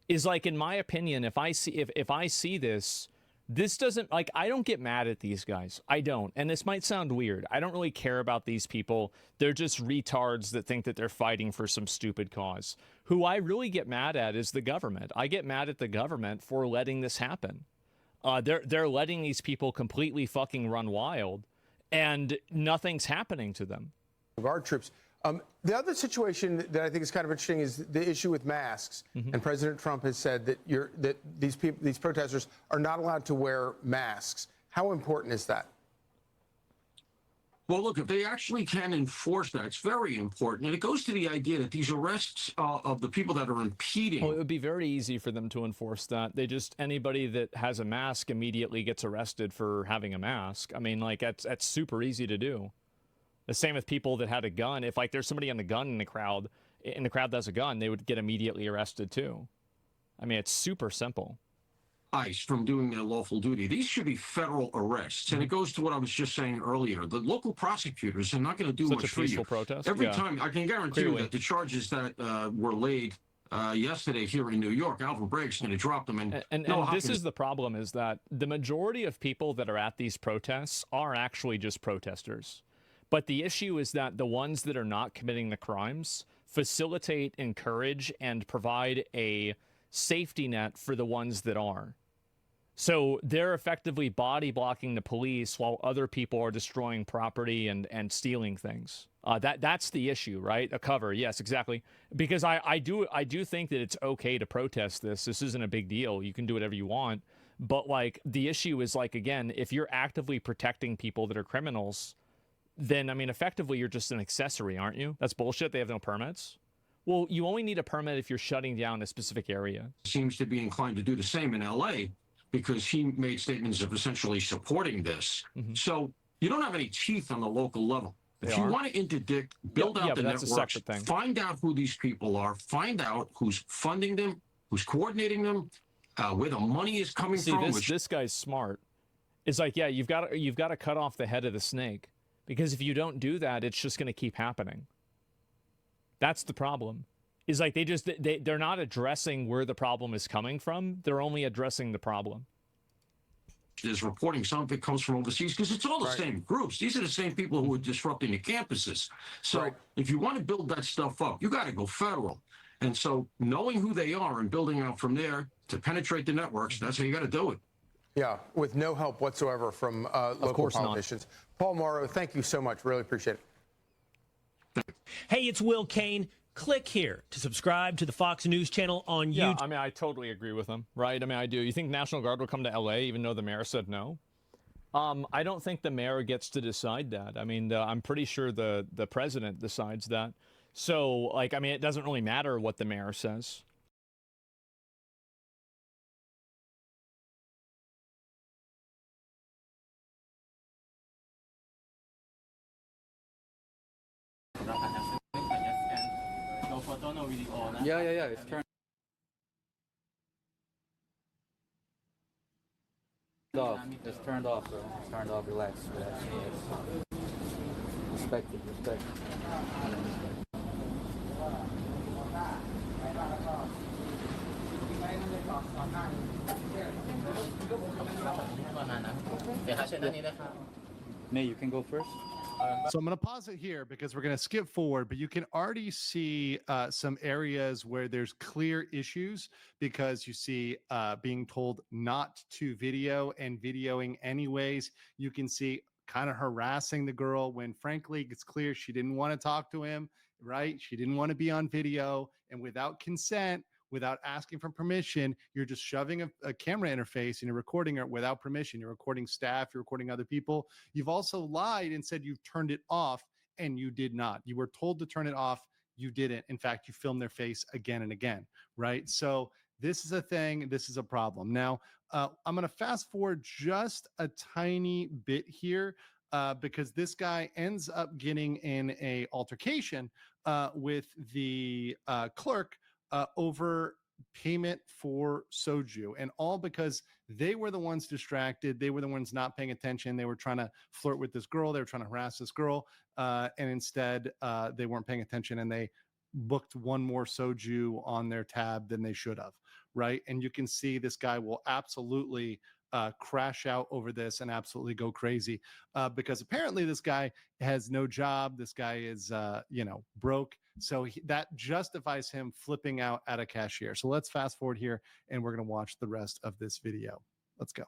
Is like, in my opinion, if I see this doesn't, like, I don't get mad at these guys. I don't. And this might sound weird. I don't really care about these people. They're just retards that think that they're fighting for some stupid cause. Who I really get mad at is the government. I get mad at the government for letting this happen. They're letting these people completely fucking run wild, and nothing's happening to them. Guard troops. The other situation that I think is kind of interesting is the issue with masks. And President Trump has said that these protesters are not allowed to wear masks. How important is that? Well, look, if they actually can enforce that, it's very important. And it goes to the idea that these arrests of the people that are impeding. Well, it would be very easy for them to enforce that. Anybody that has a mask immediately gets arrested for having a mask. I mean, like, that's super easy to do. The same with people that had a gun. If, like, there's somebody on the gun in the crowd that has a gun, they would get immediately arrested too. I mean, it's super simple. ICE from doing their lawful duty. These should be federal arrests. And it goes to what I was just saying earlier. The local prosecutors are not going to do much for you. Protest? Every time, I can guarantee you that the charges that were laid yesterday here in New York, Alvin Bragg's going to drop them. And this is the problem, is that the majority of people that are at these protests are actually just protesters. But the issue is that the ones that are not committing the crimes facilitate, encourage, and provide a safety net for the ones that are. So they're effectively body blocking the police while other people are destroying property and stealing things. That's the issue, right? A cover, yes, exactly. Because I do think that it's okay to protest this. This isn't a big deal. You can do whatever you want. But, like, the issue is, like, again, if you're actively protecting people that are criminals, then, I mean, effectively, you're just an accessory, aren't you? That's bullshit. They have no permits. Well, you only need a permit if you're shutting down a specific area. Seems to be inclined to do the same in L.A. because he made statements of essentially supporting this. So you don't have any teeth on the local level. If you want to interdict, build out the networks, find out who these people are, find out who's funding them, who's coordinating them, where the money is coming from. This guy's smart. It's like, yeah, you've got to cut off the head of the snake. Because if you don't do that, it's just going to keep happening. That's the problem. Is like they're not addressing where the problem is coming from. They're only addressing the problem. There's reporting some of it comes from overseas because it's all the same groups. These are the same people who are disrupting the campuses. So if you want to build that stuff up, you got to go federal. And so knowing who they are and building out from there to penetrate the networks, that's how you got to do it. Yeah, with no help whatsoever from local politicians. Paul Morrow, thank you so much. Really appreciate it. Hey, it's Will Kane. Click here to subscribe to the Fox News channel on YouTube. Yeah, I mean, I totally agree with him, right? I mean, I do. You think National Guard will come to L.A. even though the mayor said no? I don't think the mayor gets to decide that. I mean, I'm pretty sure the president decides that. So, like, I mean, it doesn't really matter what the mayor says. Yeah, it's turned off. It's turned off, bro. It's turned off. Relax. Respect it, respect. May, you can go first. So I'm going to pause it here because we're going to skip forward, but you can already see some areas where there's clear issues because you see being told not to video and videoing anyways. You can see kind of harassing the girl when frankly it's clear she didn't want to talk to him, right? She didn't want to be on video, and without consent, without asking for permission, you're just shoving a camera interface and you're recording it without permission. You're recording staff, you're recording other people. You've also lied and said you've turned it off, and you did not. You were told to turn it off, you didn't. In fact, you filmed their face again and again, right? So this is a thing, this is a problem. Now, I'm going to fast forward just a tiny bit here because this guy ends up getting in a altercation with the clerk over payment for soju, and all because they were the ones distracted. They were the ones not paying attention. They were trying to flirt with this girl. They were trying to harass this girl. And instead they weren't paying attention, and they booked one more soju on their tab than they should have. Right. And you can see this guy will absolutely crash out over this and absolutely go crazy because apparently this guy has no job. This guy is, broke. So that justifies him flipping out at a cashier. So let's fast forward here and we're going to watch the rest of this video. Let's go.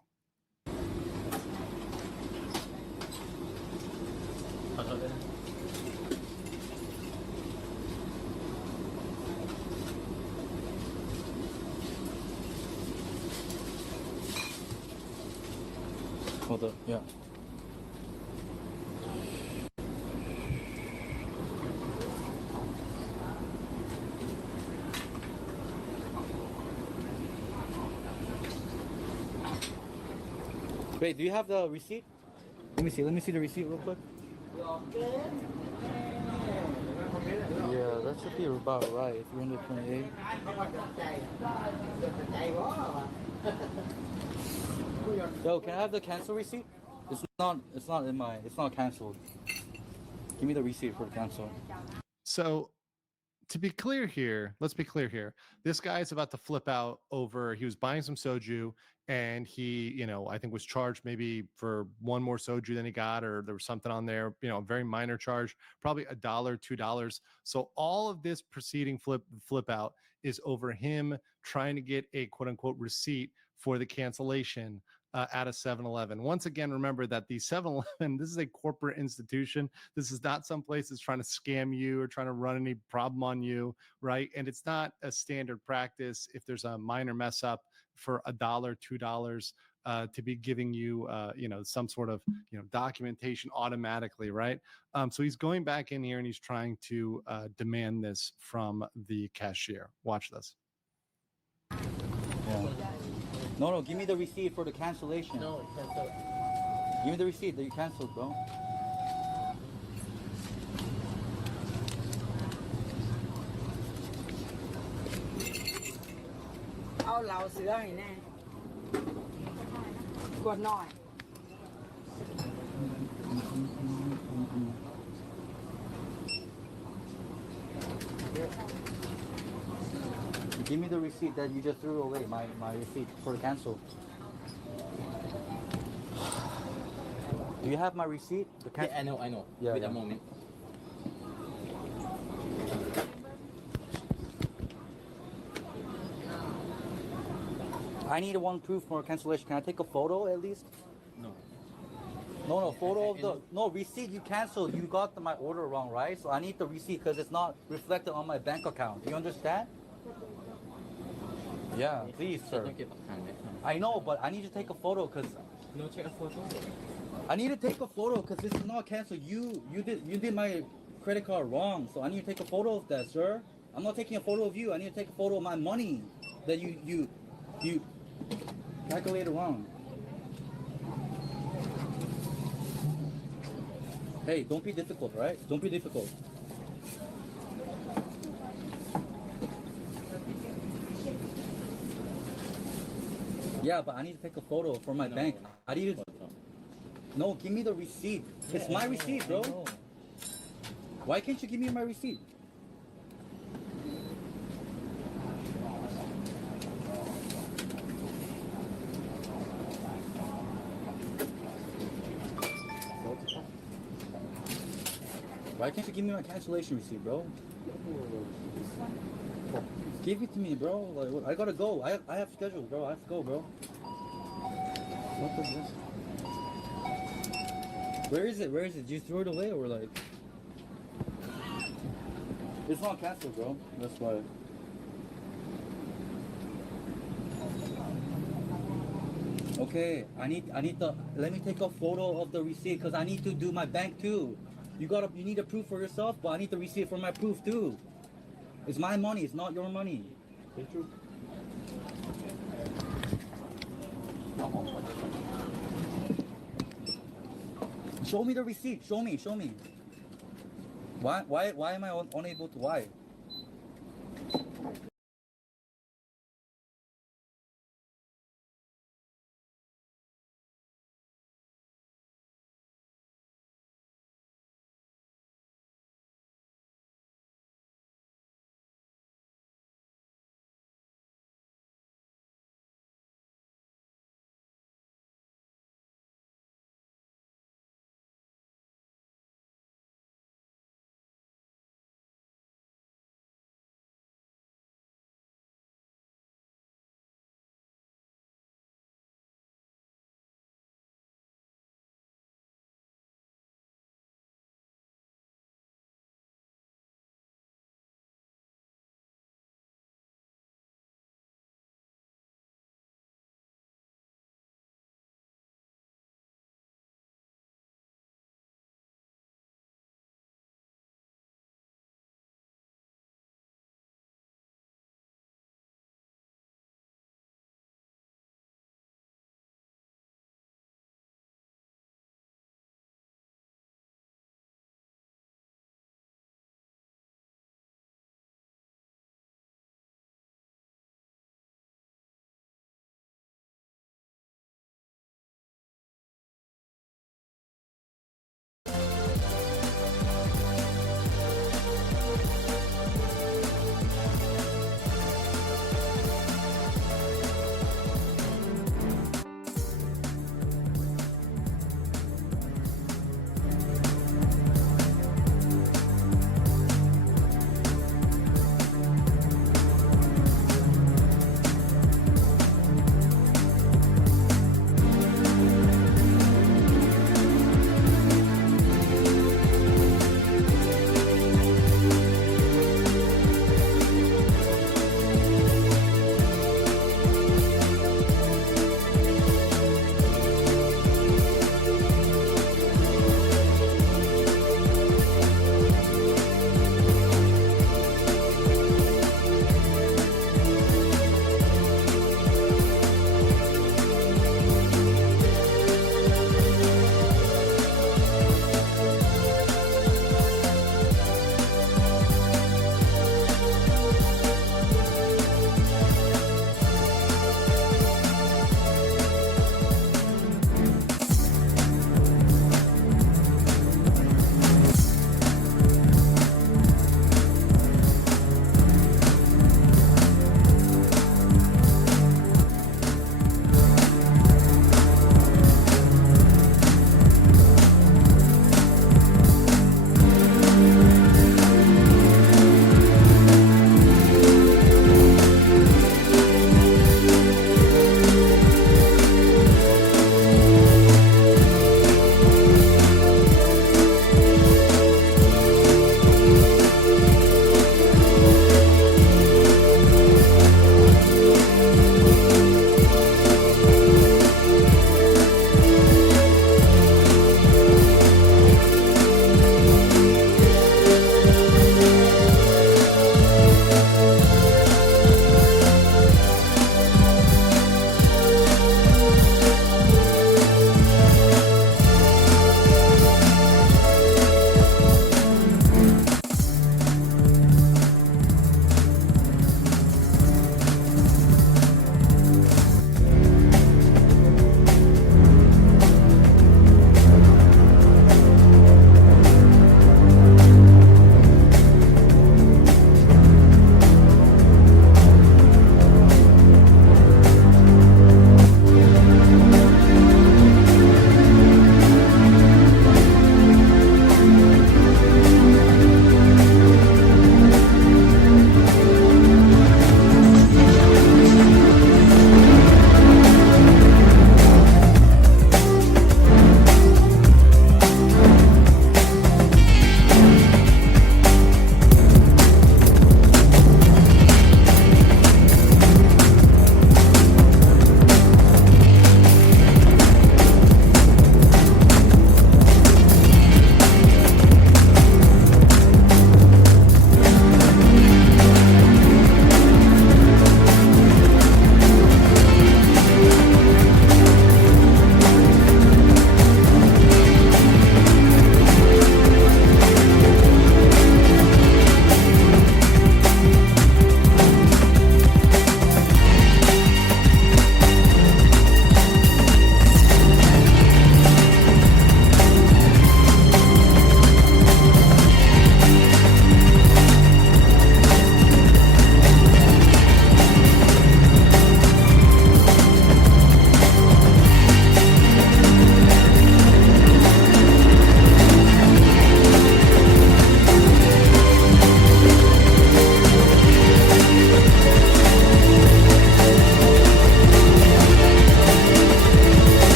Hold up, yeah. Wait, do you have the receipt? Let me see the receipt real quick. Yeah, that should be about right. If you're under 28. Yo, can I have the cancel receipt? It's not canceled. Give me the receipt for the cancel. So to be clear here, let's be clear here. This guy is about to flip out over, he was buying some soju and he, I think was charged maybe for one more soju than he got, or there was something on there, a very minor charge, probably $1, $2. So all of this preceding flip out is over him trying to get a quote unquote receipt for the cancellation at a 7-Eleven. Once again, remember that the 7-Eleven, this is a corporate institution. This is not some place that's trying to scam you or trying to run any problem on you, right? And it's not a standard practice if there's a minor mess up for $1, $2 to be giving you, some sort of, documentation automatically, right? So he's going back in here and he's trying to demand this from the cashier. Watch this. Yeah. No, give me the receipt for the cancellation. No, cancel. Give me the receipt that you canceled, bro. Ao lão sửa này nè. Quật nồi. Give me the receipt that you just threw away, my receipt for the cancel. Do you have my receipt? Yeah, I know. Yeah, Wait a moment. I need one proof for cancellation. Can I take a photo at least? No. No, photo of the receipt you canceled. You got my order wrong, right? So I need the receipt because it's not reflected on my bank account. Do you understand? Yeah, please, sir. I know, but I need to take a photo because. No, take a photo. I need to take a photo because this is not canceled. You did my credit card wrong, so I need to take a photo of that, sir. I'm not taking a photo of you. I need to take a photo of my money that you calculated wrong. Hey, don't be difficult, right? Don't be difficult. Yeah, but I need to take a photo for my bank. I need to. No, give me the receipt. It's my receipt, bro. Why can't you give me my receipt? Why can't you give me my cancellation receipt, bro? Give it to me, bro. Like, I gotta go. I have schedule, bro. I have to go, bro. What the this? Where is it? Where is it? Did you throw it away or like? It's not canceled, bro. That's why. Okay, I need the. Let me take a photo of the receipt because I need to do my bank too. You need a proof for yourself, but I need the receipt for my proof too. It's my money. It's not your money. Show me the receipt. Show me. Show me. Why am I unable to? Why?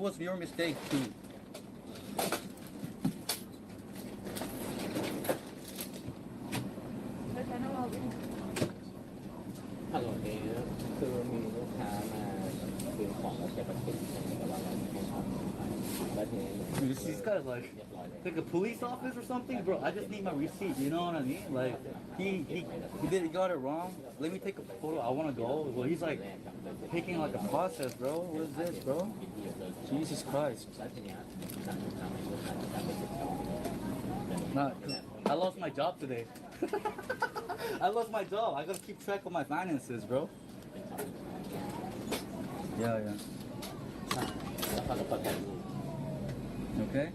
was your mistake too. Hello, คือมีลูกค้ามาซื้อของแล้วแกประติดแต่ว่าเราไม่ให้ทำแล้วทีนี้ Dude, this guy's like a police office or something, bro. I just need my receipt. You know what I mean? Like he got it wrong. Let me take a photo. I want to go. Well, he's like taking like a process, bro. What is this, bro? Jesus Christ. Nah, I lost my job today. I lost my job. I gotta keep track of my finances, bro. Yeah. Okay.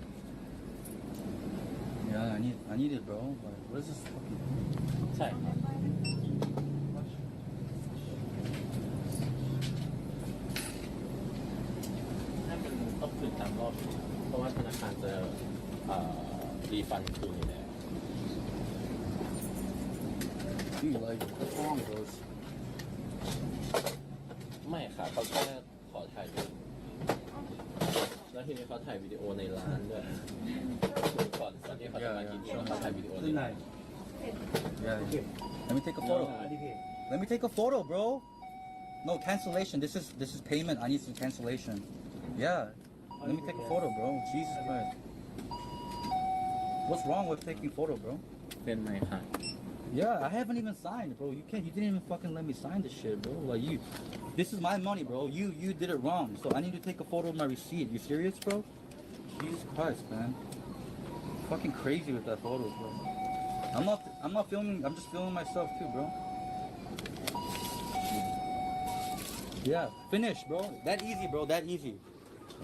Yeah, I need it, bro. Like, what is this fucking? ใช่ครับให้มันต้องคืนตามรอบเพราะว่าธนาคารจะรีฟันคืนอยู่แล้ว Dude, like, what's wrong, bro? ไม่ค่ะเขาแค่ขอถ่ายรูปแล้วทีนี้เขาถ่ายวิดีโอในร้านด้วยก่อนที่เขาจะมากินเขาถ่ายวิดีโอในร้าน Yeah. Let me take a photo. Let me take a photo, bro. No cancellation. This is payment. I need some cancellation. Yeah. Let me take a photo, bro. Jesus Christ. What's wrong with taking photo, bro? เป็นไหมค่ะ Yeah, I haven't even signed, bro. You didn't even fucking let me sign this shit, bro. Like this is my money, bro. You did it wrong. So I need to take a photo of my receipt. You serious, bro? Jesus Christ, man. Fucking crazy with that photo, bro. I'm not filming. I'm just filming myself too, bro. Yeah, finish, bro. That easy, bro. That easy.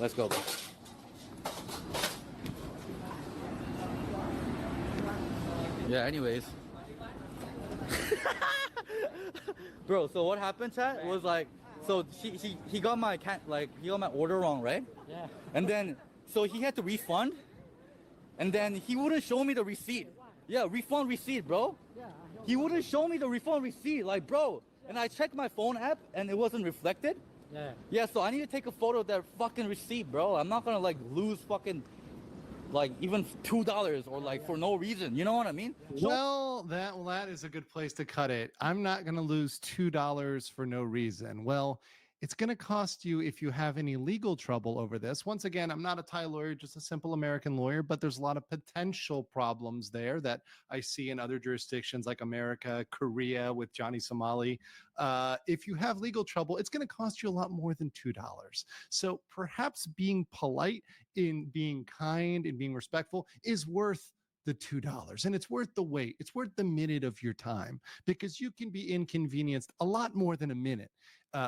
Let's go, bro. Yeah, anyways. Bro, so what happened, chat, was like, so he got my order wrong, right? Yeah. And then, so he had to refund, and then he wouldn't show me the receipt. Yeah, refund receipt, bro. He wouldn't show me the refund receipt, like, bro. And I checked my phone app, and it wasn't reflected. Yeah. Yeah, so I need to take a photo of that fucking receipt, bro. I'm not gonna like lose fucking like even $2 or like for no reason. You know what I mean? Well, that is a good place to cut it. I'm not going to lose $2 for no reason. Well, it's going to cost you if you have any legal trouble over this. Once again, I'm not a Thai lawyer, just a simple American lawyer, but there's a lot of potential problems there that I see in other jurisdictions like America, Korea with Johnny Somali. If you have legal trouble, it's going to cost you a lot more than $2. So perhaps being polite, in being kind, and being respectful is worth the $2, and it's worth the wait. It's worth the minute of your time, because you can be inconvenienced a lot more than a minute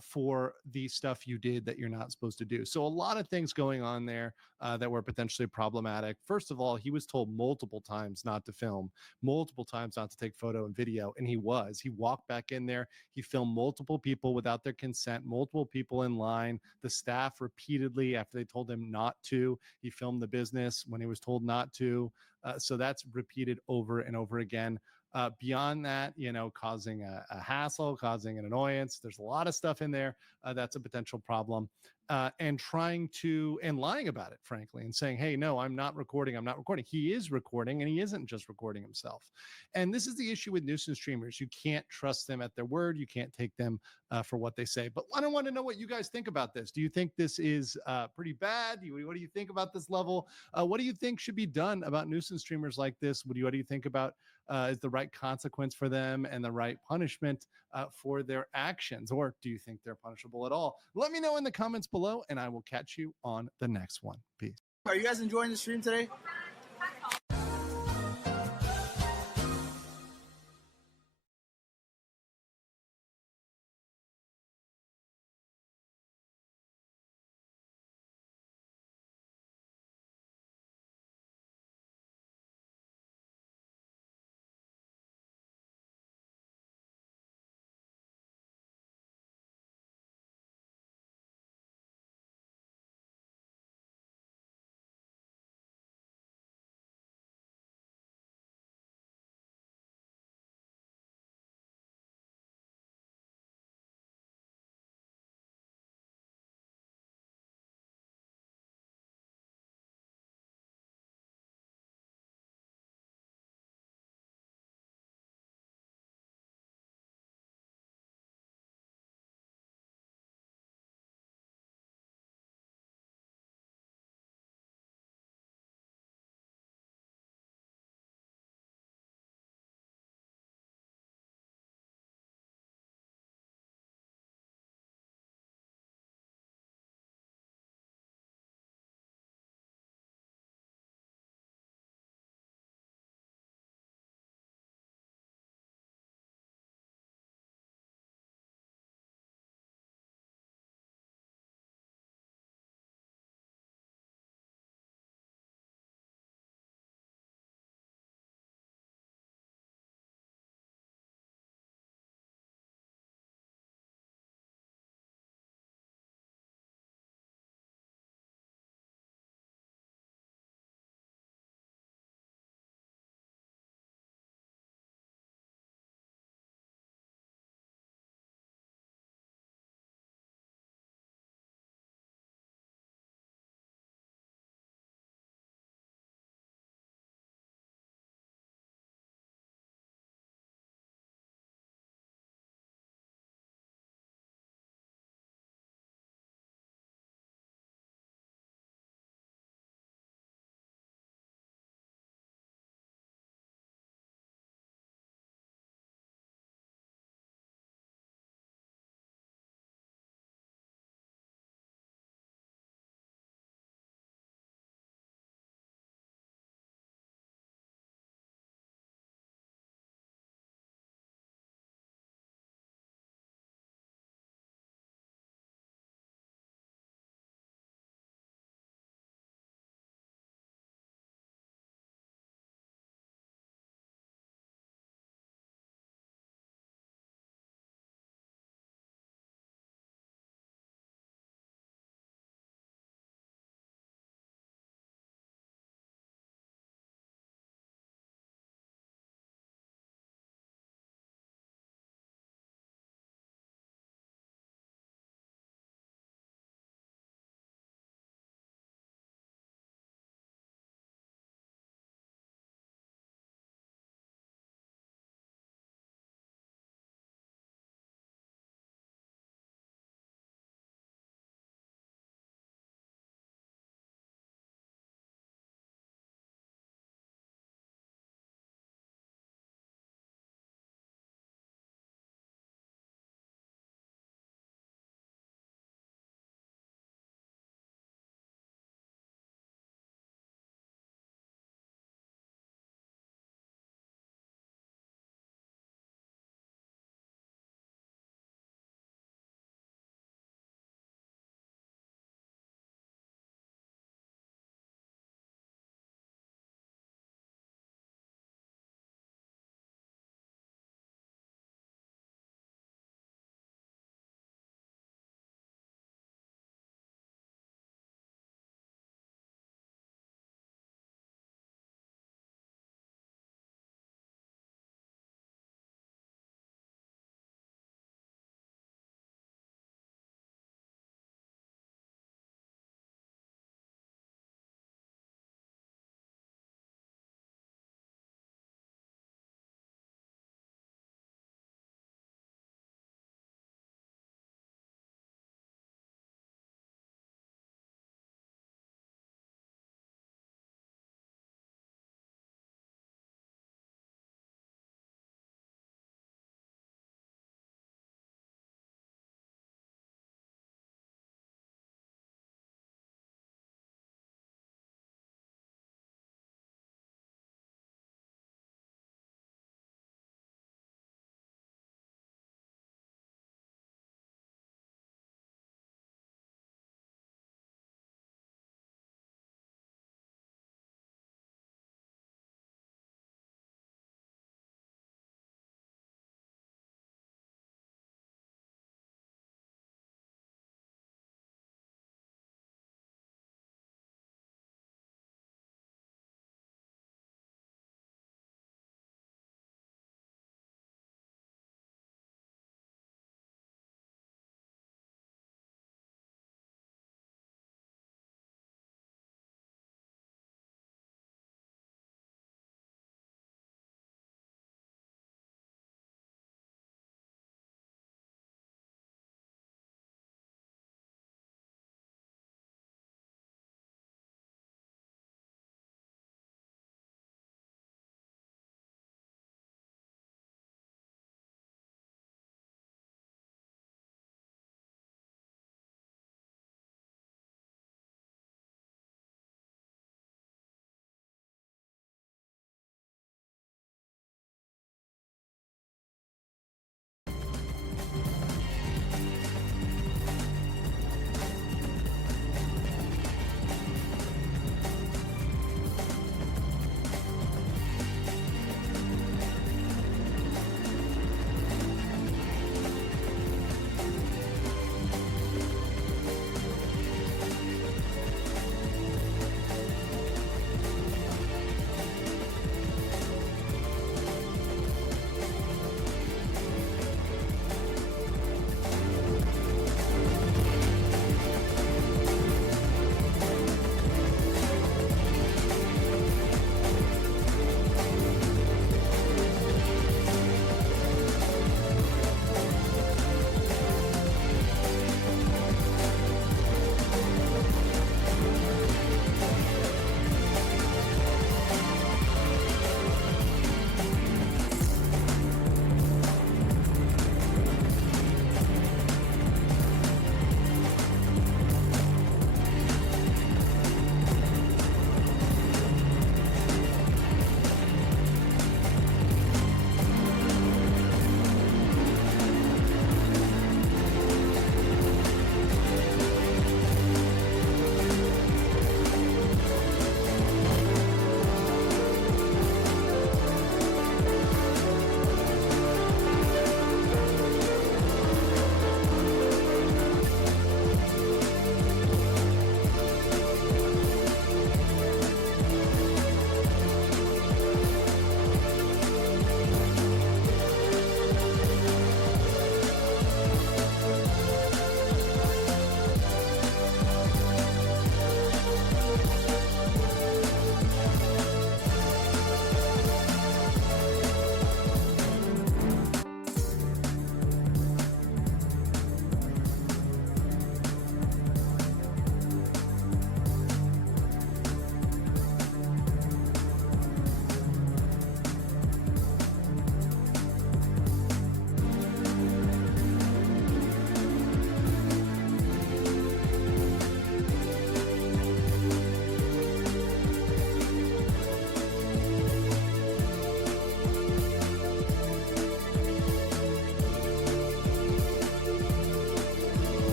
for the stuff you did that you're not supposed to do. So a lot of things going on there that were potentially problematic. First of all, he was told multiple times not to film, multiple times not to take photo and video, and he walked back in there. He filmed multiple people without their consent, multiple people in line. The staff repeatedly, after they told him not to, he filmed the business when he was told not to. So that's repeated over and over again. Beyond that, causing a hassle, causing an annoyance. There's a lot of stuff in there that's a potential problem. And lying about it, frankly, and saying, hey, no, I'm not recording. He is recording, and he isn't just recording himself. And this is the issue with nuisance streamers. You can't trust them at their word. You can't take them for what they say. But I want to know what you guys think about this. Do you think this is pretty bad? What do you think about this level? What do you think should be done about nuisance streamers like this? What do you think about is the right consequence for them and the right punishment for their actions? Or do you think they're punishable at all? Let me know in the comments below, and I will catch you on the next one. Peace. Are you guys enjoying the stream today?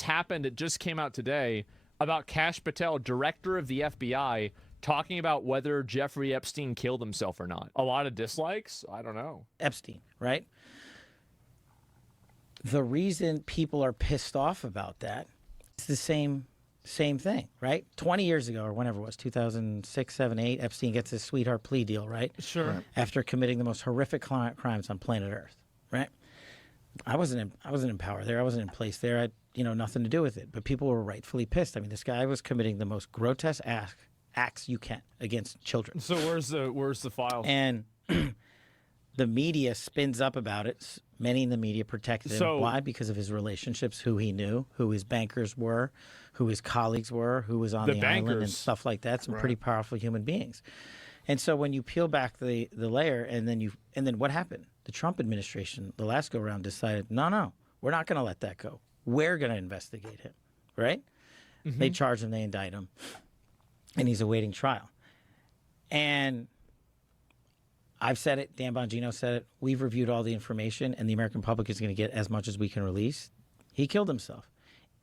this happened. It just came out today about Kash Patel, director of the FBI, talking about whether Jeffrey Epstein killed himself or not. A lot of dislikes? I don't know. Epstein, right? The reason people are pissed off about that is the same thing, right? 20 years ago, or whenever it was, 2006, 7, 8, Epstein gets his sweetheart plea deal, right? Sure. Right. After committing the most horrific crimes on planet Earth, right? I wasn't in power there. I wasn't in place there. I had, nothing to do with it. But people were rightfully pissed. I mean, this guy was committing the most grotesque acts you can against children. So where's the file? And the media spins up about it. Many in the media protected him. Why? Because of his relationships, who he knew, who his bankers were, who his colleagues were, who was on the island and stuff like that. Some pretty powerful human beings. And so when you peel back the layer, and then what happened? The Trump administration, the last go around, decided, no, we're not going to let that go. We're going to investigate him, right? Mm-hmm. They charge him, they indict him, and he's awaiting trial. And I've said it, Dan Bongino said it, we've reviewed all the information, and the American public is going to get as much as we can release. He killed himself.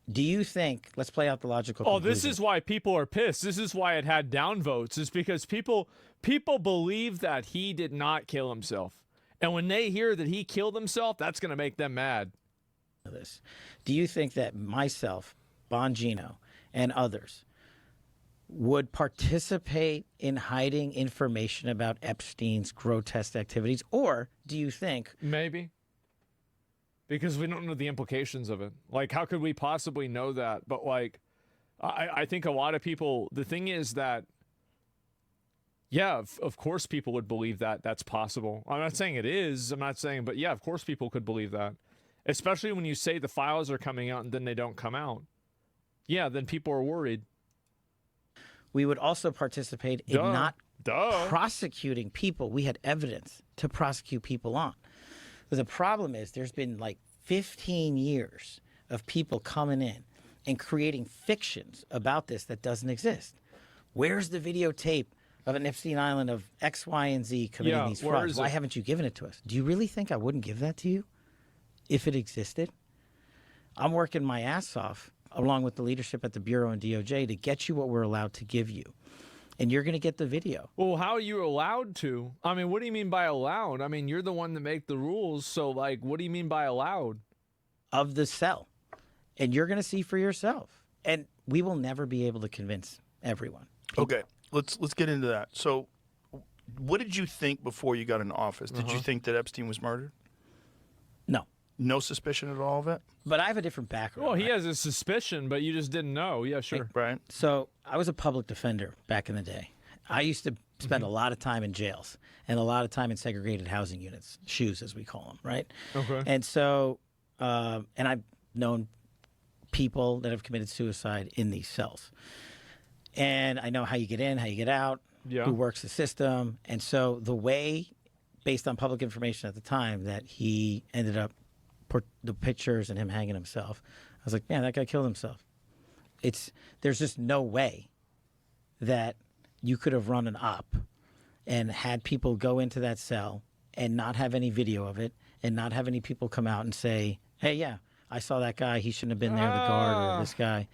Do you think, let's play out the logical conclusion. This is why people are pissed. This is why it had downvotes, is because people believe that he did not kill himself. And when they hear that he killed himself, that's going to make them mad. Do you think that myself, Bongino, and others would participate in hiding information about Epstein's grotesque activities? Or do you think... Maybe. Because we don't know the implications of it. Like, how could we possibly know that? But, like, I think a lot of people... The thing is that, yeah, of course people would believe that that's possible. I'm not saying it is. I'm not saying... But, yeah, of course people could believe that. Especially when you say the files are coming out and then they don't come out. Yeah, then people are worried. We would also participate in not prosecuting people we had evidence to prosecute people on. But the problem is there's been like 15 years of people coming in and creating fictions about this that doesn't exist. Where's the videotape of an Epstein Island of X, Y, and Z committing these frauds? Why haven't you given it to us? Do you really think I wouldn't give that to you if it existed? I'm working my ass off along with the leadership at the Bureau and DOJ to get you what we're allowed to give you. And you're going to get the video. Well, how are you allowed to? I mean, what do you mean by allowed? I mean, you're the one that make the rules. So, like, what do you mean by allowed? Of the cell. And you're going to see for yourself. And we will never be able to convince everyone. Okay, let's get into that. So, what did you think before you got in office? Did you think that Epstein was murdered? No. No suspicion at all of it? But I have a different background. Well, he has a suspicion, but you just didn't know. Yeah, sure. Right. So I was a public defender back in the day. I used to spend a lot of time in jails and a lot of time in segregated housing units, SHUs as we call them, right? Okay. And so, and I've known people that have committed suicide in these cells. And I know how you get in, how you get out, who works the system. And so the way, based on public information at the time, that he ended up the pictures and him hanging himself, I was like, man, that guy killed himself. There's just no way that you could have run an op and had people go into that cell and not have any video of it and not have any people come out and say, hey, yeah, I saw that guy. He shouldn't have been there, the guard or this guy.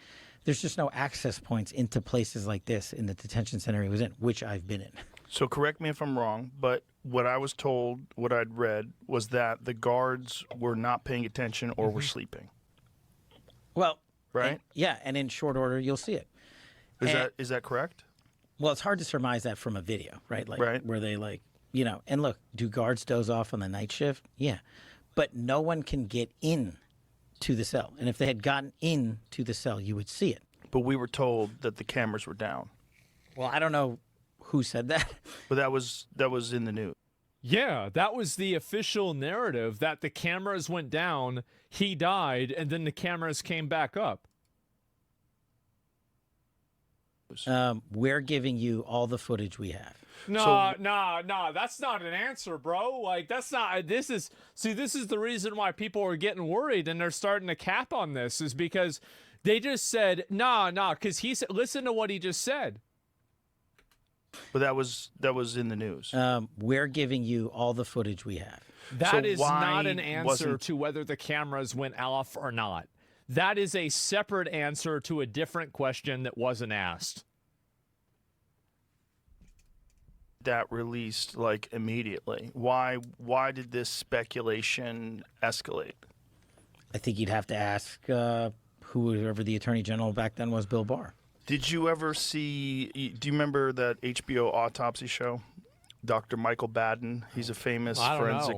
There's just no access points into places like this in the detention center he was in, which I've been in. So correct me if I'm wrong, but what I was told, what I'd read, was that the guards were not paying attention or were sleeping. Well, right? And in short order, you'll see it. Is that correct? Well, it's hard to surmise that from a video, right? Like, where they and look, do guards doze off on the night shift? Yeah. But no one can get in to the cell. And if they had gotten in to the cell, you would see it. But we were told that the cameras were down. Well, I don't know who said that. But that was in the news. Yeah, that was the official narrative, that the cameras went down, he died, and then the cameras came back up. We're giving you all the footage we have. No, that's not an answer, bro. Like, that's not, this is the reason why people are getting worried and they're starting to cap on this, is because they just said, because he said, listen to what he just said. But that was in the news. We're giving you all the footage we have. That is not an answer to whether the cameras went off or not. That is a separate answer to a different question that wasn't asked. That released like immediately. Why did this speculation escalate? I think you'd have to ask whoever the attorney general back then was, Bill Barr. Did you ever see? Do you remember that HBO autopsy show? Dr. Michael Baden. He's a famous forensic.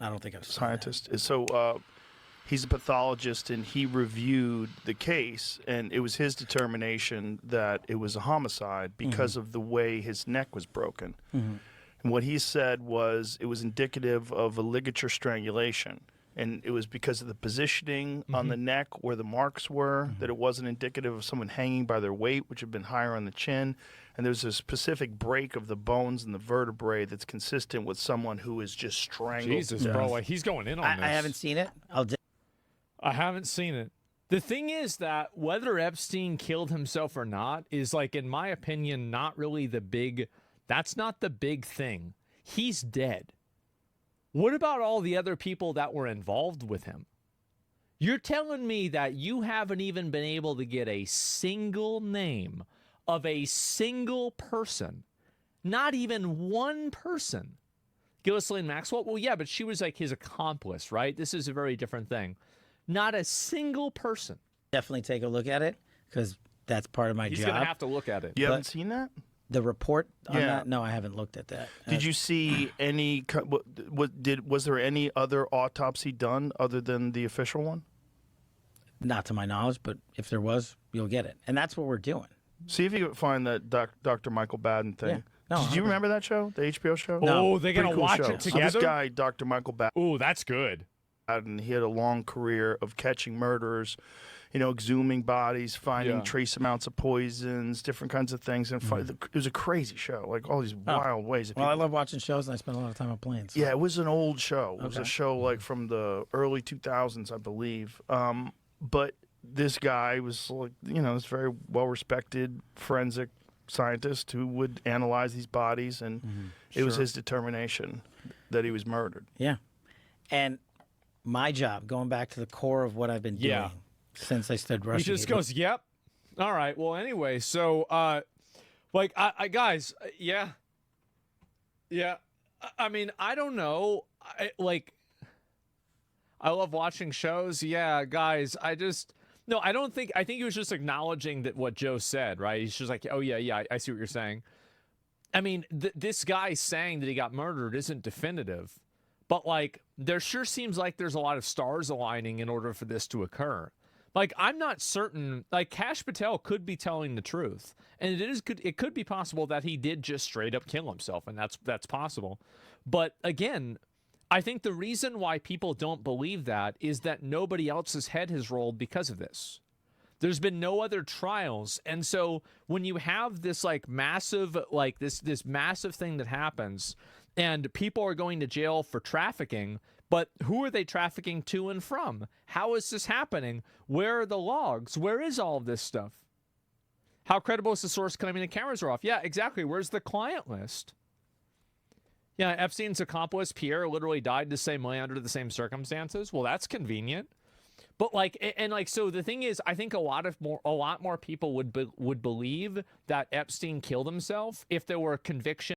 I don't think I've seen scientist. So he's a pathologist, and he reviewed the case, and it was his determination that it was a homicide because of the way his neck was broken. And what he said was it was indicative of a ligature strangulation. And it was because of the positioning on the neck where the marks were, that it wasn't indicative of someone hanging by their weight, which had been higher on the chin. And there's a specific break of the bones and the vertebrae that's consistent with someone who is just strangled. Jesus, bro. He's going in on this. I haven't seen it. I haven't seen it. The thing is that whether Epstein killed himself or not is, like, in my opinion, not really the big... That's not the big thing. He's dead. What about all the other people that were involved with him? You're telling me that you haven't even been able to get a single name of a single person, not even one person. Ghislaine Maxwell? Well, yeah, but she was like his accomplice, right? This is a very different thing. Not a single person. Definitely take a look at it, because that's part of my He's job. going to have to look at it. You haven't seen that? The report on that? No, I haven't looked at that. Did you see any? Was there any other autopsy done other than the official one? Not to my knowledge, but if there was, you'll get it, and that's what we're doing. See if you can find that Dr. Michael Baden thing. Yeah. No, Did you remember that show, the HBO show? No. Oh, they're going to Pretty cool watch show. it together? So this guy, Dr. Michael Baden. Oh, that's good. And he had a long career of catching murderers, exhuming bodies, finding trace amounts of poisons, different kinds of things. And it was a crazy show, like all these wild ways. Well, I love watching shows, and I spend a lot of time on planes. So. Yeah, it was an old show. It was a show like from the early 2000s, I believe. But this guy was like, this very well-respected forensic scientist who would analyze these bodies, and it was his determination that he was murdered. Yeah. And my job, going back to the core of what I've been doing since I stood Russian. He just goes, yep. All right. Well, anyway, so, guys, yeah. I mean, I don't know. I love watching shows. Yeah, guys, I think he was just acknowledging that what Joe said, right? He's just like, oh, yeah, I see what you're saying. I mean, this guy saying that he got murdered isn't definitive, but, there sure seems like there's a lot of stars aligning in order for this to occur. I'm not certain, Kash Patel could be telling the truth, and it could be possible that he did just straight up kill himself, and that's possible. But, again, I think the reason why people don't believe that is that nobody else's head has rolled because of this. There's been no other trials. And so when you have this massive, this massive thing that happens and people are going to jail for trafficking, but who are they trafficking to and from? How is this happening? Where are the logs? Where is all of this stuff? How credible is the source claiming the cameras are off? Yeah, exactly. Where's the client list? Yeah, Epstein's accomplice, Pierre, literally died the same way under the same circumstances. Well, that's convenient. But so the thing is, I think a lot more people would believe that Epstein killed himself if there were a conviction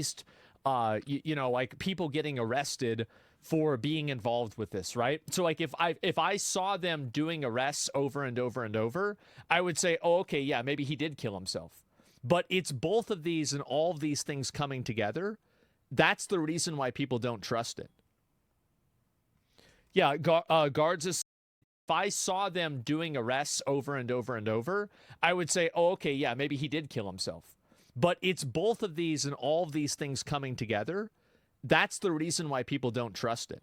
least, you know, like people getting arrested for being involved with this, right? So like if I saw them doing arrests over and over and over, I would say, oh, okay, yeah, maybe he did kill himself. But it's both of these and all of these things coming together. That's the reason why people don't trust it. Yeah, guards. If I saw them doing arrests over and over and over, I would say, oh, okay, yeah, maybe he did kill himself. But it's both of these and all of these things coming together. That's the reason why people don't trust it.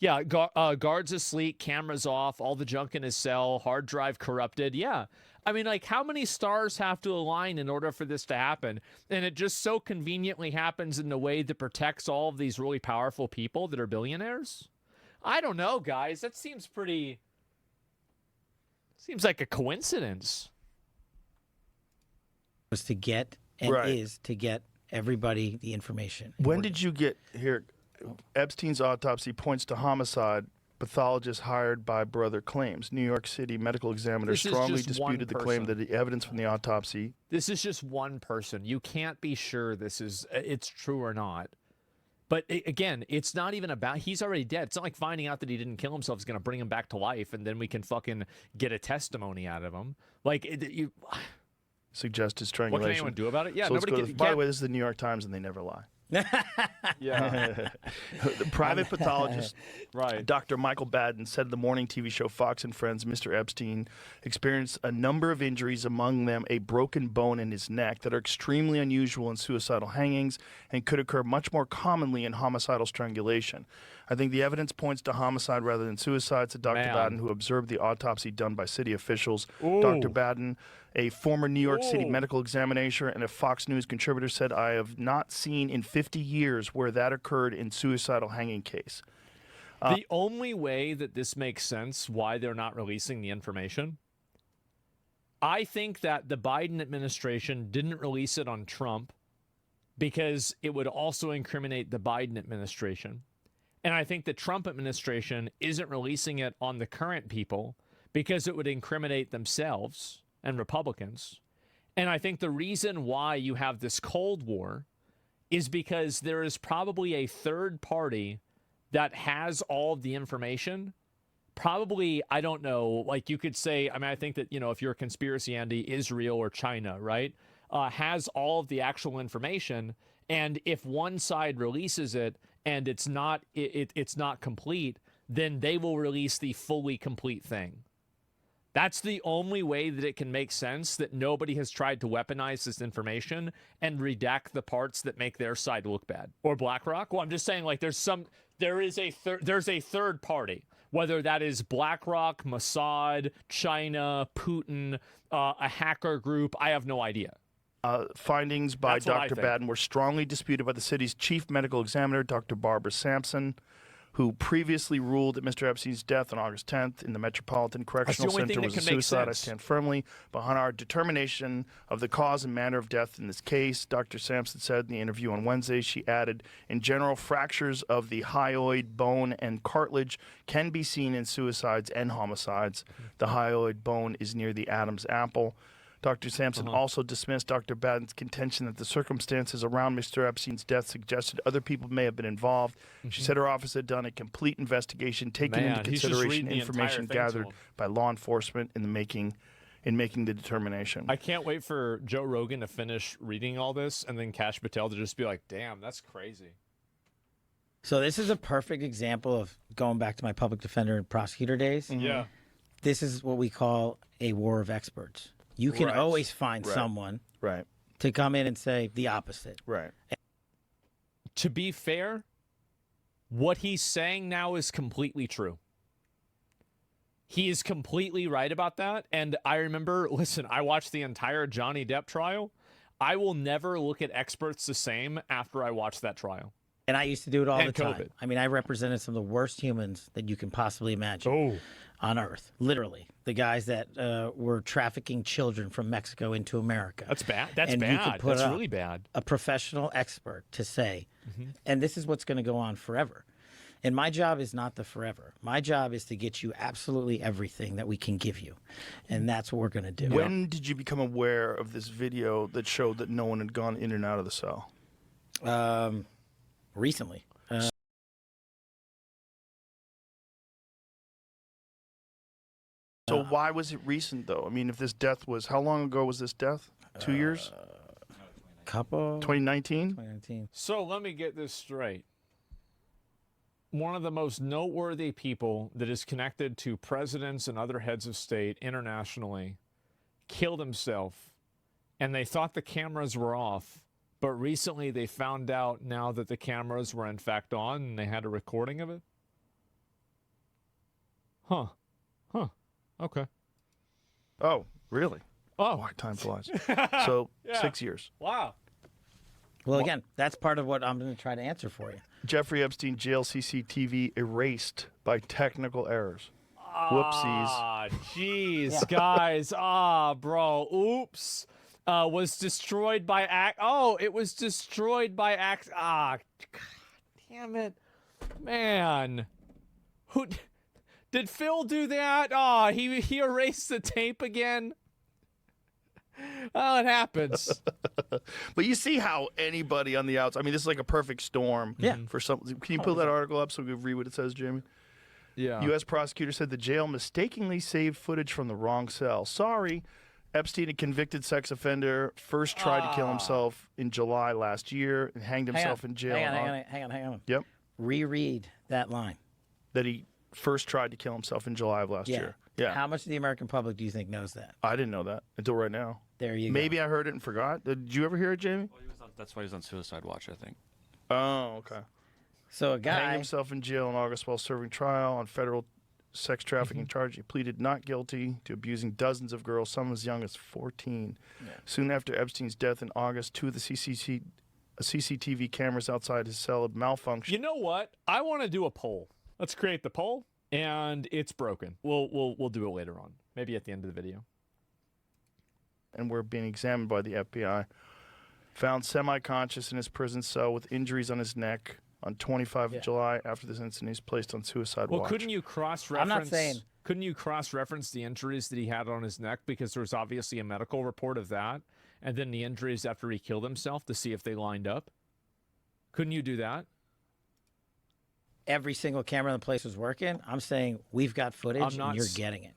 Yeah, guards asleep, cameras off, all the junk in his cell, hard drive corrupted. Yeah. I mean, like, how many stars have to align in order for this to happen? And it just so conveniently happens in a way that protects all of these really powerful people that are billionaires? I don't know, guys. That seems pretty... Seems like a coincidence. Was to get, and is to get everybody the information. When did you get here? Epstein's autopsy points to homicide. Pathologist hired by brother claims. New York City medical examiner strongly disputed the claim that the evidence from the autopsy. This is just one person. You can't be sure it's true or not. But again, it's not even about, he's already dead. It's not like finding out that he didn't kill himself is going to bring him back to life and then we can fucking get a testimony out of him. Like, suggested strangulation. What can anyone do about it? Yeah, so nobody can. By the way, this is the New York Times and they never lie. Yeah. The private pathologist, Dr. Michael Baden, said in the morning TV show Fox and Friends, Mr. Epstein experienced a number of injuries, among them a broken bone in his neck, that are extremely unusual in suicidal hangings and could occur much more commonly in homicidal strangulation. I think the evidence points to homicide rather than suicide, said Dr. Baden, who observed the autopsy done by city officials. Ooh. Dr. Baden, a former New York City medical examiner and a Fox News contributor, said, I have not seen in 50 years where that occurred in suicidal hanging case. The only way that this makes sense why they're not releasing the information, I think that the Biden administration didn't release it on Trump because it would also incriminate the Biden administration. And I think the Trump administration isn't releasing it on the current people because it would incriminate themselves and Republicans. And I think the reason why you have this Cold War is because there is probably a third party that has all of the information. Probably, I don't know, like you could say, I mean, I think that, you know, if you're a conspiracy, Andy, Israel or China, right, has all of the actual information. And if one side releases it and it's not complete, then they will release the fully complete thing. That's the only way that it can make sense, that nobody has tried to weaponize this information and redact the parts that make their side look bad. Or BlackRock. Well, I'm just saying, like, there's a third party, whether that is BlackRock, Mossad, China, Putin, a hacker group. I have no idea. Findings by Dr. Baden were strongly disputed by the city's chief medical examiner, Dr. Barbara Sampson, who previously ruled that Mr. Epstein's death on August 10th in the Metropolitan Correctional Center was a suicide. I stand firmly behind our determination of the cause and manner of death in this case, Dr. Sampson said in the interview on Wednesday. She added, in general, fractures of the hyoid bone and cartilage can be seen in suicides and homicides. The hyoid bone is near the Adam's apple. Dr. Sampson also dismissed Dr. Baden's contention that the circumstances around Mr. Epstein's death suggested other people may have been involved. She said her office had done a complete investigation, taking into consideration information gathered by law enforcement in making the determination. I can't wait for Joe Rogan to finish reading all this and then Kash Patel to just be like, damn, that's crazy. So this is a perfect example of going back to my public defender and prosecutor days. Yeah. This is what we call a war of experts. You can always find someone to come in and say the opposite. Right. To be fair, what he's saying now is completely true. He is completely right about that. And I remember, listen, I watched the entire Johnny Depp trial. I will never look at experts the same after I watch that trial. And I used to do it all the time. I mean, I represented some of the worst humans that you can possibly imagine on Earth. Literally. The guys that were trafficking children from Mexico into America. That's bad. That's and bad. You could put That's really bad. A professional expert to say, and this is what's going to go on forever. And my job is not the forever. My job is to get you absolutely everything that we can give you. And that's what we're going to do. When did you become aware of this video that showed that no one had gone in and out of the cell? Recently. So why was it recent, though? I mean, if this death was, how long ago was this death? 2 years? Couple. 2019? 2019. So let me get this straight. One of the most noteworthy people that is connected to presidents and other heads of state internationally killed himself, and they thought the cameras were off, but recently they found out now that the cameras were in fact on and they had a recording of it? Huh. Okay. Oh, really? Oh. Why time flies. So, Yeah. 6 years. Wow. Well, again, that's part of what I'm going to try to answer for you. Jeffrey Epstein jail CCTV erased by technical errors. Whoopsies. Ah, jeez, guys. Bro. Oops. Was destroyed by it was destroyed by God damn it. Man. Who did Phil do that? He erased the tape again. Oh, it happens. But you see how anybody on the outside, I mean, this is like a perfect storm for something. Can you pull that article up so we can read what it says, Jamie? Yeah. U.S. prosecutor said the jail mistakenly saved footage from the wrong cell. Sorry. Epstein, a convicted sex offender, first tried to kill himself in July last year and hanged himself in jail. Hang on. Yep. Reread that line. That he first tried to kill himself in July of last year. Yeah. How much of the American public do you think knows that? I didn't know that until right now. There you go. Maybe I heard it and forgot. Did you ever hear it, Jamie? That's why he was on Suicide Watch, I think. Oh, okay. So a guy hanged himself in jail in August while serving trial on federal sex trafficking charge. He pleaded not guilty to abusing dozens of girls, some as young as 14. Soon after Epstein's death in August, two of the CCTV cameras outside his cell had malfunctioned. You know what? I want to do a poll. Let's create the poll, and it's broken. We'll do it later on, maybe at the end of the video. And were being examined by the FBI. Found semi-conscious in his prison cell with injuries on his neck on 25 of July. After this incident, he's placed on suicide watch. Well, couldn't you cross-reference? I'm not saying. Couldn't you cross-reference the injuries that he had on his neck, because there's obviously a medical report of that, and then the injuries after he killed himself to see if they lined up? Couldn't you do that? Every single camera in the place was working. I'm saying we've got footage, and you're getting it.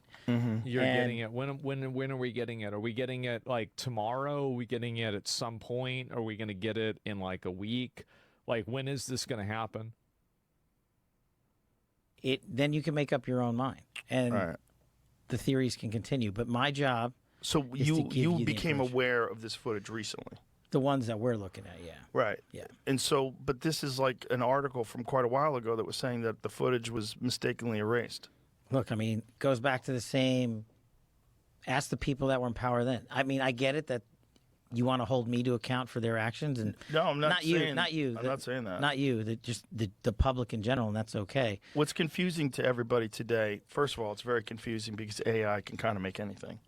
You're getting it. When are we getting it? Are we getting it like tomorrow? Are we getting it at some point? Are we going to get it in like a week? Like, when is this going to happen? Then you can make up your own mind, and the theories can continue. But my job. So you became aware of this footage recently. The ones that we're looking at, yeah. Right. Yeah. And so, but this is like an article from quite a while ago that was saying that the footage was mistakenly erased. Look, I mean, goes back to the same. Ask the people that were in power then. I mean, I get it that you want to hold me to account for their actions, and no, I'm not saying, you, not you. I'm not saying that. Not you. Just the public in general, and that's okay. What's confusing to everybody today? First of all, it's very confusing because AI can kind of make anything.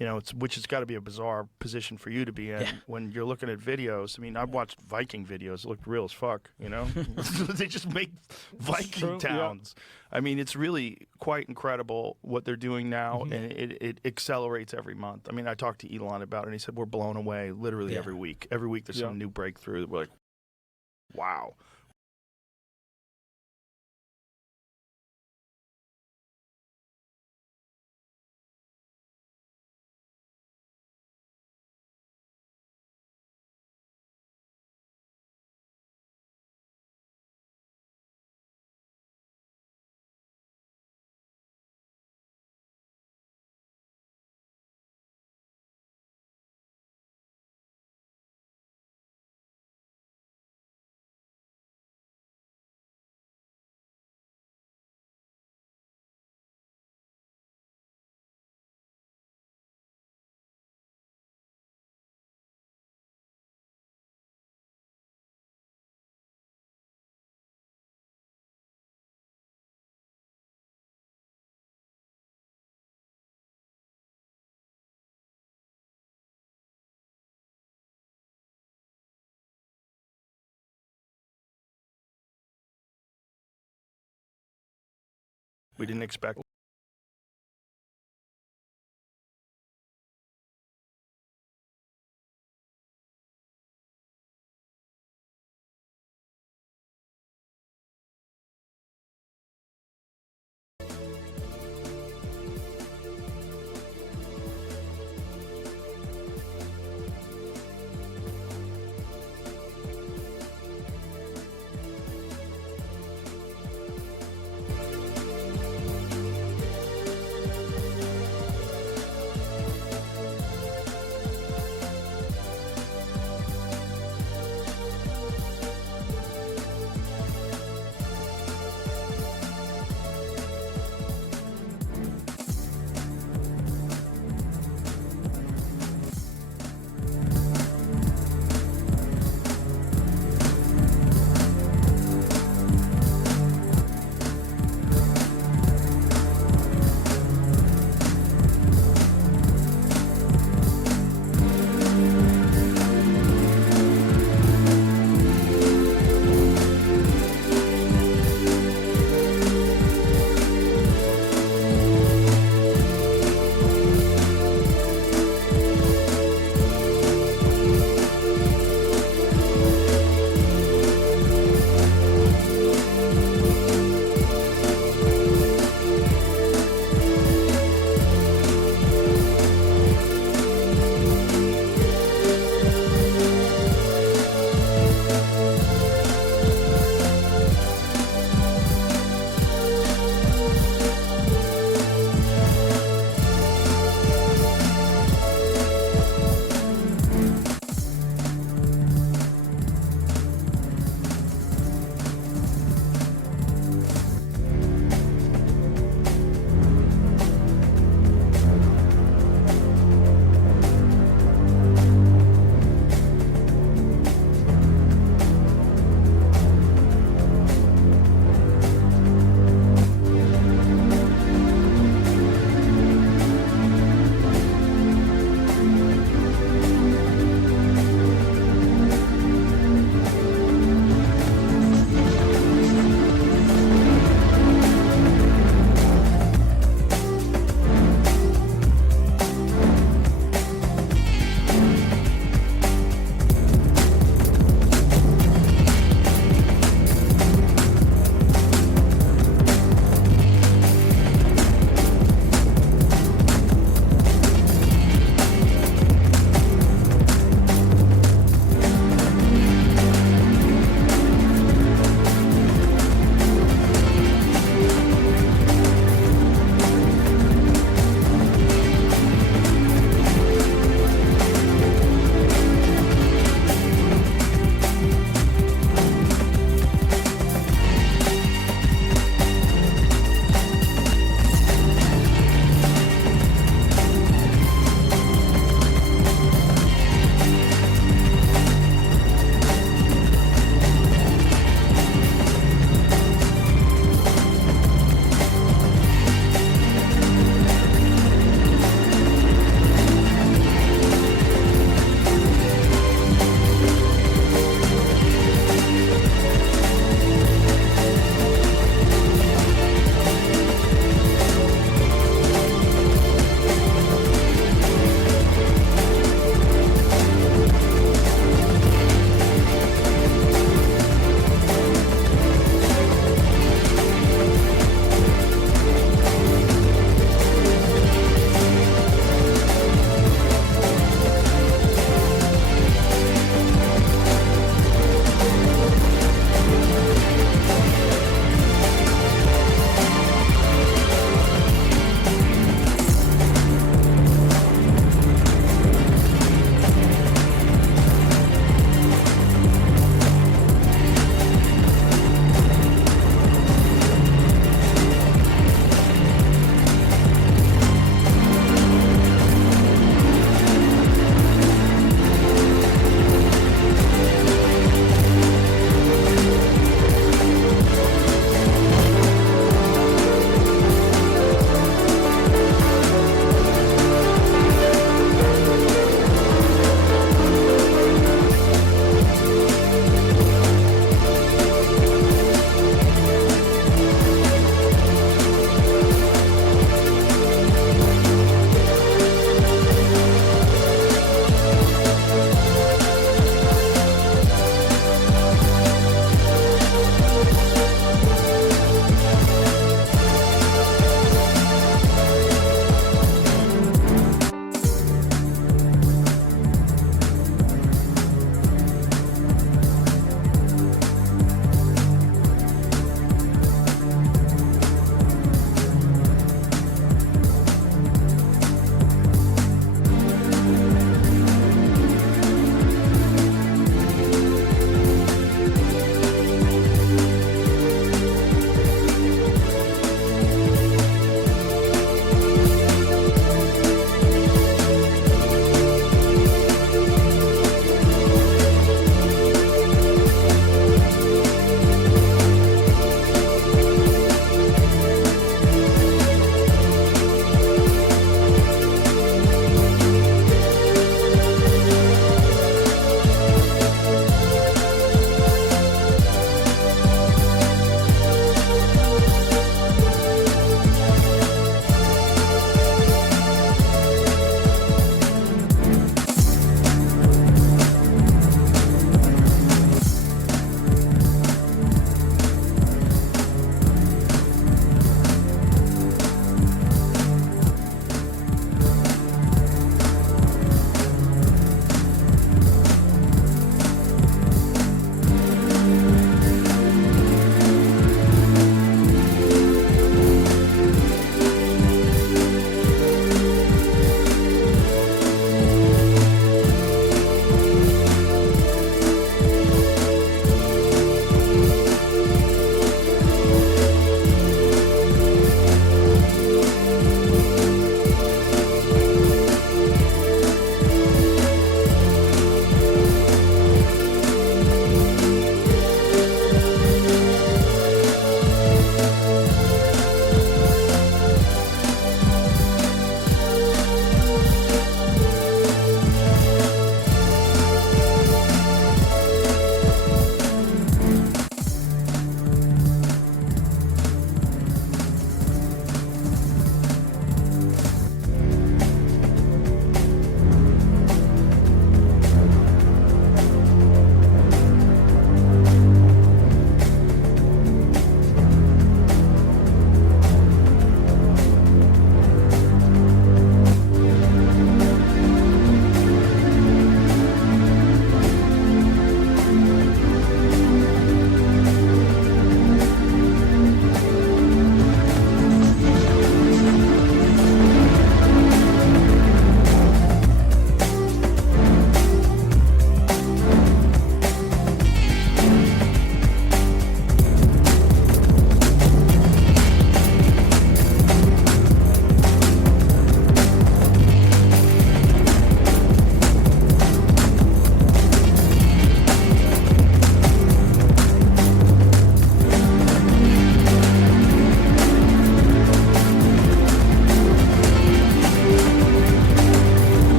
You know, which has got to be a bizarre position for you to be in when you're looking at videos. I mean, I've watched Viking videos; it looked real as fuck. You know, they just make Viking towns. I mean, it's really quite incredible what they're doing now, and it accelerates every month. I mean, I talked to Elon about it, and he said we're blown away literally every week. Every week there's some new breakthrough that we're like, wow. We didn't expect.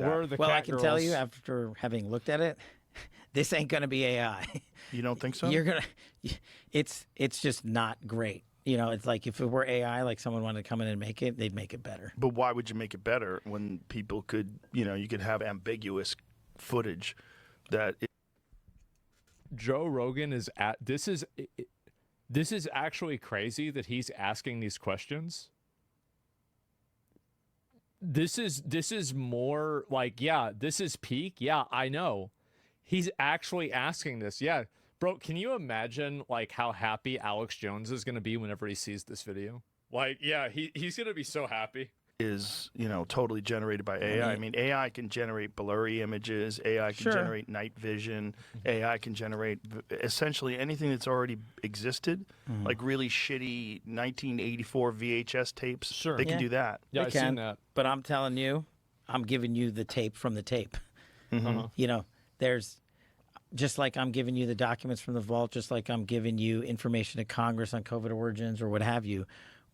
that. We're the well, cat I can girls. tell you after having looked at it, this ain't going to be AI. You don't think so? You're going to, it's just not great. You know, it's like if it were AI, like someone wanted to come in and make it, they'd make it better. But why would you make it better when people could, you could have ambiguous footage that Joe Rogan is at this is actually crazy that he's asking these questions. This is more like, yeah, this is peak. Yeah, I know. He's actually asking this. Yeah. Bro, can you imagine like how happy Alex Jones is going to be whenever he sees this video? Like, yeah, he's going to be so happy. is, totally generated by AI. I mean, AI can generate blurry images. AI can generate night vision. AI can generate essentially anything that's already existed, like really shitty 1984 VHS tapes. Sure. They can do that. Yeah, They I've seen that. But I'm telling you, I'm giving you the tape from the tape. There's just like I'm giving you the documents from the vault, just like I'm giving you information to Congress on COVID origins or what have you.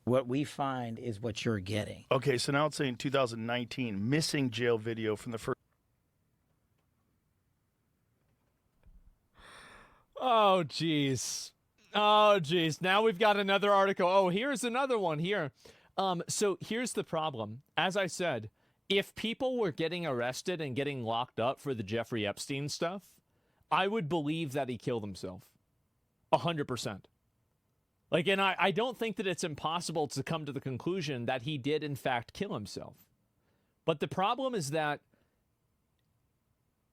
What we find is what you're getting. Okay, so now it's saying 2019, missing jail video from the first. Oh, jeez. Oh, jeez. Now we've got another article. Oh, here's another one here. So here's the problem. As I said, if people were getting arrested and getting locked up for the Jeffrey Epstein stuff, I would believe that he killed himself. 100%. Like, and I don't think that it's impossible to come to the conclusion that he did, in fact, kill himself. But the problem is that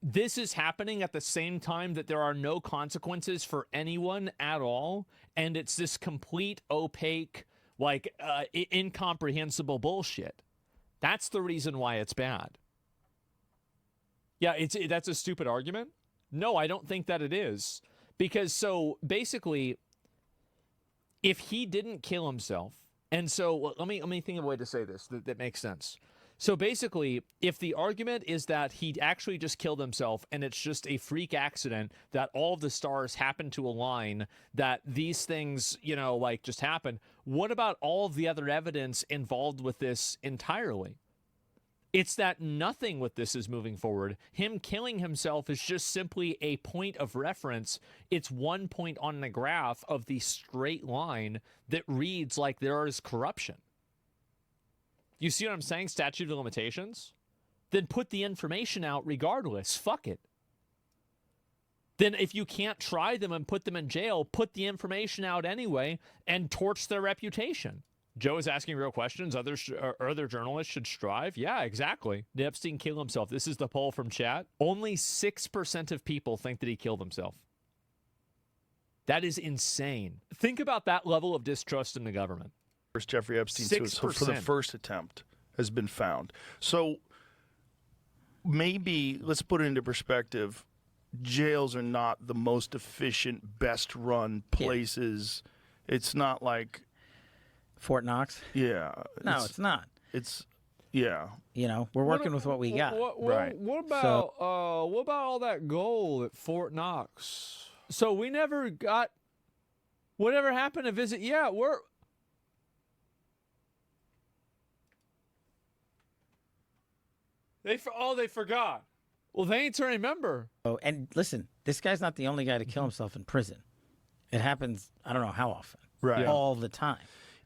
this is happening at the same time that there are no consequences for anyone at all. And it's this complete, opaque, like, incomprehensible bullshit. That's the reason why it's bad. Yeah, that's a stupid argument. No, I don't think that it is. Because so basically, if he didn't kill himself, and so let me think of a way to say this that makes sense. So basically, if the argument is that he actually just killed himself and it's just a freak accident that all of the stars happen to align, that these things, like just happen, what about all of the other evidence involved with this entirely? It's that nothing with this is moving forward. Him killing himself is just simply a point of reference. It's one point on the graph of the straight line that reads like there is corruption. You see what I'm saying? Statute of limitations? Then put the information out regardless. Fuck it. Then if you can't try them and put them in jail, put the information out anyway and torch their reputation. Joe is asking real questions. Other journalists should strive. Yeah, exactly. Did Epstein kill himself? This is the poll from chat. Only 6% of people think that he killed himself. That is insane. Think about that level of distrust in the government. First Jeffrey Epstein suicide for the first attempt has been found. So maybe let's put it into perspective. Jails are not the most efficient, best run places. Yeah. It's not like Fort Knox? Yeah. No, it's not. It's, yeah. We're working with what we got. Right. What about all that gold at Fort Knox? So we never got, whatever happened to visit? Yeah, they forgot. Well, they ain't to remember. Oh, and listen, this guy's not the only guy to kill himself in prison. It happens, I don't know how often. Right. All the time.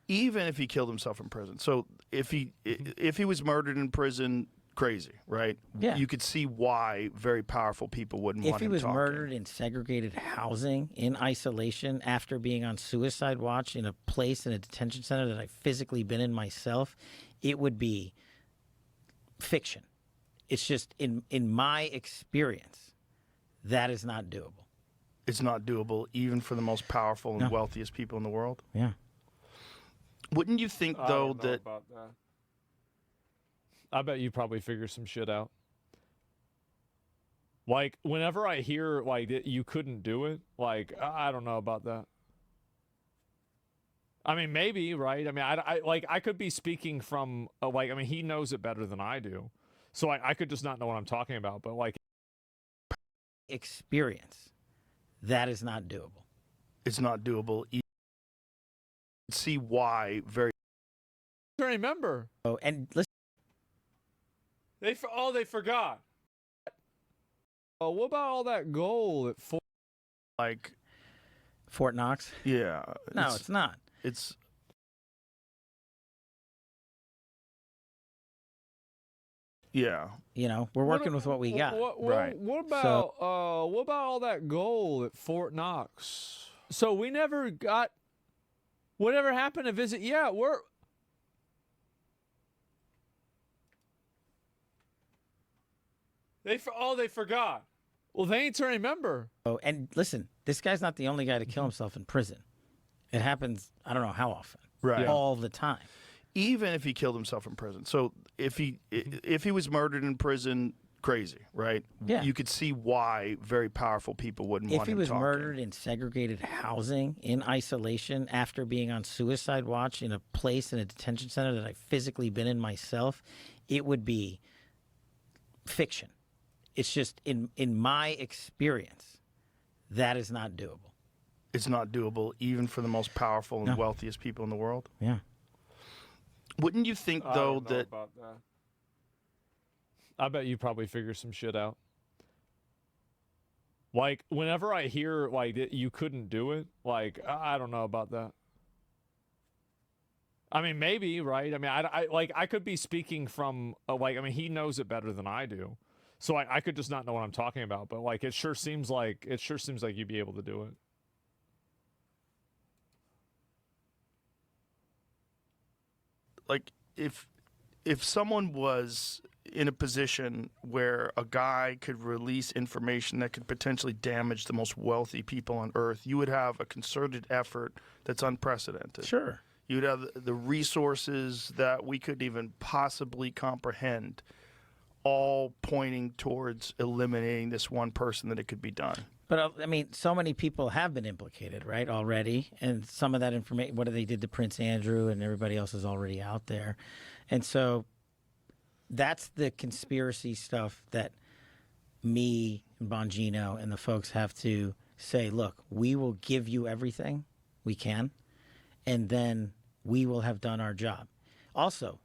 Even if he killed himself in prison. So if he was murdered in prison, crazy, right? Yeah. You could see why very powerful people wouldn't want him If he was talking. murdered in segregated housing, in isolation, after being on suicide watch in a place in a detention center that I've physically been in myself, it would be fiction. It's just, in my experience, that is not doable. It's not doable even for the most powerful and wealthiest people in the world? Yeah. Wouldn't you think, though, that... about that. I bet you probably figure some shit out. Like, whenever I hear, like, that you couldn't do it, like, I don't know about that. I mean, maybe, right? I mean, I could be speaking from, he knows it better than I do. So I could just not know what I'm talking about, but, like... Experience. That is not doable. It's not doable. See why very... I remember. Oh, and listen. They forgot. What about all that gold at Fort? Like Fort Knox? Yeah. No, it's not. It's yeah. You know, we're working with what we got. Right. What about all that gold at Fort Knox? So we never got. Whatever happened to visit? Yeah, they forgot. Well, they ain't to remember. Oh, and listen, this guy's not the only guy to kill himself in prison. It happens, I don't know how often. Right. All the time. Even if he killed himself in prison. So if he was murdered in prison, crazy, right? Yeah. You could see why very powerful people wouldn't want If he him was talking. murdered in segregated housing, in isolation, after being on suicide watch in a place in a detention center that I've physically been in myself, it would be fiction. It's just, in my experience, that is not doable. It's not doable even for the most powerful and wealthiest people in the world? Yeah. Wouldn't you think, though, I don't know that... about that. I bet you probably figure some shit out. Like, whenever I hear, like, you couldn't do it, like, I don't know about that. I mean, maybe, right? I mean, I could be speaking from, he knows it better than I do. So I could just not know what I'm talking about, but like it sure seems like you'd be able to do it. Like if someone was in a position where a guy could release information that could potentially damage the most wealthy people on earth, you would have a concerted effort that's unprecedented. Sure. You'd have the resources that we couldn't even possibly comprehend, all pointing towards eliminating this one person that it could be done. But, I mean, so many people have been implicated, right, already. And some of that information, what they did to Prince Andrew and everybody else is already out there. And so that's the conspiracy stuff that me and Bongino and the folks have to say, look, we will give you everything we can, and then we will have done our job. Also,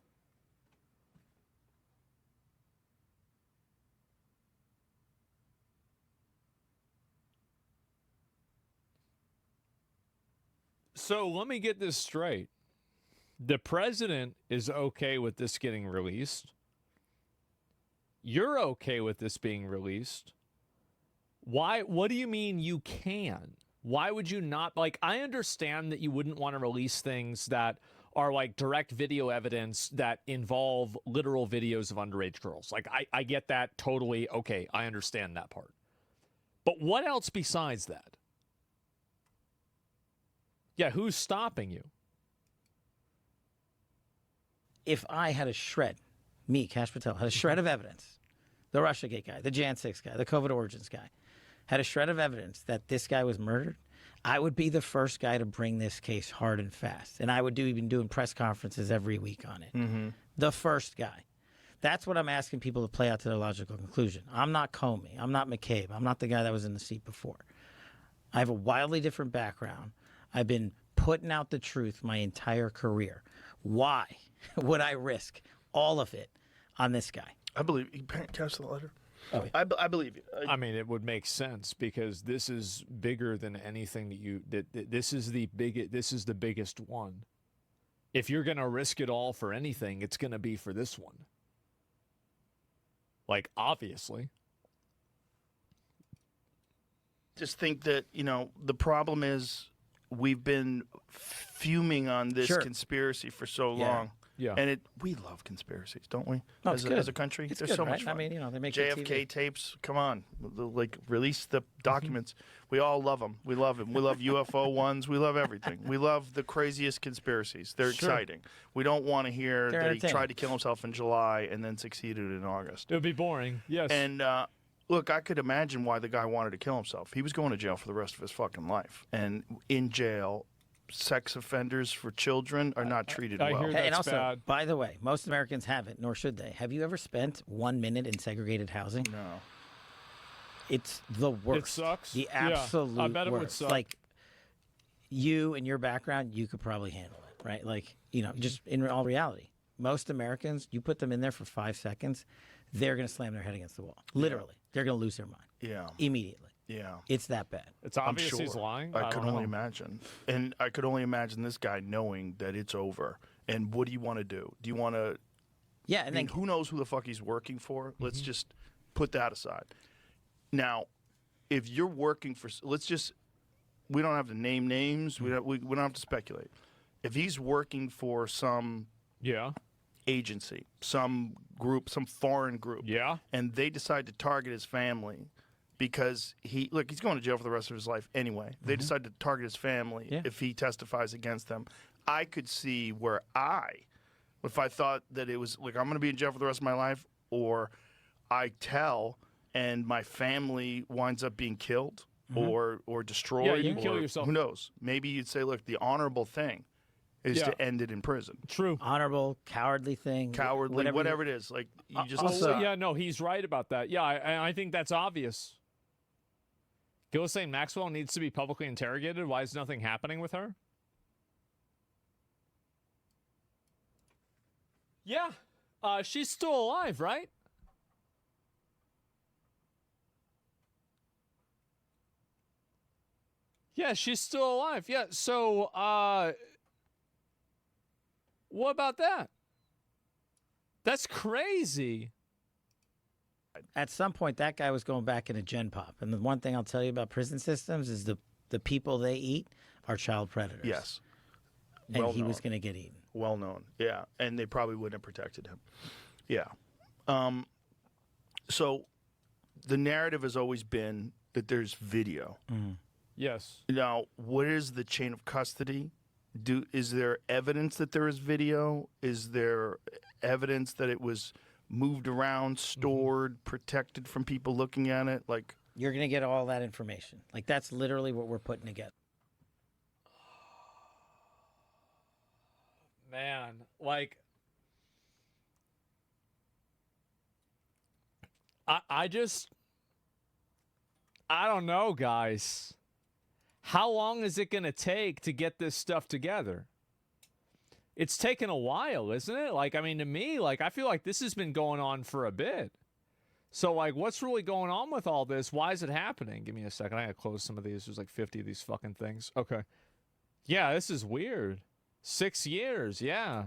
so let me get this straight. The president is okay with this getting released. You're okay with this being released. Why? What do you mean you can? Why would you not? Like, I understand that you wouldn't want to release things that are like direct video evidence that involve literal videos of underage girls. Like, I get that totally. Okay, I understand that part. But what else besides that? Yeah, who's stopping you? If I had a shred, me, Kash Patel, had a shred of evidence, the Russiagate guy, the Jan 6 guy, the COVID origins guy, had a shred of evidence that this guy was murdered, I would be the first guy to bring this case hard and fast. And I would even doing press conferences every week on it. Mm-hmm. The first guy. That's what I'm asking people to play out to their logical conclusion. I'm not Comey. I'm not McCabe. I'm not the guy that was in the seat before. I have a wildly different background. I've been putting out the truth my entire career. Why would I risk all of it on this guy? I believe you. Catch the letter. Oh, yeah. I believe you. I mean, it would make sense because this is bigger than anything that you did. This is the biggest one. If you're going to risk it all for anything, it's going to be for this one. Like, obviously. Just think that, the problem is we've been fuming on this conspircy for so long. Yeah. And we love conspiracies, don't we? No, as a country. It's There's good, so right? much fun. I mean, they make JFK TV. tapes, come on. Like, release the documents. We all love them. We love them. We love UFO ones. We love everything. We love the craziest conspiracies. They're exciting. We don't want to hear that he tried to kill himself in July and then succeeded in August. It would be boring, yes. And, look, I could imagine why the guy wanted to kill himself. He was going to jail for the rest of his fucking life. And in jail, sex offenders for children are not treated well. Hear that's and also, bad. by the way, most Americans haven't, nor should they. Have you ever spent 1 minute in segregated housing? No. It's the worst. It sucks. The Yeah, absolute I bet it would worst. suck. Like, you and your background, you could probably handle it, right? Like, just in all reality. most Americans, you put them in there for 5 seconds, they're going to slam their head against the wall. Literally. They're going to lose their mind. Yeah. Immediately. Yeah. It's that bad. It's obvious he's lying. I could only imagine. And I could only imagine this guy knowing that it's over. And what do you want to do? Do you want to... Yeah, and then who knows who the fuck he's working for? Let's just put that aside. Now, if you're working for... Let's just... We don't have to name names. We don't have to speculate. If he's working for some agency, some group, some foreign group, and they decide to target his family because he's going to jail for the rest of his life anyway. They decide to target his family if he testifies against them. I could see where if I thought that it was like I'm going to be in jail for the rest of my life, or I tell and my family winds up being killed or destroyed. Yeah, you kill yourself. Who knows? Maybe you'd say, look, the honorable thing is to end it in prison. True. Honorable, cowardly thing. Cowardly, whatever it is. Like, you just no, he's right about that. Yeah, I think that's obvious. Ghislaine Maxwell needs to be publicly interrogated. Why is nothing happening with her? Yeah. She's still alive, right? Yeah, she's still alive. Yeah, so, what about that? That's crazy. At some point, that guy was going back into Gen Pop. And the one thing I'll tell you about prison systems is the people they eat are child predators. Yes. And he was going to get eaten. Well known. Yeah. And they probably wouldn't have protected him. Yeah. So the narrative has always been that there's video. Yes. Now, what is the chain of custody? Is there evidence that there is video? Is there evidence that it was moved around, stored, protected from people looking at it? Like, you're going to get all that information. Like, that's literally what we're putting together. Man, like, I don't know, guys. How long is it going to take to get this stuff together? It's taken a while, isn't it? Like, I mean, to me, like, I feel like this has been going on for a bit. So, like, what's really going on with all this? Why is it happening? Give me a second. I gotta close some of these. There's like 50 of these fucking things. Okay. Yeah, this is weird. 6 years, yeah.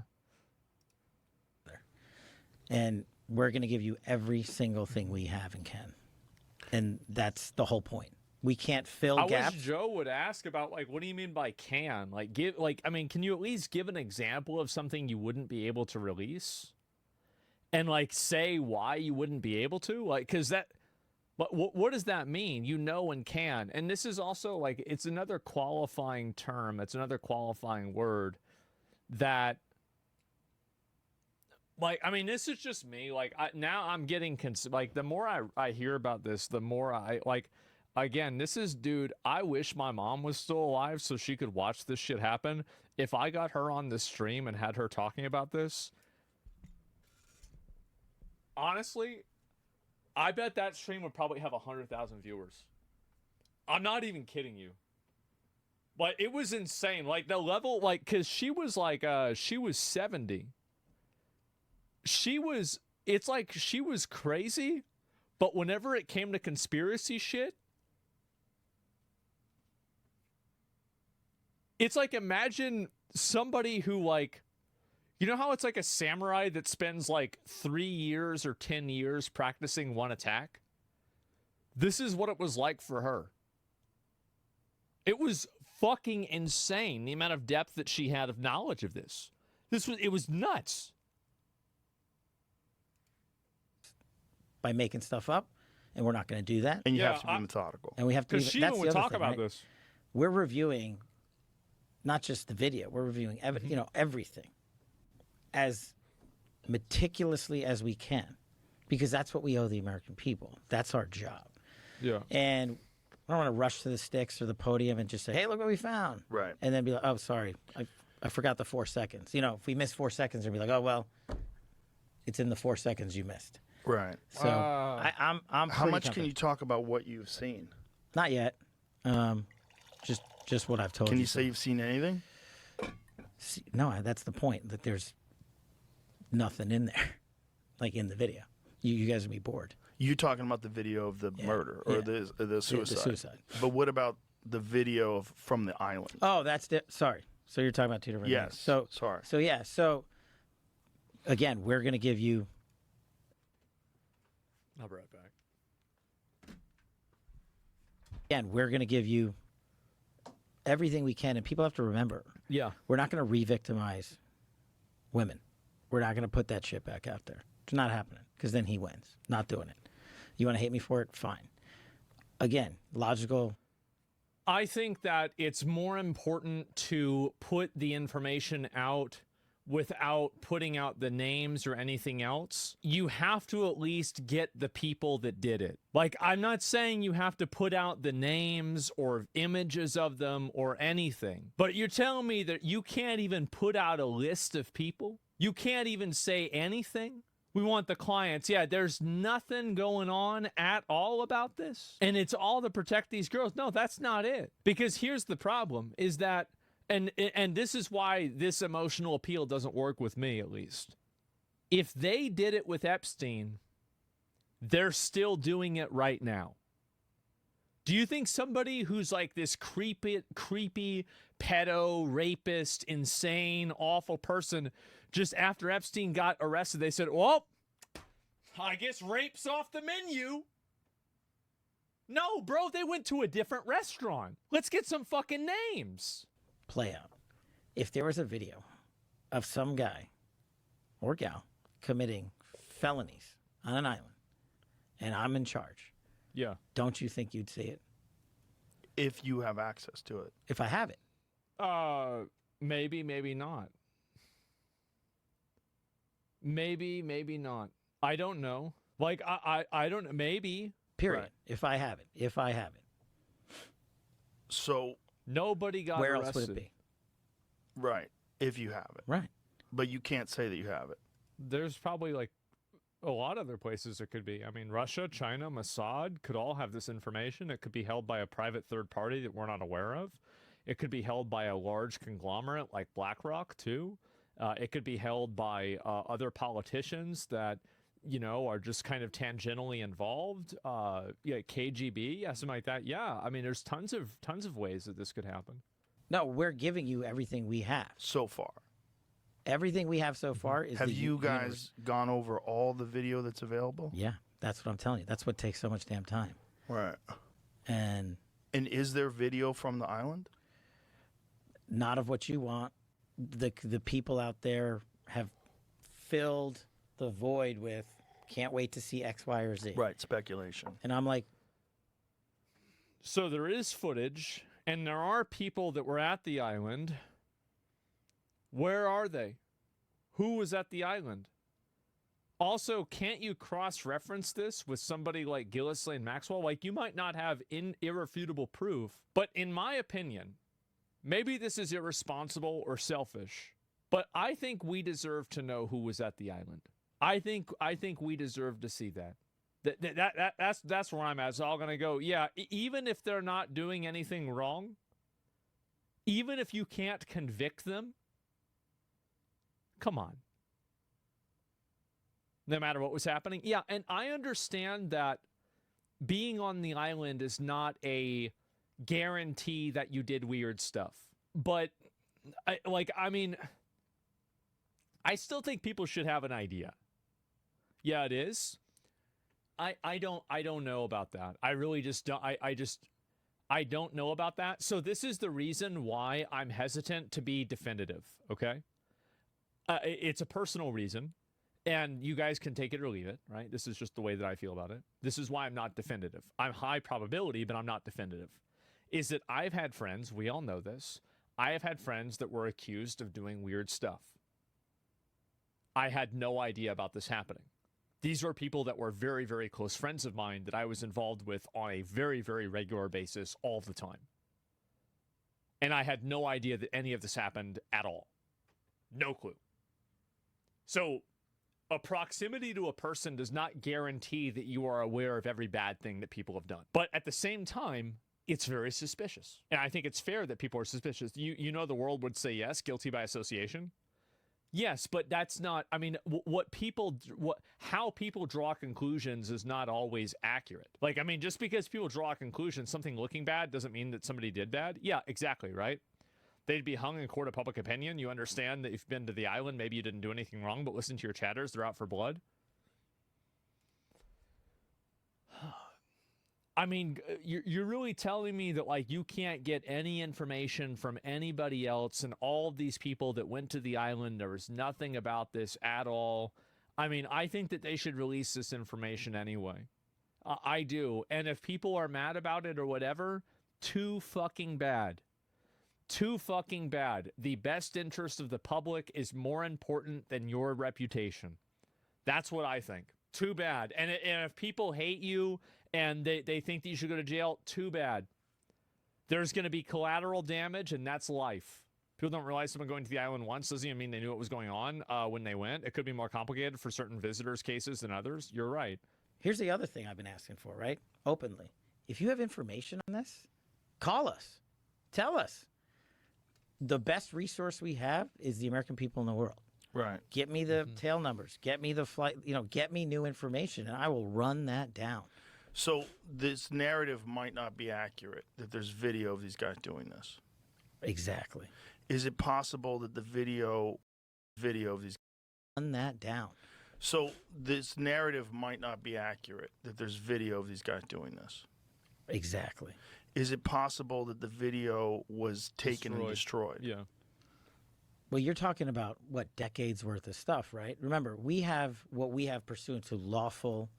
And we're going to give you every single thing we have and can. And that's the whole point. We can't fill gaps. I wish Joe would ask about, like, what do you mean by can? Like, can you at least give an example of something you wouldn't be able to release? And, like, say why you wouldn't be able to? Like, because that, but what does that mean? You know and can. And this is also, like, it's another qualifying term. It's another qualifying word that, like, I mean, this is just me. Like, now I'm getting, like, the more I hear about this, the more I, like, again, this is, dude, I wish my mom was still alive so she could watch this shit happen. If I got her on this stream and had her talking about this, honestly, I bet that stream would probably have 100,000 viewers. I'm not even kidding you. Like, it was insane. Like, the level, like, because she was, like, she was 70. It's like she was crazy, but whenever it came to conspiracy shit, it's like, imagine somebody who, like, you know how it's like a samurai that spends like 3 years or 10 years practicing one attack? This is what it was like for her. It was fucking insane, the amount of depth that she had of knowledge of this. It was nuts. By making stuff up, and we're not going to do that. And you have to be methodical. And we have to. Because she would talk about this. We're reviewing not just the video. We're reviewing everything as meticulously as we can, because that's what we owe the American people. That's our job. Yeah. And I don't want to rush to the sticks or the podium and just say, "Hey, look what we found," right? And then be like, "Oh, sorry, I forgot the 4 seconds." You know, if we miss 4 seconds, they'll be like, "Oh, well, it's in the 4 seconds you missed." Right. So I'm. How much can you talk about what you've seen? Not yet. Just what I've told you. Can you say you've seen anything? No, that's the point. That there's nothing in there, like in the video. You guys would be bored. You're talking about the video of the murder or the suicide. The suicide. But what about the video from the island? Oh, that's sorry. So you're talking about two different things. Yes. So sorry. So yeah. So again, we're going to give you. I'll be right back. Again, we're going to give you everything we can, and people have to remember. Yeah. We're not going to re-victimize women. We're not going to put that shit back out there. It's not happening, because then he wins. Not doing it. You want to hate me for it? Fine. Again, logical. I think that it's more important to put the information out without putting out the names or anything else. You have to at least get the people that did it. Like, I'm not saying you have to put out the names or images of them or anything, but you're telling me that you can't even put out a list of people? You can't even say anything? We want the clients. Yeah, there's nothing going on at all about this, and it's all to protect these girls. No, that's not it. Because here's the problem, is that, and this is why this emotional appeal doesn't work with me, at least. If they did it with Epstein, they're still doing it right now. Do you think somebody who's like this creepy pedo, rapist, insane, awful person, just after Epstein got arrested, they said, well, I guess rape's off the menu? No, bro, they went to a different restaurant. Let's get some fucking names. Play out. If there was a video of some guy or gal committing felonies on an island and I'm in charge, yeah, don't you think you'd see it? If you have access to it. If I have it. Maybe, maybe not. Maybe not. I don't know. Like, I don't know. Maybe. Period. Right. If I have it. So nobody got where arrested. else would it be? Right. If you have it. Right. But you can't say that you have it. There's probably like a lot of other places it could be. I mean, Russia, China, Mossad could all have this information. It could be held by a private third party that we're not aware of. It could be held by a large conglomerate like BlackRock, too. It could be held by other politicians that, you know, are just kind of tangentially involved. Yeah, KGB, yeah, something like that. Yeah, I mean, there's tons of ways that this could happen. No, we're giving you everything we have. So far. Everything we have so far is Have you guys gone over all the video that's available? Yeah, that's what I'm telling you. That's what takes so much damn time. Right. And is there video from the island? Not of what you want. The people out there have filled the void with can't wait to see X, Y, or Z. Right, speculation. And I'm like, so there is footage, and there are people that were at the island. Where are they? Who was at the island? Also, can't you cross-reference this with somebody like Gillisley and Maxwell? Like, you might not have irrefutable proof, but in my opinion, maybe this is irresponsible or selfish, but I think we deserve to know who was at the island. I think we deserve to see that. That's where I'm at. It's all gonna go. Yeah, even if they're not doing anything wrong, even if you can't convict them, come on. No matter what was happening. Yeah, and I understand that being on the island is not a guarantee that you did weird stuff. But I still think people should have an idea. Yeah, it is. I don't know about that. I really just don't. I don't know about that. So this is the reason why I'm hesitant to be definitive. Okay. It's a personal reason, and you guys can take it or leave it, right? This is just the way that I feel about it. This is why I'm not definitive. I'm high probability, but I'm not definitive. Is that I've had friends, we all know this, I have had friends that were accused of doing weird stuff. I had no idea about this happening. These were people that were very, very close friends of mine that I was involved with on a very, very regular basis all the time. And I had no idea that any of this happened at all. No clue. So a proximity to a person does not guarantee that you are aware of every bad thing that people have done. But at the same time, it's very suspicious. And I think it's fair that people are suspicious. You know the world would say yes, guilty by association. Yes, but that's not. I mean, how people draw conclusions is not always accurate. Like, I mean, just because people draw a conclusion, something looking bad, doesn't mean that somebody did bad. Yeah, exactly, right? They'd be hung in court of public opinion. You understand that if you've been to the island, maybe you didn't do anything wrong, but listen to your chatters, they're out for blood. I mean, you're really telling me that, like, you can't get any information from anybody else, and all of these people that went to the island, there was nothing about this at all. I mean, I think that they should release this information anyway. I do. And if people are mad about it or whatever, too fucking bad. Too fucking bad. The best interest of the public is more important than your reputation. That's what I think. Too bad. And if people hate you and they think that you should go to jail, too bad. There's going to be collateral damage, and that's life. People don't realize someone going to the island once doesn't even mean they knew what was going on when they went. It could be more complicated for certain visitors' cases than others. You're right. Here's the other thing I've been asking for, right? Openly. If you have information on this, call us. Tell us. The best resource we have is the American people in the world. Right. Get me the tail numbers. Get me the flight, get me new information, and I will run that down. So this narrative might not be accurate, that there's video of these guys doing this. Exactly. Is it possible that the video of these... Run that down. So this narrative might not be accurate, that there's video of these guys doing this. Exactly. Is it possible that the video was taken and destroyed? Yeah. Well, you're talking about, decades worth of stuff, right? Remember, we have what we have pursuant to lawful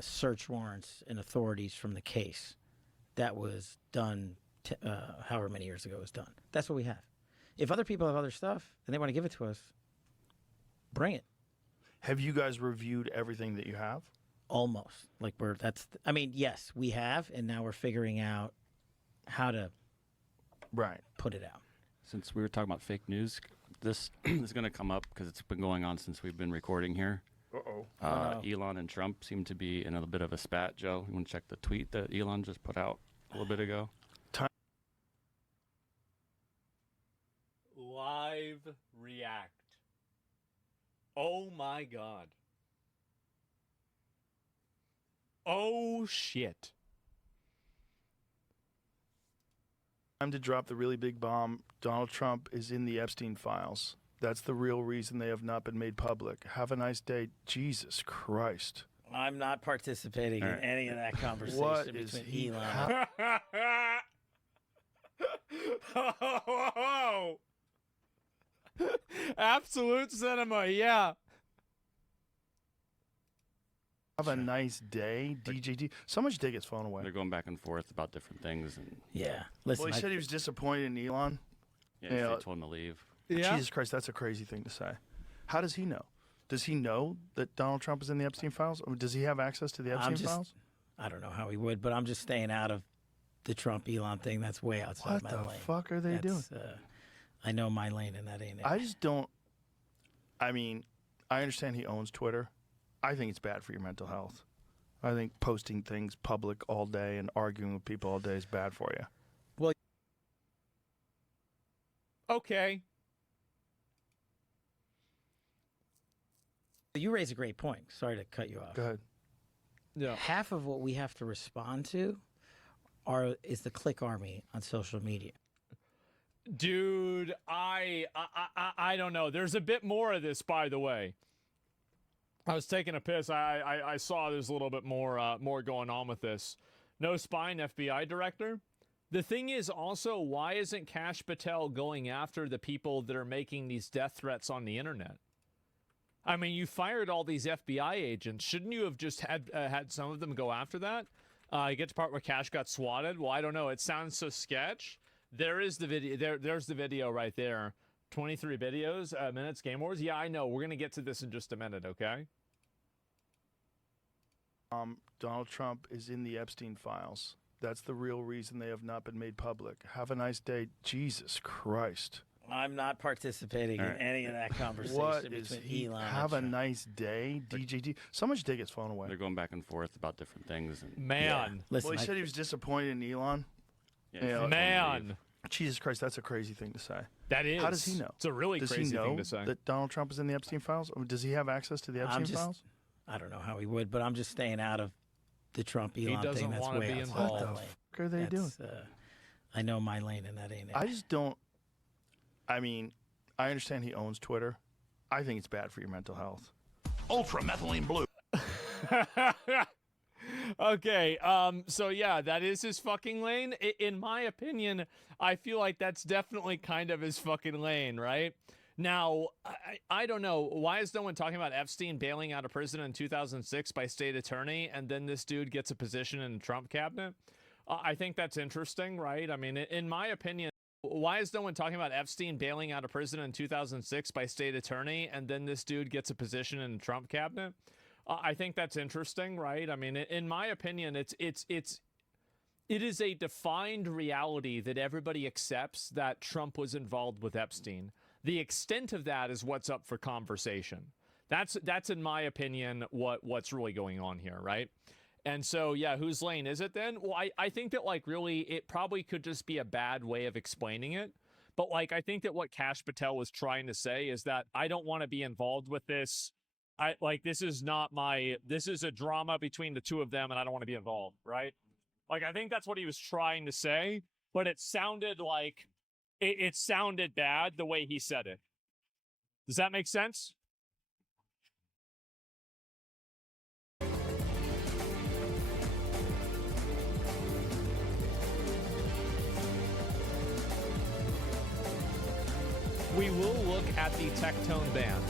search warrants and authorities from the case that was done however many years ago it was done. That's what we have. If other people have other stuff and they want to give it to us, bring it. Have you guys reviewed everything that you have? Almost. Yes, we have, and now we're figuring out how to put it out. Since we were talking about fake news, this is going to come up because it's been going on since we've been recording here. Elon and Trump seem to be in a bit of a spat, Joe. You want to check the tweet that Elon just put out a little bit ago? Live react. Oh, my God. Oh, shit. Time to drop the really big bomb. Donald Trump is in the Epstein files. That's the real reason they have not been made public. Have a nice day. Jesus Christ. I'm not participating in any of that conversation between Elon. Oh, absolute cinema, yeah. Have a nice day, DJT. Someone should take his phone away. They're going back and forth about different things. And Listen, he said he was disappointed in Elon. Yeah, they told him to leave. Yeah. Jesus Christ, that's a crazy thing to say. How does he know? Does he know that Donald Trump is in the Epstein files? I mean, does he have access to the Epstein files? I don't know how he would, but I'm just staying out of the Trump-Elon thing. That's way outside my lane. What the fuck are they doing? I know my lane, and that ain't it. I just don't. I mean, I understand he owns Twitter. I think it's bad for your mental health. I think posting things public all day and arguing with people all day is bad for you. Well, okay. You raise a great point. Sorry to cut you off. Go ahead. Yeah. Half of what we have to respond to is the click army on social media. Dude, I don't know. There's a bit more of this, by the way. I was taking a piss. I saw there's a little bit more going on with this. No spine, FBI director. The thing is also, why isn't Kash Patel going after the people that are making these death threats on the internet? I mean, you fired all these FBI agents. Shouldn't you have just had some of them go after that? You get to the part where Kash got swatted. Well, I don't know. It sounds so sketch. There is the video. There's the video right there. 23 minutes, Game Wars. Yeah, I know. We're going to get to this in just a minute, okay? Donald Trump is in the Epstein files. That's the real reason they have not been made public. Have a nice day. Jesus Christ. I'm not participating in any of that conversation between Elon Have a and Trump. nice day, DJT. Someone should take his phone away. They're going back and forth about different things. And Man. Well, he said he was disappointed in Elon. Yeah, Man. Jesus Christ, that's a crazy thing to say. That is. How does he know? It's a really does crazy he know thing to say. that Donald Trump is in the Epstein files? I mean, does he have access to the Epstein files? I don't know how he would, but I'm just staying out of the Trump Elon thing. doesn't That's wanna way be outside involved. my What the lane. fuck are they doing? I know my lane, and that ain't it. I just don't. I mean, I understand he owns Twitter. I think it's bad for your mental health. Ultra methylene blue. Okay, so yeah, that is his fucking lane. In my opinion, I feel like that's definitely kind of his fucking lane, right? Now, I don't know. Why is no one talking about Epstein bailing out of prison in 2006 by state attorney, and then this dude gets a position in the Trump cabinet? I think that's interesting, right? I mean, in my opinion, why is no one talking about Epstein bailing out of prison in 2006 by state attorney, and then this dude gets a position in the Trump cabinet? I think that's interesting, right? I mean, in my opinion, it is a defined reality that everybody accepts that Trump was involved with Epstein. The extent of that is what's up for conversation. That's in my opinion what's really going on here, right? And so, yeah, whose lane is it then? Well, I think that, like, really, it probably could just be a bad way of explaining it. But, like, I think that what Kash Patel was trying to say is that I don't want to be involved with this. This is a drama between the two of them, and I don't want to be involved, right? Like, I think that's what he was trying to say, but it sounded like, it sounded bad the way he said it. Does that make sense? We will look at the Tectone ban.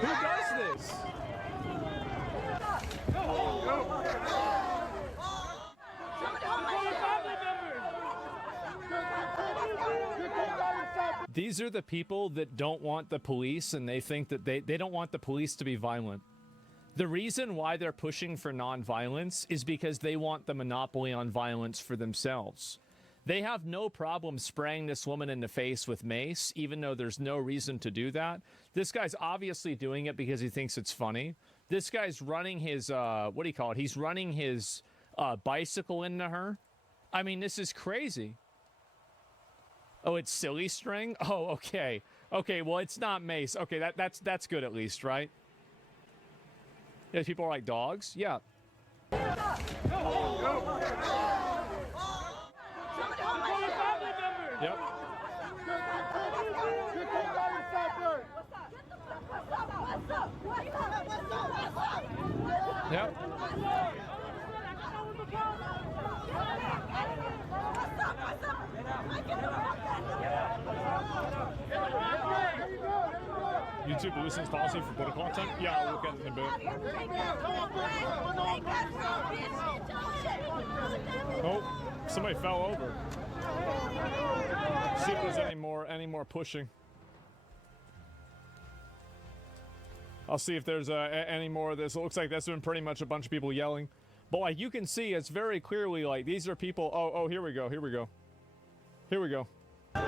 Who does this? These are the people that don't want the police, and they think that they don't want the police to be violent. The reason why they're pushing for nonviolence is because they want the monopoly on violence for themselves. They have no problem spraying this woman in the face with mace, even though there's no reason to do that. This guy's obviously doing it because he thinks it's funny. This guy's running his, what do you call it? He's running his bicycle into her. I mean, this is crazy. Oh, it's silly string? Oh, okay. Okay, well, it's not mace. Okay, that's good at least, right? Yeah, people are like dogs? Yeah. Yep. Yep. YouTube listens policy for Twitter content? Yeah, I'll look at it in a bit. Oh, somebody fell over. See if there's any more pushing. I'll see if there's any more of this. It looks like that's been pretty much a bunch of people yelling. But like you can see, it's very clearly like these are people. Oh, here we go. Here we go. Here we go. Look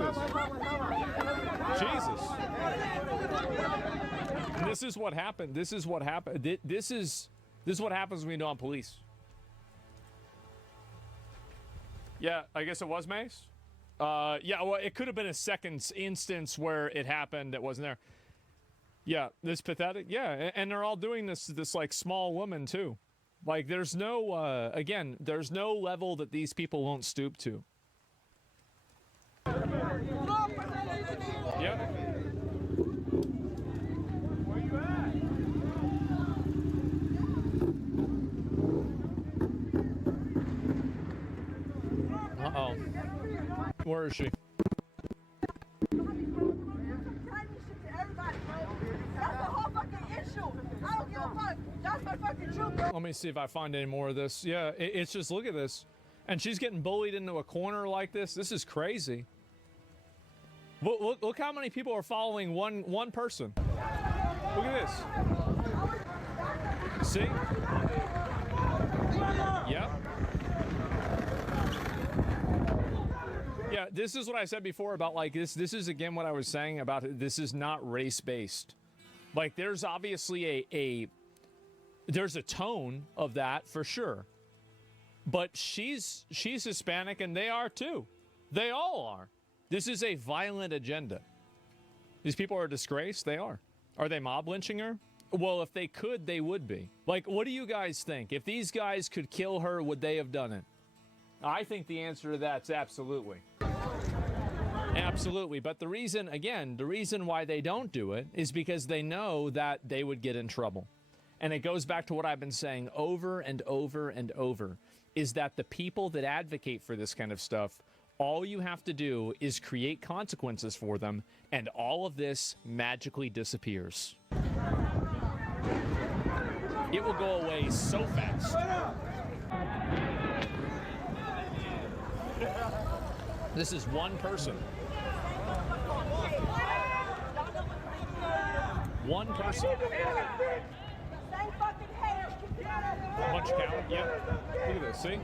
at this. Jesus. And this is what happened. This is what happened. This is what happens when you don't have police. Yeah, I guess it was mace. Yeah, well, it could have been a second instance where it happened that wasn't there. Yeah, this pathetic. Yeah, and they're all doing this like small woman too. Like there's no again, there's no level that these people won't stoop to. Yep. Where you at? Uh-oh. Where is she? Let me see if I find any more of this. Yeah, it's just, look at this. And she's getting bullied into a corner like this. This is crazy. Look how many people are following one person. Look at this. See? Yep. Yeah, this is what I said before about like this is again what I was saying about this is not race-based. Like there's obviously there's a tone of that for sure. But she's Hispanic and they are too. They all are. This is a violent agenda. These people are a disgrace. They are. Are they mob lynching her? Well, if they could, they would be. Like, what do you guys think? If these guys could kill her, would they have done it? I think the answer to that's absolutely. Absolutely. But the reason why they don't do it is because they know that they would get in trouble. And it goes back to what I've been saying over and over and over, is that the people that advocate for this kind of stuff, all you have to do is create consequences for them, and all of this magically disappears. It will go away so fast. This is one person. One person. A bunch of cowards. Yep. Look at this. See?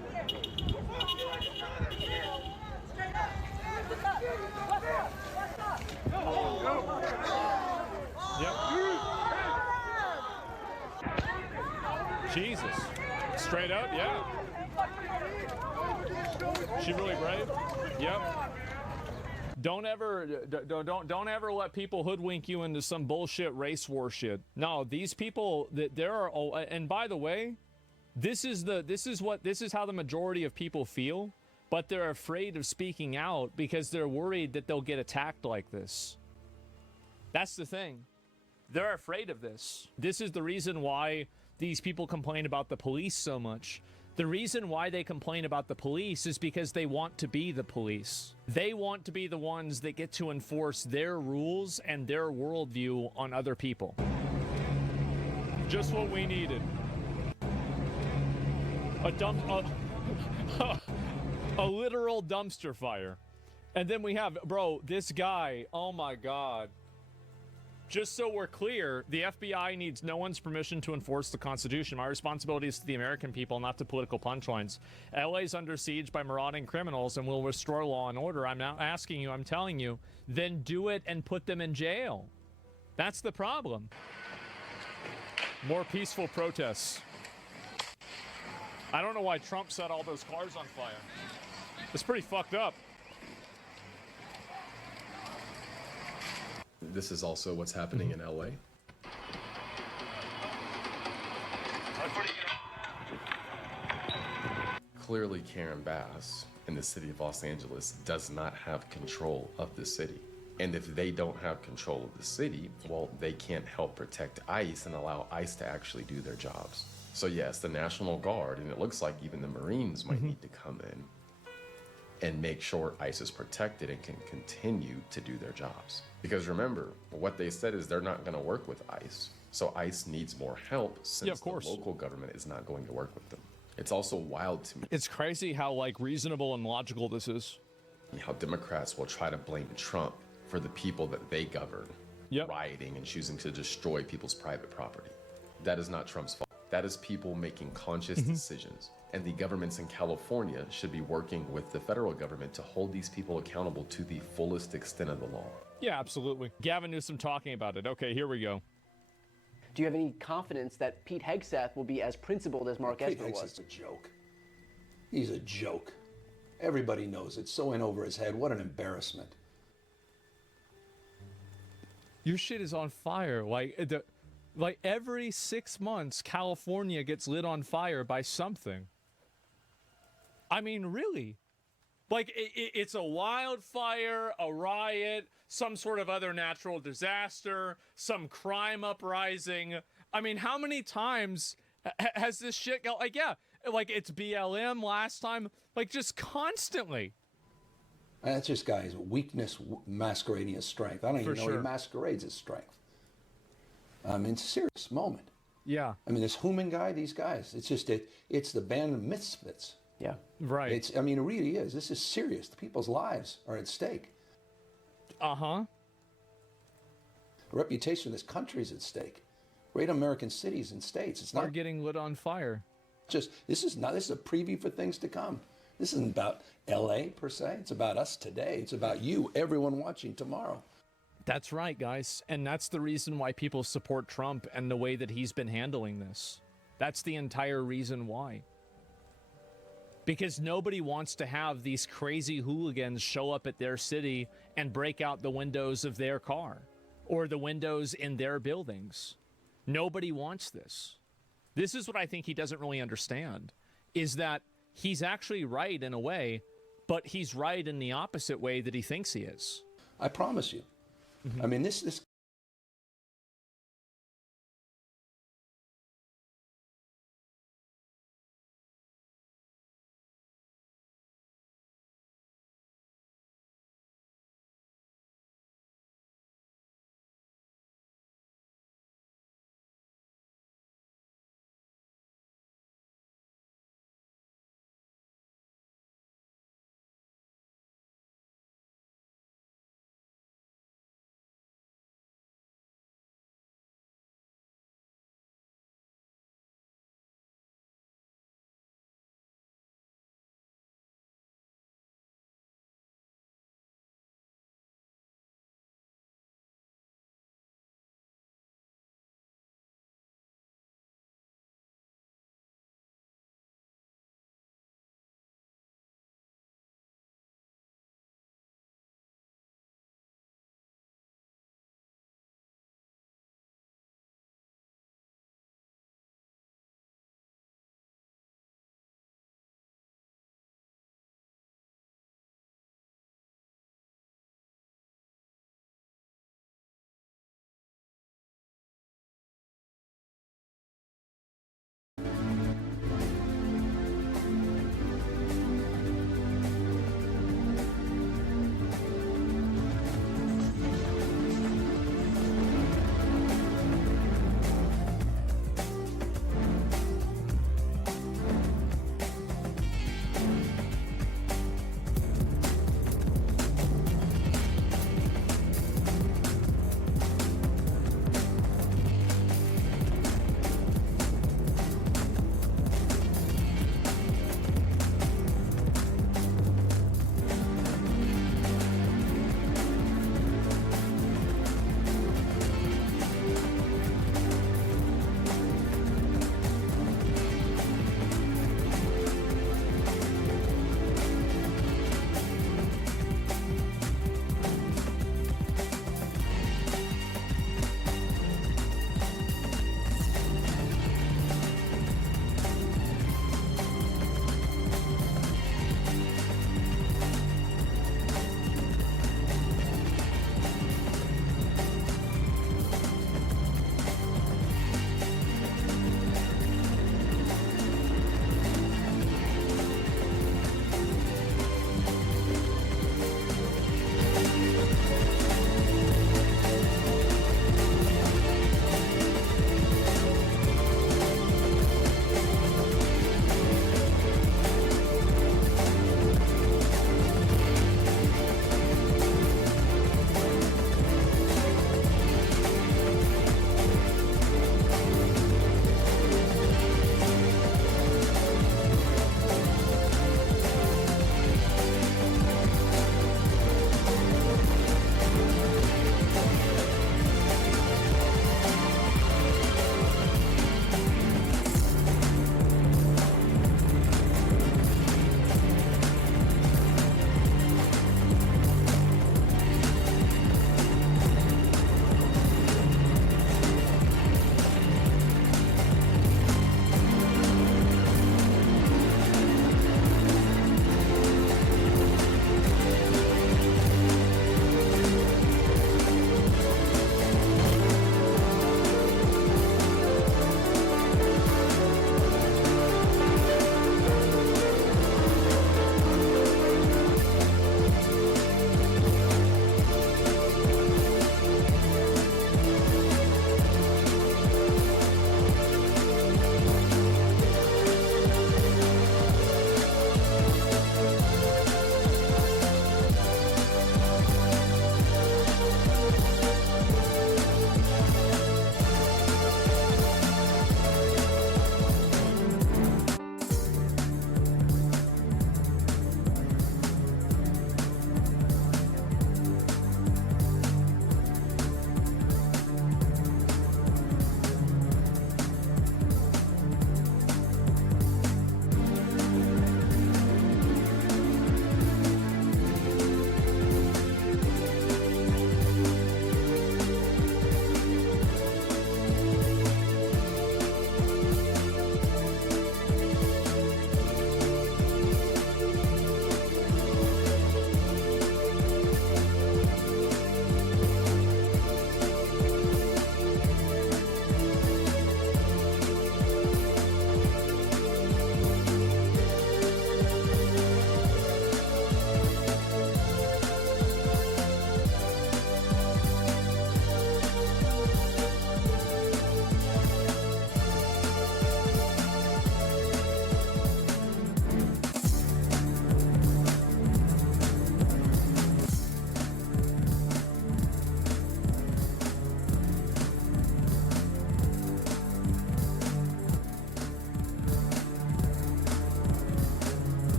Yep. Jesus. Straight up, yeah. She really brave? Yep. Don't ever let people hoodwink you into some bullshit race war shit. No, these people that there are, and by the way, this is how the majority of people feel, but they're afraid of speaking out because they're worried that they'll get attacked like this. That's the thing. They're afraid of this. This is the reason why these people complain about the police so much. The reason why they complain about the police is because they want to be the police. They want to be the ones that get to enforce their rules and their worldview on other people. Just what we needed. A literal dumpster fire. And then we have, bro, this guy, oh my God. Just so we're clear, the FBI needs no one's permission to enforce the Constitution. My responsibility is to the American people, not to political punchlines. LA's under siege by marauding criminals and will restore law and order. I'm not asking you, I'm telling you. Then do it and put them in jail. That's the problem. More peaceful protests. I don't know why Trump set all those cars on fire. It's pretty fucked up. This is also what's happening in LA. Clearly, Karen Bass in the city of Los Angeles does not have control of the city. And if they don't have control of the city, well, they can't help protect ICE and allow ICE to actually do their jobs. So yes, the National Guard, and it looks like even the Marines might need to come in and make sure ICE is protected and can continue to do their jobs. Because remember, what they said is they're not going to work with ICE. So ICE needs more help since the local government is not going to work with them. It's also wild to me. It's crazy how like reasonable and logical this is. How Democrats will try to blame Trump for the people that they govern, rioting and choosing to destroy people's private property. That is not Trump's fault. That is people making conscious decisions. And the governments in California should be working with the federal government to hold these people accountable to the fullest extent of the law. Yeah, absolutely. Gavin Newsom talking about it. Okay, here we go. Do you have any confidence that Pete Hegseth will be as principled as Mark Esper was? Hegseth's a joke. He's a joke. Everybody knows it's so in over his head. What an embarrassment. Your shit is on fire. Like every 6 months, California gets lit on fire by something. I mean, really. Like, it's a wildfire, a riot, some sort of other natural disaster, some crime uprising. I mean, how many times has this shit got, like, yeah, like it's BLM last time, like just constantly. That's just guy's weakness masquerading as strength. I don't even know he masquerades as strength. I mean, it's a serious moment. Yeah. I mean, this Human guy, these guys, it's just, it's the band of misfits. Yeah. Right. I mean, it really is. This is serious. The people's lives are at stake. Uh-huh. The reputation of this country is at stake. Great American cities and states. It's not. We're getting lit on fire. This is a preview for things to come. This isn't about LA per se. It's about us today. It's about you, everyone watching tomorrow. That's right, guys. And that's the reason why people support Trump and the way that he's been handling this. That's the entire reason why. Because nobody wants to have these crazy hooligans show up at their city and break out the windows of their car or the windows in their buildings. Nobody wants this. This is what I think he doesn't really understand, is that he's actually right in a way, but he's right in the opposite way that he thinks he is. I promise you. I mean, this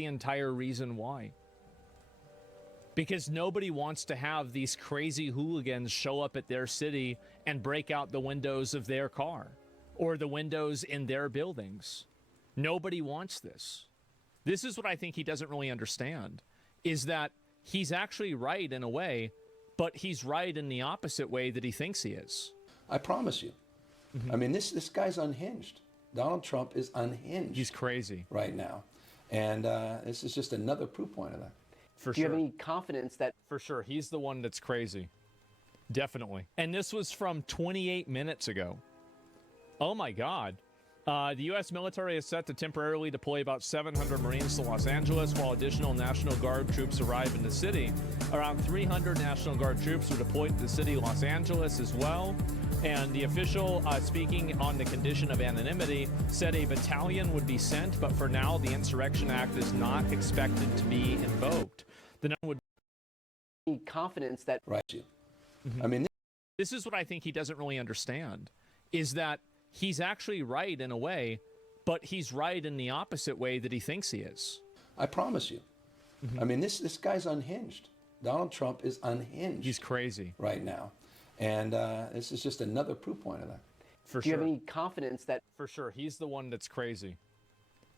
the entire reason why. Because nobody wants to have these crazy hooligans show up at their city and break out the windows of their car or the windows in their buildings. Nobody wants this. This is what I think he doesn't really understand, is that he's actually right in a way, but he's right in the opposite way that he thinks he is. I promise you. I mean, this guy's unhinged. Donald Trump is unhinged. He's crazy right now. And this is just another proof point of that. For Do you sure. have any confidence that... For sure. He's the one that's crazy. Definitely. And this was from 28 minutes ago. Oh, my God. The U.S. military is set to temporarily deploy about 700 Marines to Los Angeles while additional National Guard troops arrive in the city. Around 300 National Guard troops are deployed to the city of Los Angeles as well. And the official, speaking on the condition of anonymity, said a battalion would be sent, but for now, the Insurrection Act is not expected to be invoked. The number would be confidence that... Right. I mean... This is what I think he doesn't really understand, is that he's actually right in a way, but he's right in the opposite way that he thinks he is. I promise you. I mean, this guy's unhinged. Donald Trump is unhinged. He's crazy right now. And this is just another proof point of that. For Do you have any confidence that... For sure. He's the one that's crazy.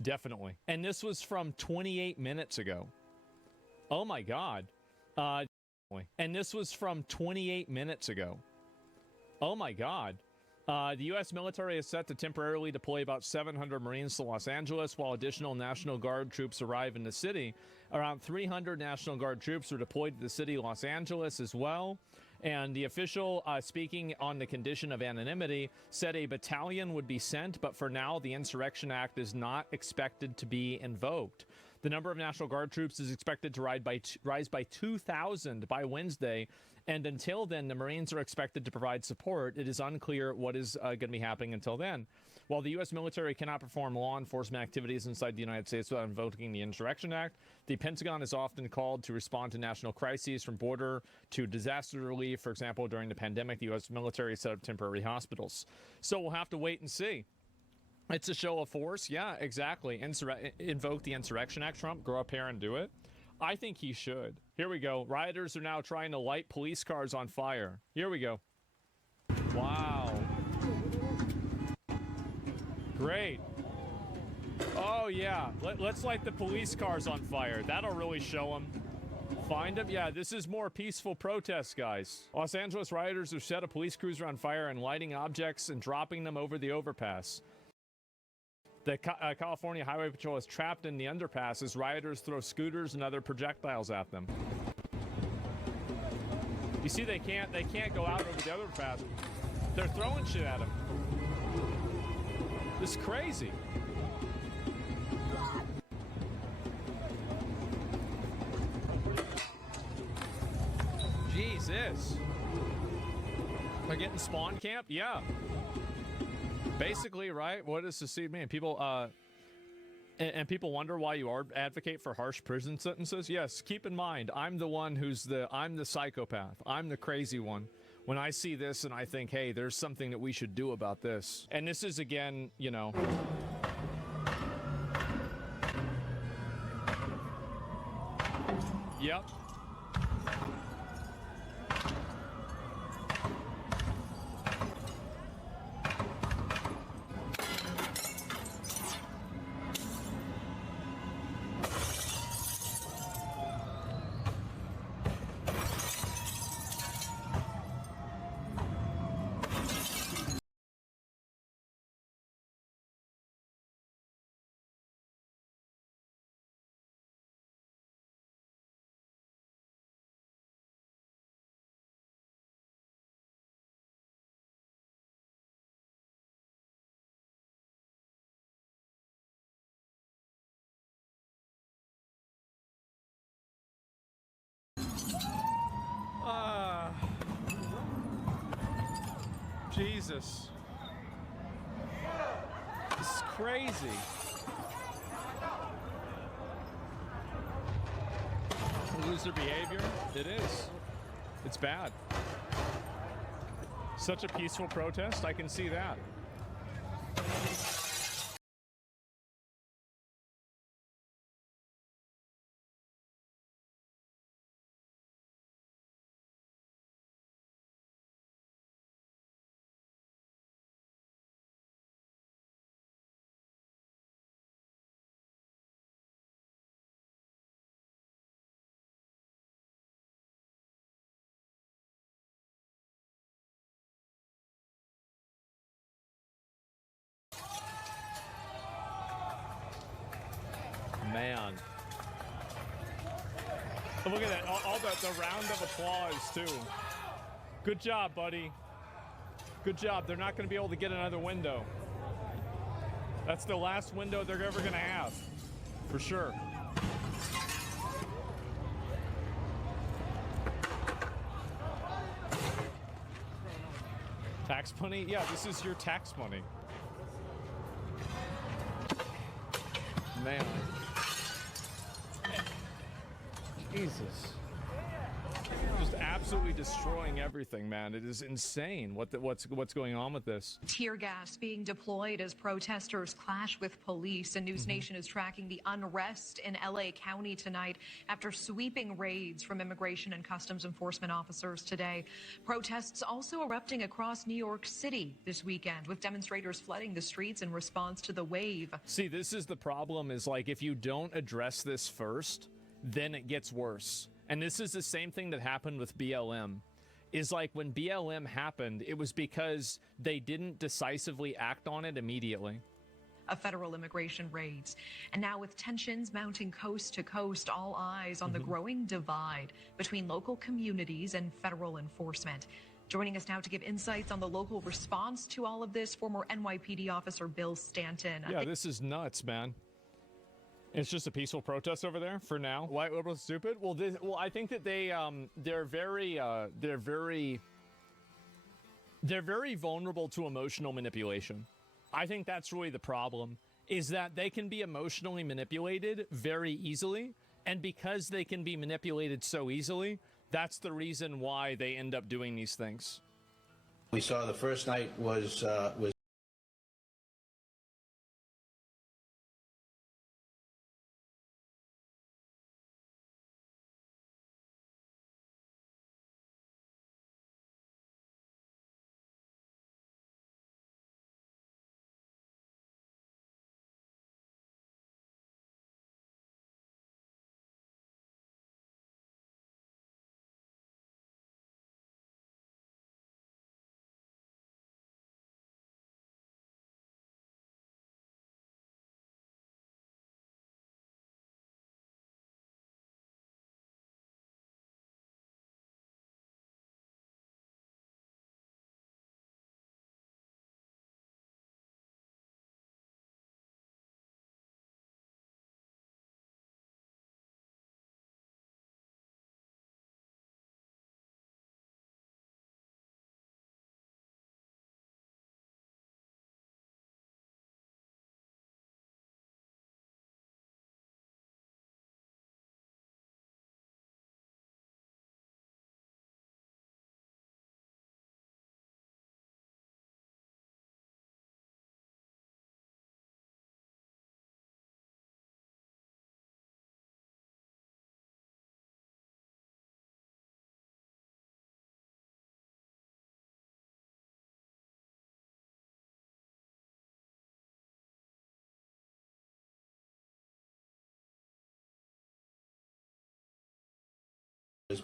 Definitely. And this was from 28 minutes ago. Oh, my God. And this was from 28 minutes ago. Oh, my God. The U.S. military is set to temporarily deploy about 700 Marines to Los Angeles while additional National Guard troops arrive in the city. Around 300 National Guard troops are deployed to the city of Los Angeles as well. And the official, speaking on the condition of anonymity, said a battalion would be sent, but for now, the Insurrection Act is not expected to be invoked. The number of National Guard troops is expected to rise by 2,000 by Wednesday, and until then, the Marines are expected to provide support. It is unclear what is going to be happening until then. While the U.S. military cannot perform law enforcement activities inside the United States without invoking the Insurrection Act, the Pentagon is often called to respond to national crises, from border to disaster relief. For example, during the pandemic, the U.S. military set up temporary hospitals. So we'll have to wait and see. It's a show of force. Yeah, exactly. Invoke the Insurrection Act, Trump. Grow up here and do it. I think he should. Here we go. Rioters are now trying to light police cars on fire. Here we go. Wow. Great. Oh, yeah. Let's light the police cars on fire. That'll really show them. Find them? Yeah, this is more peaceful protest, guys. Los Angeles rioters have set a police cruiser on fire and lighting objects and dropping them over the overpass. The California Highway Patrol is trapped in the underpass as rioters throw scooters and other projectiles at them. You see, they can't go out over the overpass. They're throwing shit at them. This is crazy. Jesus. They're getting spawn camp? Yeah. Basically, right? What does secede mean? People, and people wonder why you advocate for harsh prison sentences. Yes, keep in mind, I'm the one I'm the psychopath. I'm the crazy one. When I see this and I think, hey, there's something that we should do about this. And this is, again, you know. Yep. Jesus. This is crazy. Loser behavior? It is. It's bad. Such a peaceful protest, I can see that. man. Look at that. All the round of applause, too. Good job, buddy. Good job. They're not going to be able to get another window. That's the last window they're ever going to have. For sure. Tax money? Yeah, this is your tax money. Man. Jesus. Just absolutely destroying everything, man. It is insane what's going on with this. Tear gas being deployed as protesters clash with police. And News Nation is tracking the unrest in LA County tonight after sweeping raids from immigration and customs enforcement officers today. Protests also erupting across New York City this weekend, with demonstrators flooding the streets in response to the wave. See, this is the problem, is like if you don't address this first, then it gets worse. And this is the same thing that happened with BLM. Is like when BLM happened, it was because they didn't decisively act on it immediately. Of federal immigration raids. And now with tensions mounting coast to coast, all eyes on the growing divide between local communities and federal enforcement. Joining us now to give insights on the local response to all of this, former NYPD officer Bill Stanton. Yeah, this is nuts, man. It's just a peaceful protest over there for now. White liberals stupid? Well, I think that they're very vulnerable to emotional manipulation. I think that's really the problem, is that they can be emotionally manipulated very easily, and because they can be manipulated so easily, that's the reason why they end up doing these things. We saw the first night was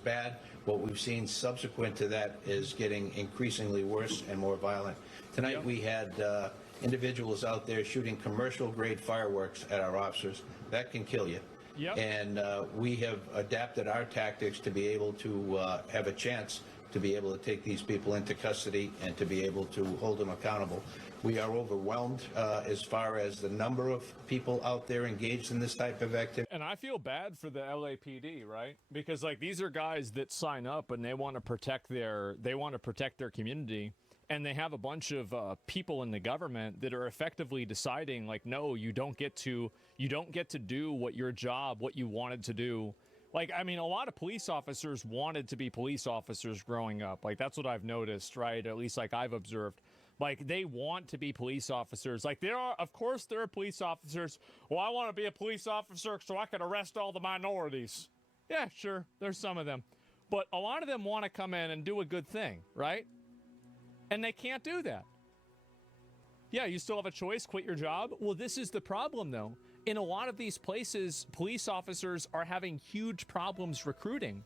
bad. What we've seen subsequent to that is getting increasingly worse and more violent. Tonight we had individuals out there shooting commercial-grade fireworks at our officers. That can kill you. And we have adapted our tactics to be able to have a chance to be able to take these people into custody and to be able to hold them accountable. We are overwhelmed as far as the number of people out there engaged in this type of activity. And I feel bad for the LAPD, right? Because like these are guys that sign up and they want to protect their community, and they have a bunch of people in the government that are effectively deciding like, no, you don't get to do what you wanted to do. Like, I mean, a lot of police officers wanted to be police officers growing up. Like, that's what I've noticed, right? At least like I've observed. Like, they want to be police officers. Like, of course there are police officers. Well, I want to be a police officer so I can arrest all the minorities. Yeah, sure. There's some of them. But a lot of them want to come in and do a good thing, right? And they can't do that. Yeah, you still have a choice, quit your job. Well, this is the problem, though. In a lot of these places, police officers are having huge problems recruiting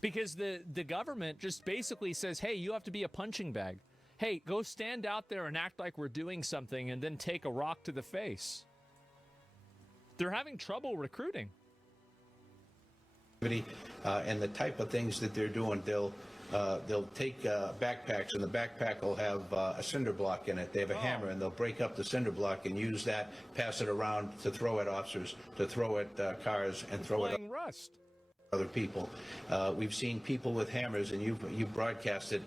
because the government just basically says, hey, you have to be a punching bag. Hey, go stand out there and act like we're doing something and then take a rock to the face. They're having trouble recruiting. And the type of things that they're doing, they'll take backpacks, and the backpack will have a cinder block in it. They have a hammer, and they'll break up the cinder block and use that, pass it around to throw at officers, to throw at cars, and throw it at Rust. Other people. We've seen people with hammers, and you've broadcasted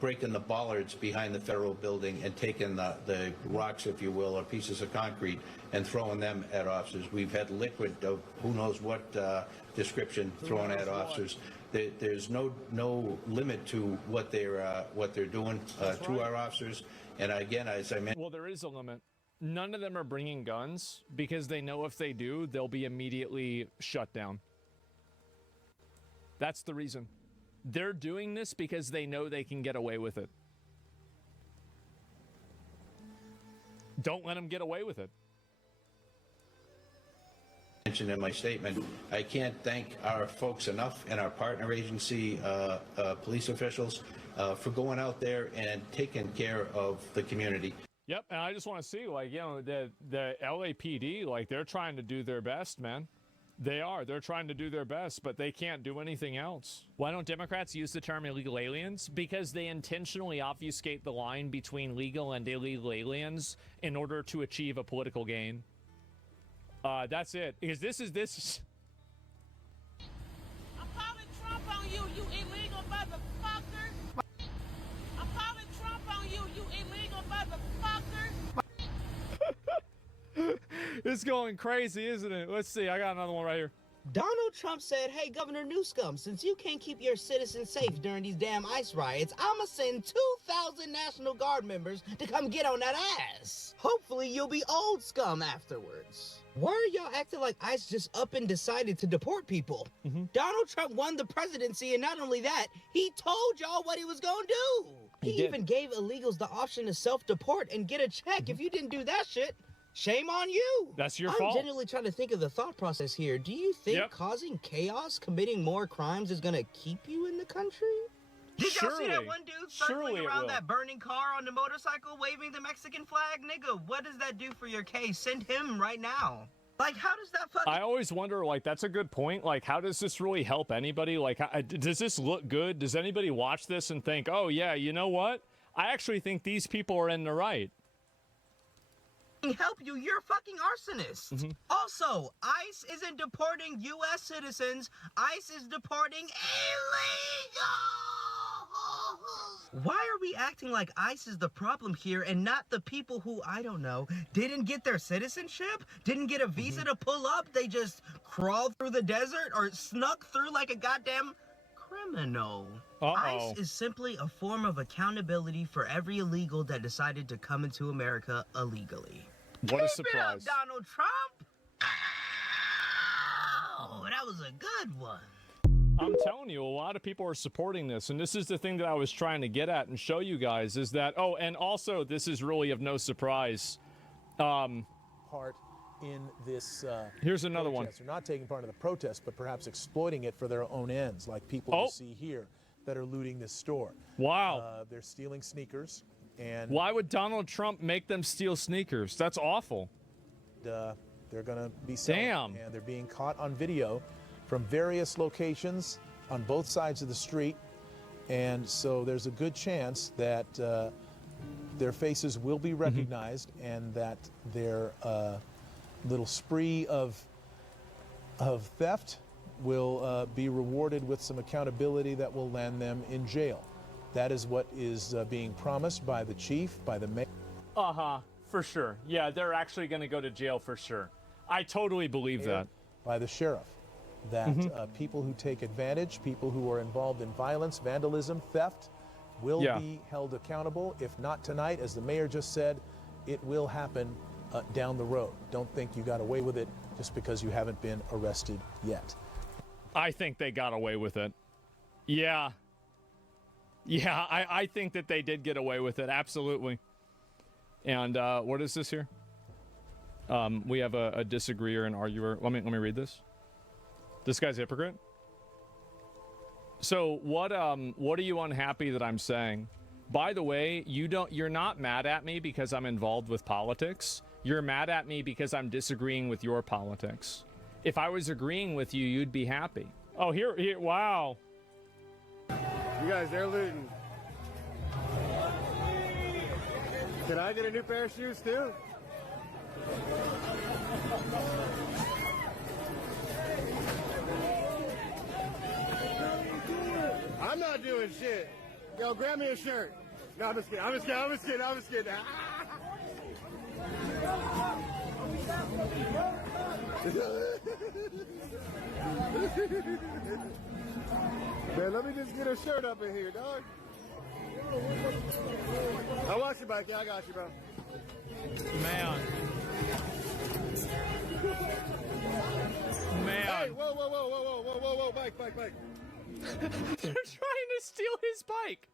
breaking the bollards behind the federal building and taking the rocks, if you will, or pieces of concrete, and throwing them at officers. We've had liquid of who knows what description thrown at officers. There's no limit to what they're doing to our officers. And again, as I mentioned, well, there is a limit. None of them are bringing guns because they know if they do, they'll be immediately shut down. That's the reason. They're doing this because they know they can get away with it. Don't let them get away with it. Mentioned in my statement, I can't thank our folks enough and our partner agency police officials for going out there and taking care of the community. Yep, and I just want to see, like, you know, the LAPD, like, they're trying to do their best, man. They are. They're trying to do their best, but they can't do anything else. Why don't Democrats use the term illegal aliens? Because they intentionally obfuscate the line between legal and illegal aliens in order to achieve a political gain. That's it. Because this is... I'm calling Trump on you, you illegal motherfucker. I'm calling Trump on you, you illegal motherfucker. It's going crazy, isn't it? Let's see. I got another one right here. Donald Trump said, hey, Governor Newsom, since you can't keep your citizens safe during these damn ICE riots, I'ma send 2,000 National Guard members to come get on that ass. Hopefully you'll be old scum afterwards. Why are y'all acting like ICE just up and decided to deport people? Donald Trump won the presidency, and not only that, he told y'all what he was gonna do. He even gave illegals the option to self-deport and get a check. If you didn't do that shit, shame on you. That's your I'm fault. genuinely trying to think of the thought process here. Do you think causing chaos, committing more crimes is going to keep you in the country? Did y'all see that one dude circling around that burning car on the motorcycle waving the Mexican flag? Nigga, what does that do for your case? Send him right now. Like, how does that fucking... I always wonder, like, that's a good point. Like, how does this really help anybody? Like, does this look good? Does anybody watch this and think, oh, yeah, you know what? I actually think these people are in the right. Help you, you're a fucking arsonist. Also, ICE isn't deporting U.S. citizens. ICE is deporting illegal. Why are we acting like ICE is the problem here and not the people who, I don't know, didn't get their citizenship, didn't get a visa to pull up, they just crawled through the desert or snuck through like a goddamn criminal? ICE is simply a form of accountability for every illegal that decided to come into America illegally. What a surprise. Keep it up, Donald Trump. Oh, that was a good one. I'm telling you, a lot of people are supporting this, and this is the thing that I was trying to get at and show you guys is that, oh, and also this is really of no surprise. Part in this here's another one. They're not taking part in the protest, but perhaps exploiting it for their own ends, like people you see here that are looting this store. Wow. They're stealing sneakers. And why would Donald Trump make them steal sneakers? That's awful. They're going to be selling, and they're being caught on video from various locations on both sides of the street. And so there's a good chance that their faces will be recognized and that their little spree of theft will be rewarded with some accountability that will land them in jail. That is what is being promised by the chief, by the mayor. For sure. Yeah, they're actually going to go to jail for sure. I totally believe that. By the sheriff. That people who take advantage, people who are involved in violence, vandalism, theft, will be held accountable. If not tonight, as the mayor just said, it will happen down the road. Don't think you got away with it just because you haven't been arrested yet. I think they got away with it. Yeah. Yeah, I think that they did get away with it. Absolutely. And what is this here? We have a disagreeer and arguer. Let me read this. This guy's a hypocrite. So what are you unhappy that I'm saying? By the way, you're not mad at me because I'm involved with politics. You're mad at me because I'm disagreeing with your politics. If I was agreeing with you, you'd be happy. Oh, here, wow. You guys, they're looting. Can I get a new pair of shoes too? I'm not doing shit. Yo, grab me a shirt. No, I'm just kidding. I'm just kidding. I'm just kidding. I'm just kidding. Man, let me just get a shirt up in here, dog. I'll watch your bike. Yeah, I got you, bro. Man. Hey, whoa, bike. They're trying to steal his bike.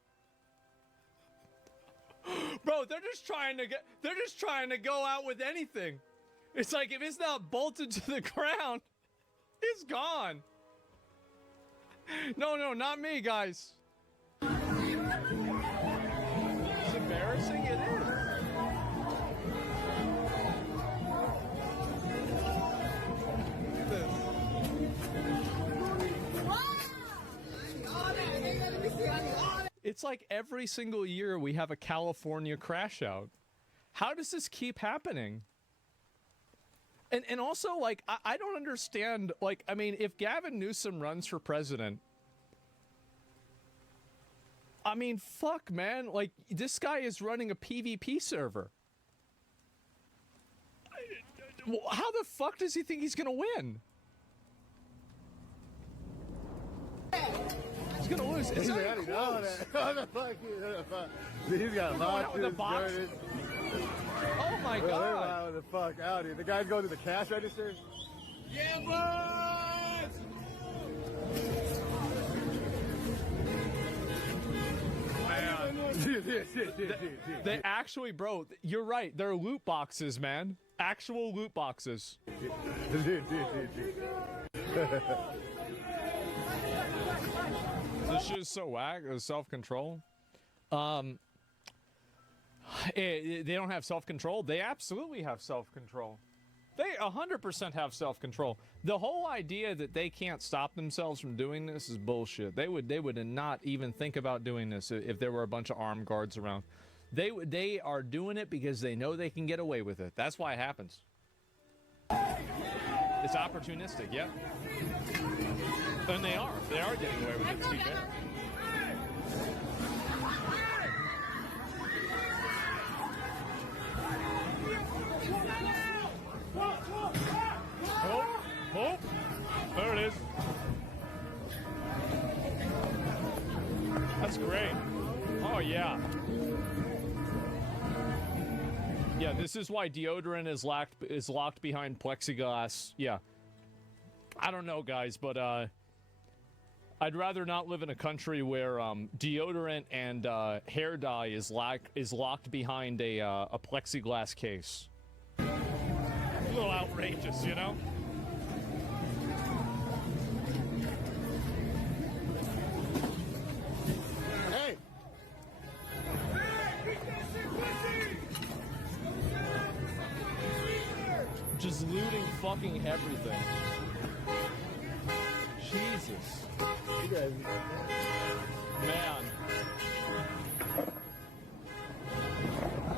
Bro, they're just trying to go out with anything. It's like if it's not bolted to the ground, it's gone. No, not me, guys. It's embarrassing, it is. It's like every single year we have a California crash out. How does this keep happening? And also, like, I don't understand, like, I mean, if Gavin Newsom runs for president, I mean, fuck, man, like, this guy is running a PvP server. How the fuck does he think he's gonna win? He's gonna lose. It's not even close. He's got the box. Oh my god! What the fuck out here? The guy's going to the cash register. Yeah, boys! They actually, bro, you're right. They're loot boxes, man. Actual loot boxes. This shit is so whack. Self-control. They don't have self-control. They absolutely have self-control. They 100% have self-control. The whole idea that they can't stop themselves from doing this is bullshit. They would not even think about doing this if there were a bunch of armed guards around. They are doing it because they know they can get away with it. That's why it happens. It's opportunistic, yeah. And they are getting away with it, to be fair. Oh, there it is. That's great. Oh, yeah. Yeah, this is why deodorant is locked behind plexiglass. Yeah. I don't know, guys, but I'd rather not live in a country where deodorant and hair dye is locked behind a plexiglass case. A little outrageous, you know? Hey! Just looting fucking everything. Jesus. Man.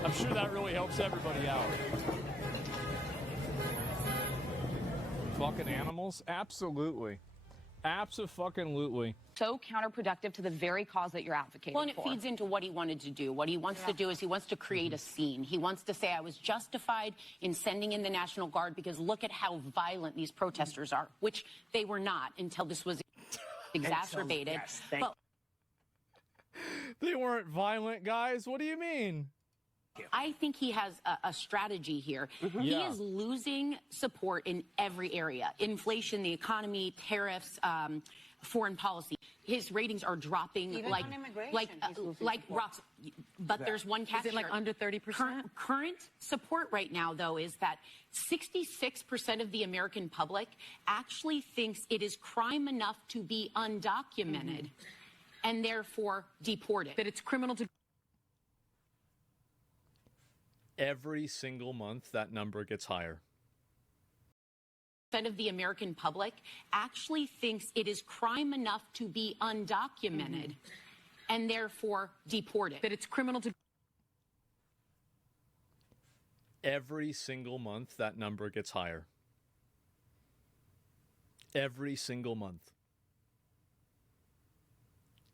I'm sure that really helps everybody out. Fucking animals? Absolutely. Abso-fucking-lutely. So counterproductive to the very cause that you're advocating for. Well, and it feeds into what he wanted to do. What he wants to do is he wants to create a scene. He wants to say, I was justified in sending in the National Guard because look at how violent these protesters are, which they were not until this was exacerbated. But they weren't violent, guys. What do you mean? I think he has a strategy here. He is losing support in every area. Inflation, the economy, tariffs, foreign policy. His ratings are dropping Even like on immigration, rocks. But there's one catch. Is it like here. under 30%? Current support right now, though, is that 66% of the American public actually thinks it is crime enough to be undocumented and therefore deported. That it's criminal to... Every single month, that number gets higher. Of the American public actually thinks it is crime enough to be undocumented and therefore deported. That it's criminal to. Every single month, that number gets higher. Every single month.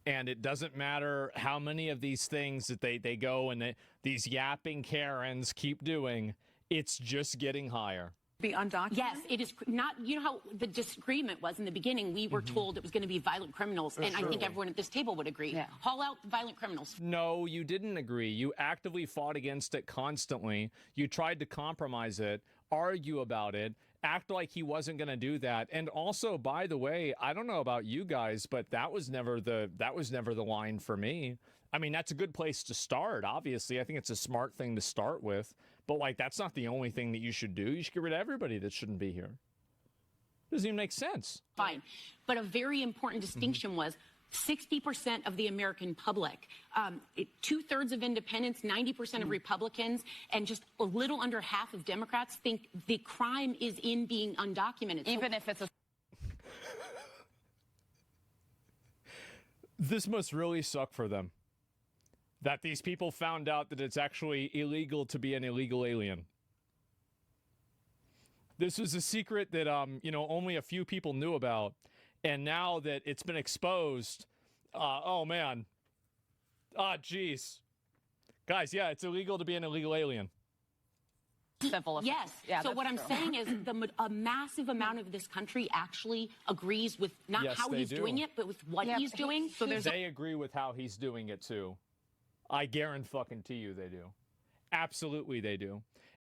And it doesn't matter how many of these things that they go and these yapping Karens keep doing, it's just getting higher. Be undocumented? Yes, it is not. You know how the disagreement was in the beginning? We were told it was going to be violent criminals, and I think everyone at this table would agree. Yeah. Haul out violent criminals. No, you didn't agree. You actively fought against it constantly. You tried to compromise it, argue about it, act like he wasn't going to do that. And also, by the way, I don't know about you guys, but that was never the line for me. I mean, that's a good place to start, obviously. I think it's a smart thing to start with. But, like, that's not the only thing that you should do. You should get rid of everybody that shouldn't be here. Doesn't even make sense. Fine. But a very important distinction was 60% of the American public, 2/3 of independents, 90% of Republicans, and just a little under half of Democrats think the crime is in being undocumented. Even if it's a... This must really suck for them. That these people found out that it's actually illegal to be an illegal alien. This was a secret that, only a few people knew about. And now that it's been exposed, oh, man. Jeez. Guys, yeah, it's illegal to be an illegal alien. Yes. Yeah, so what I'm saying is a massive amount of this country actually agrees with not how he's doing it, but with what he's doing. So they agree with how he's doing it, too. I guarantee you they do. Absolutely they do.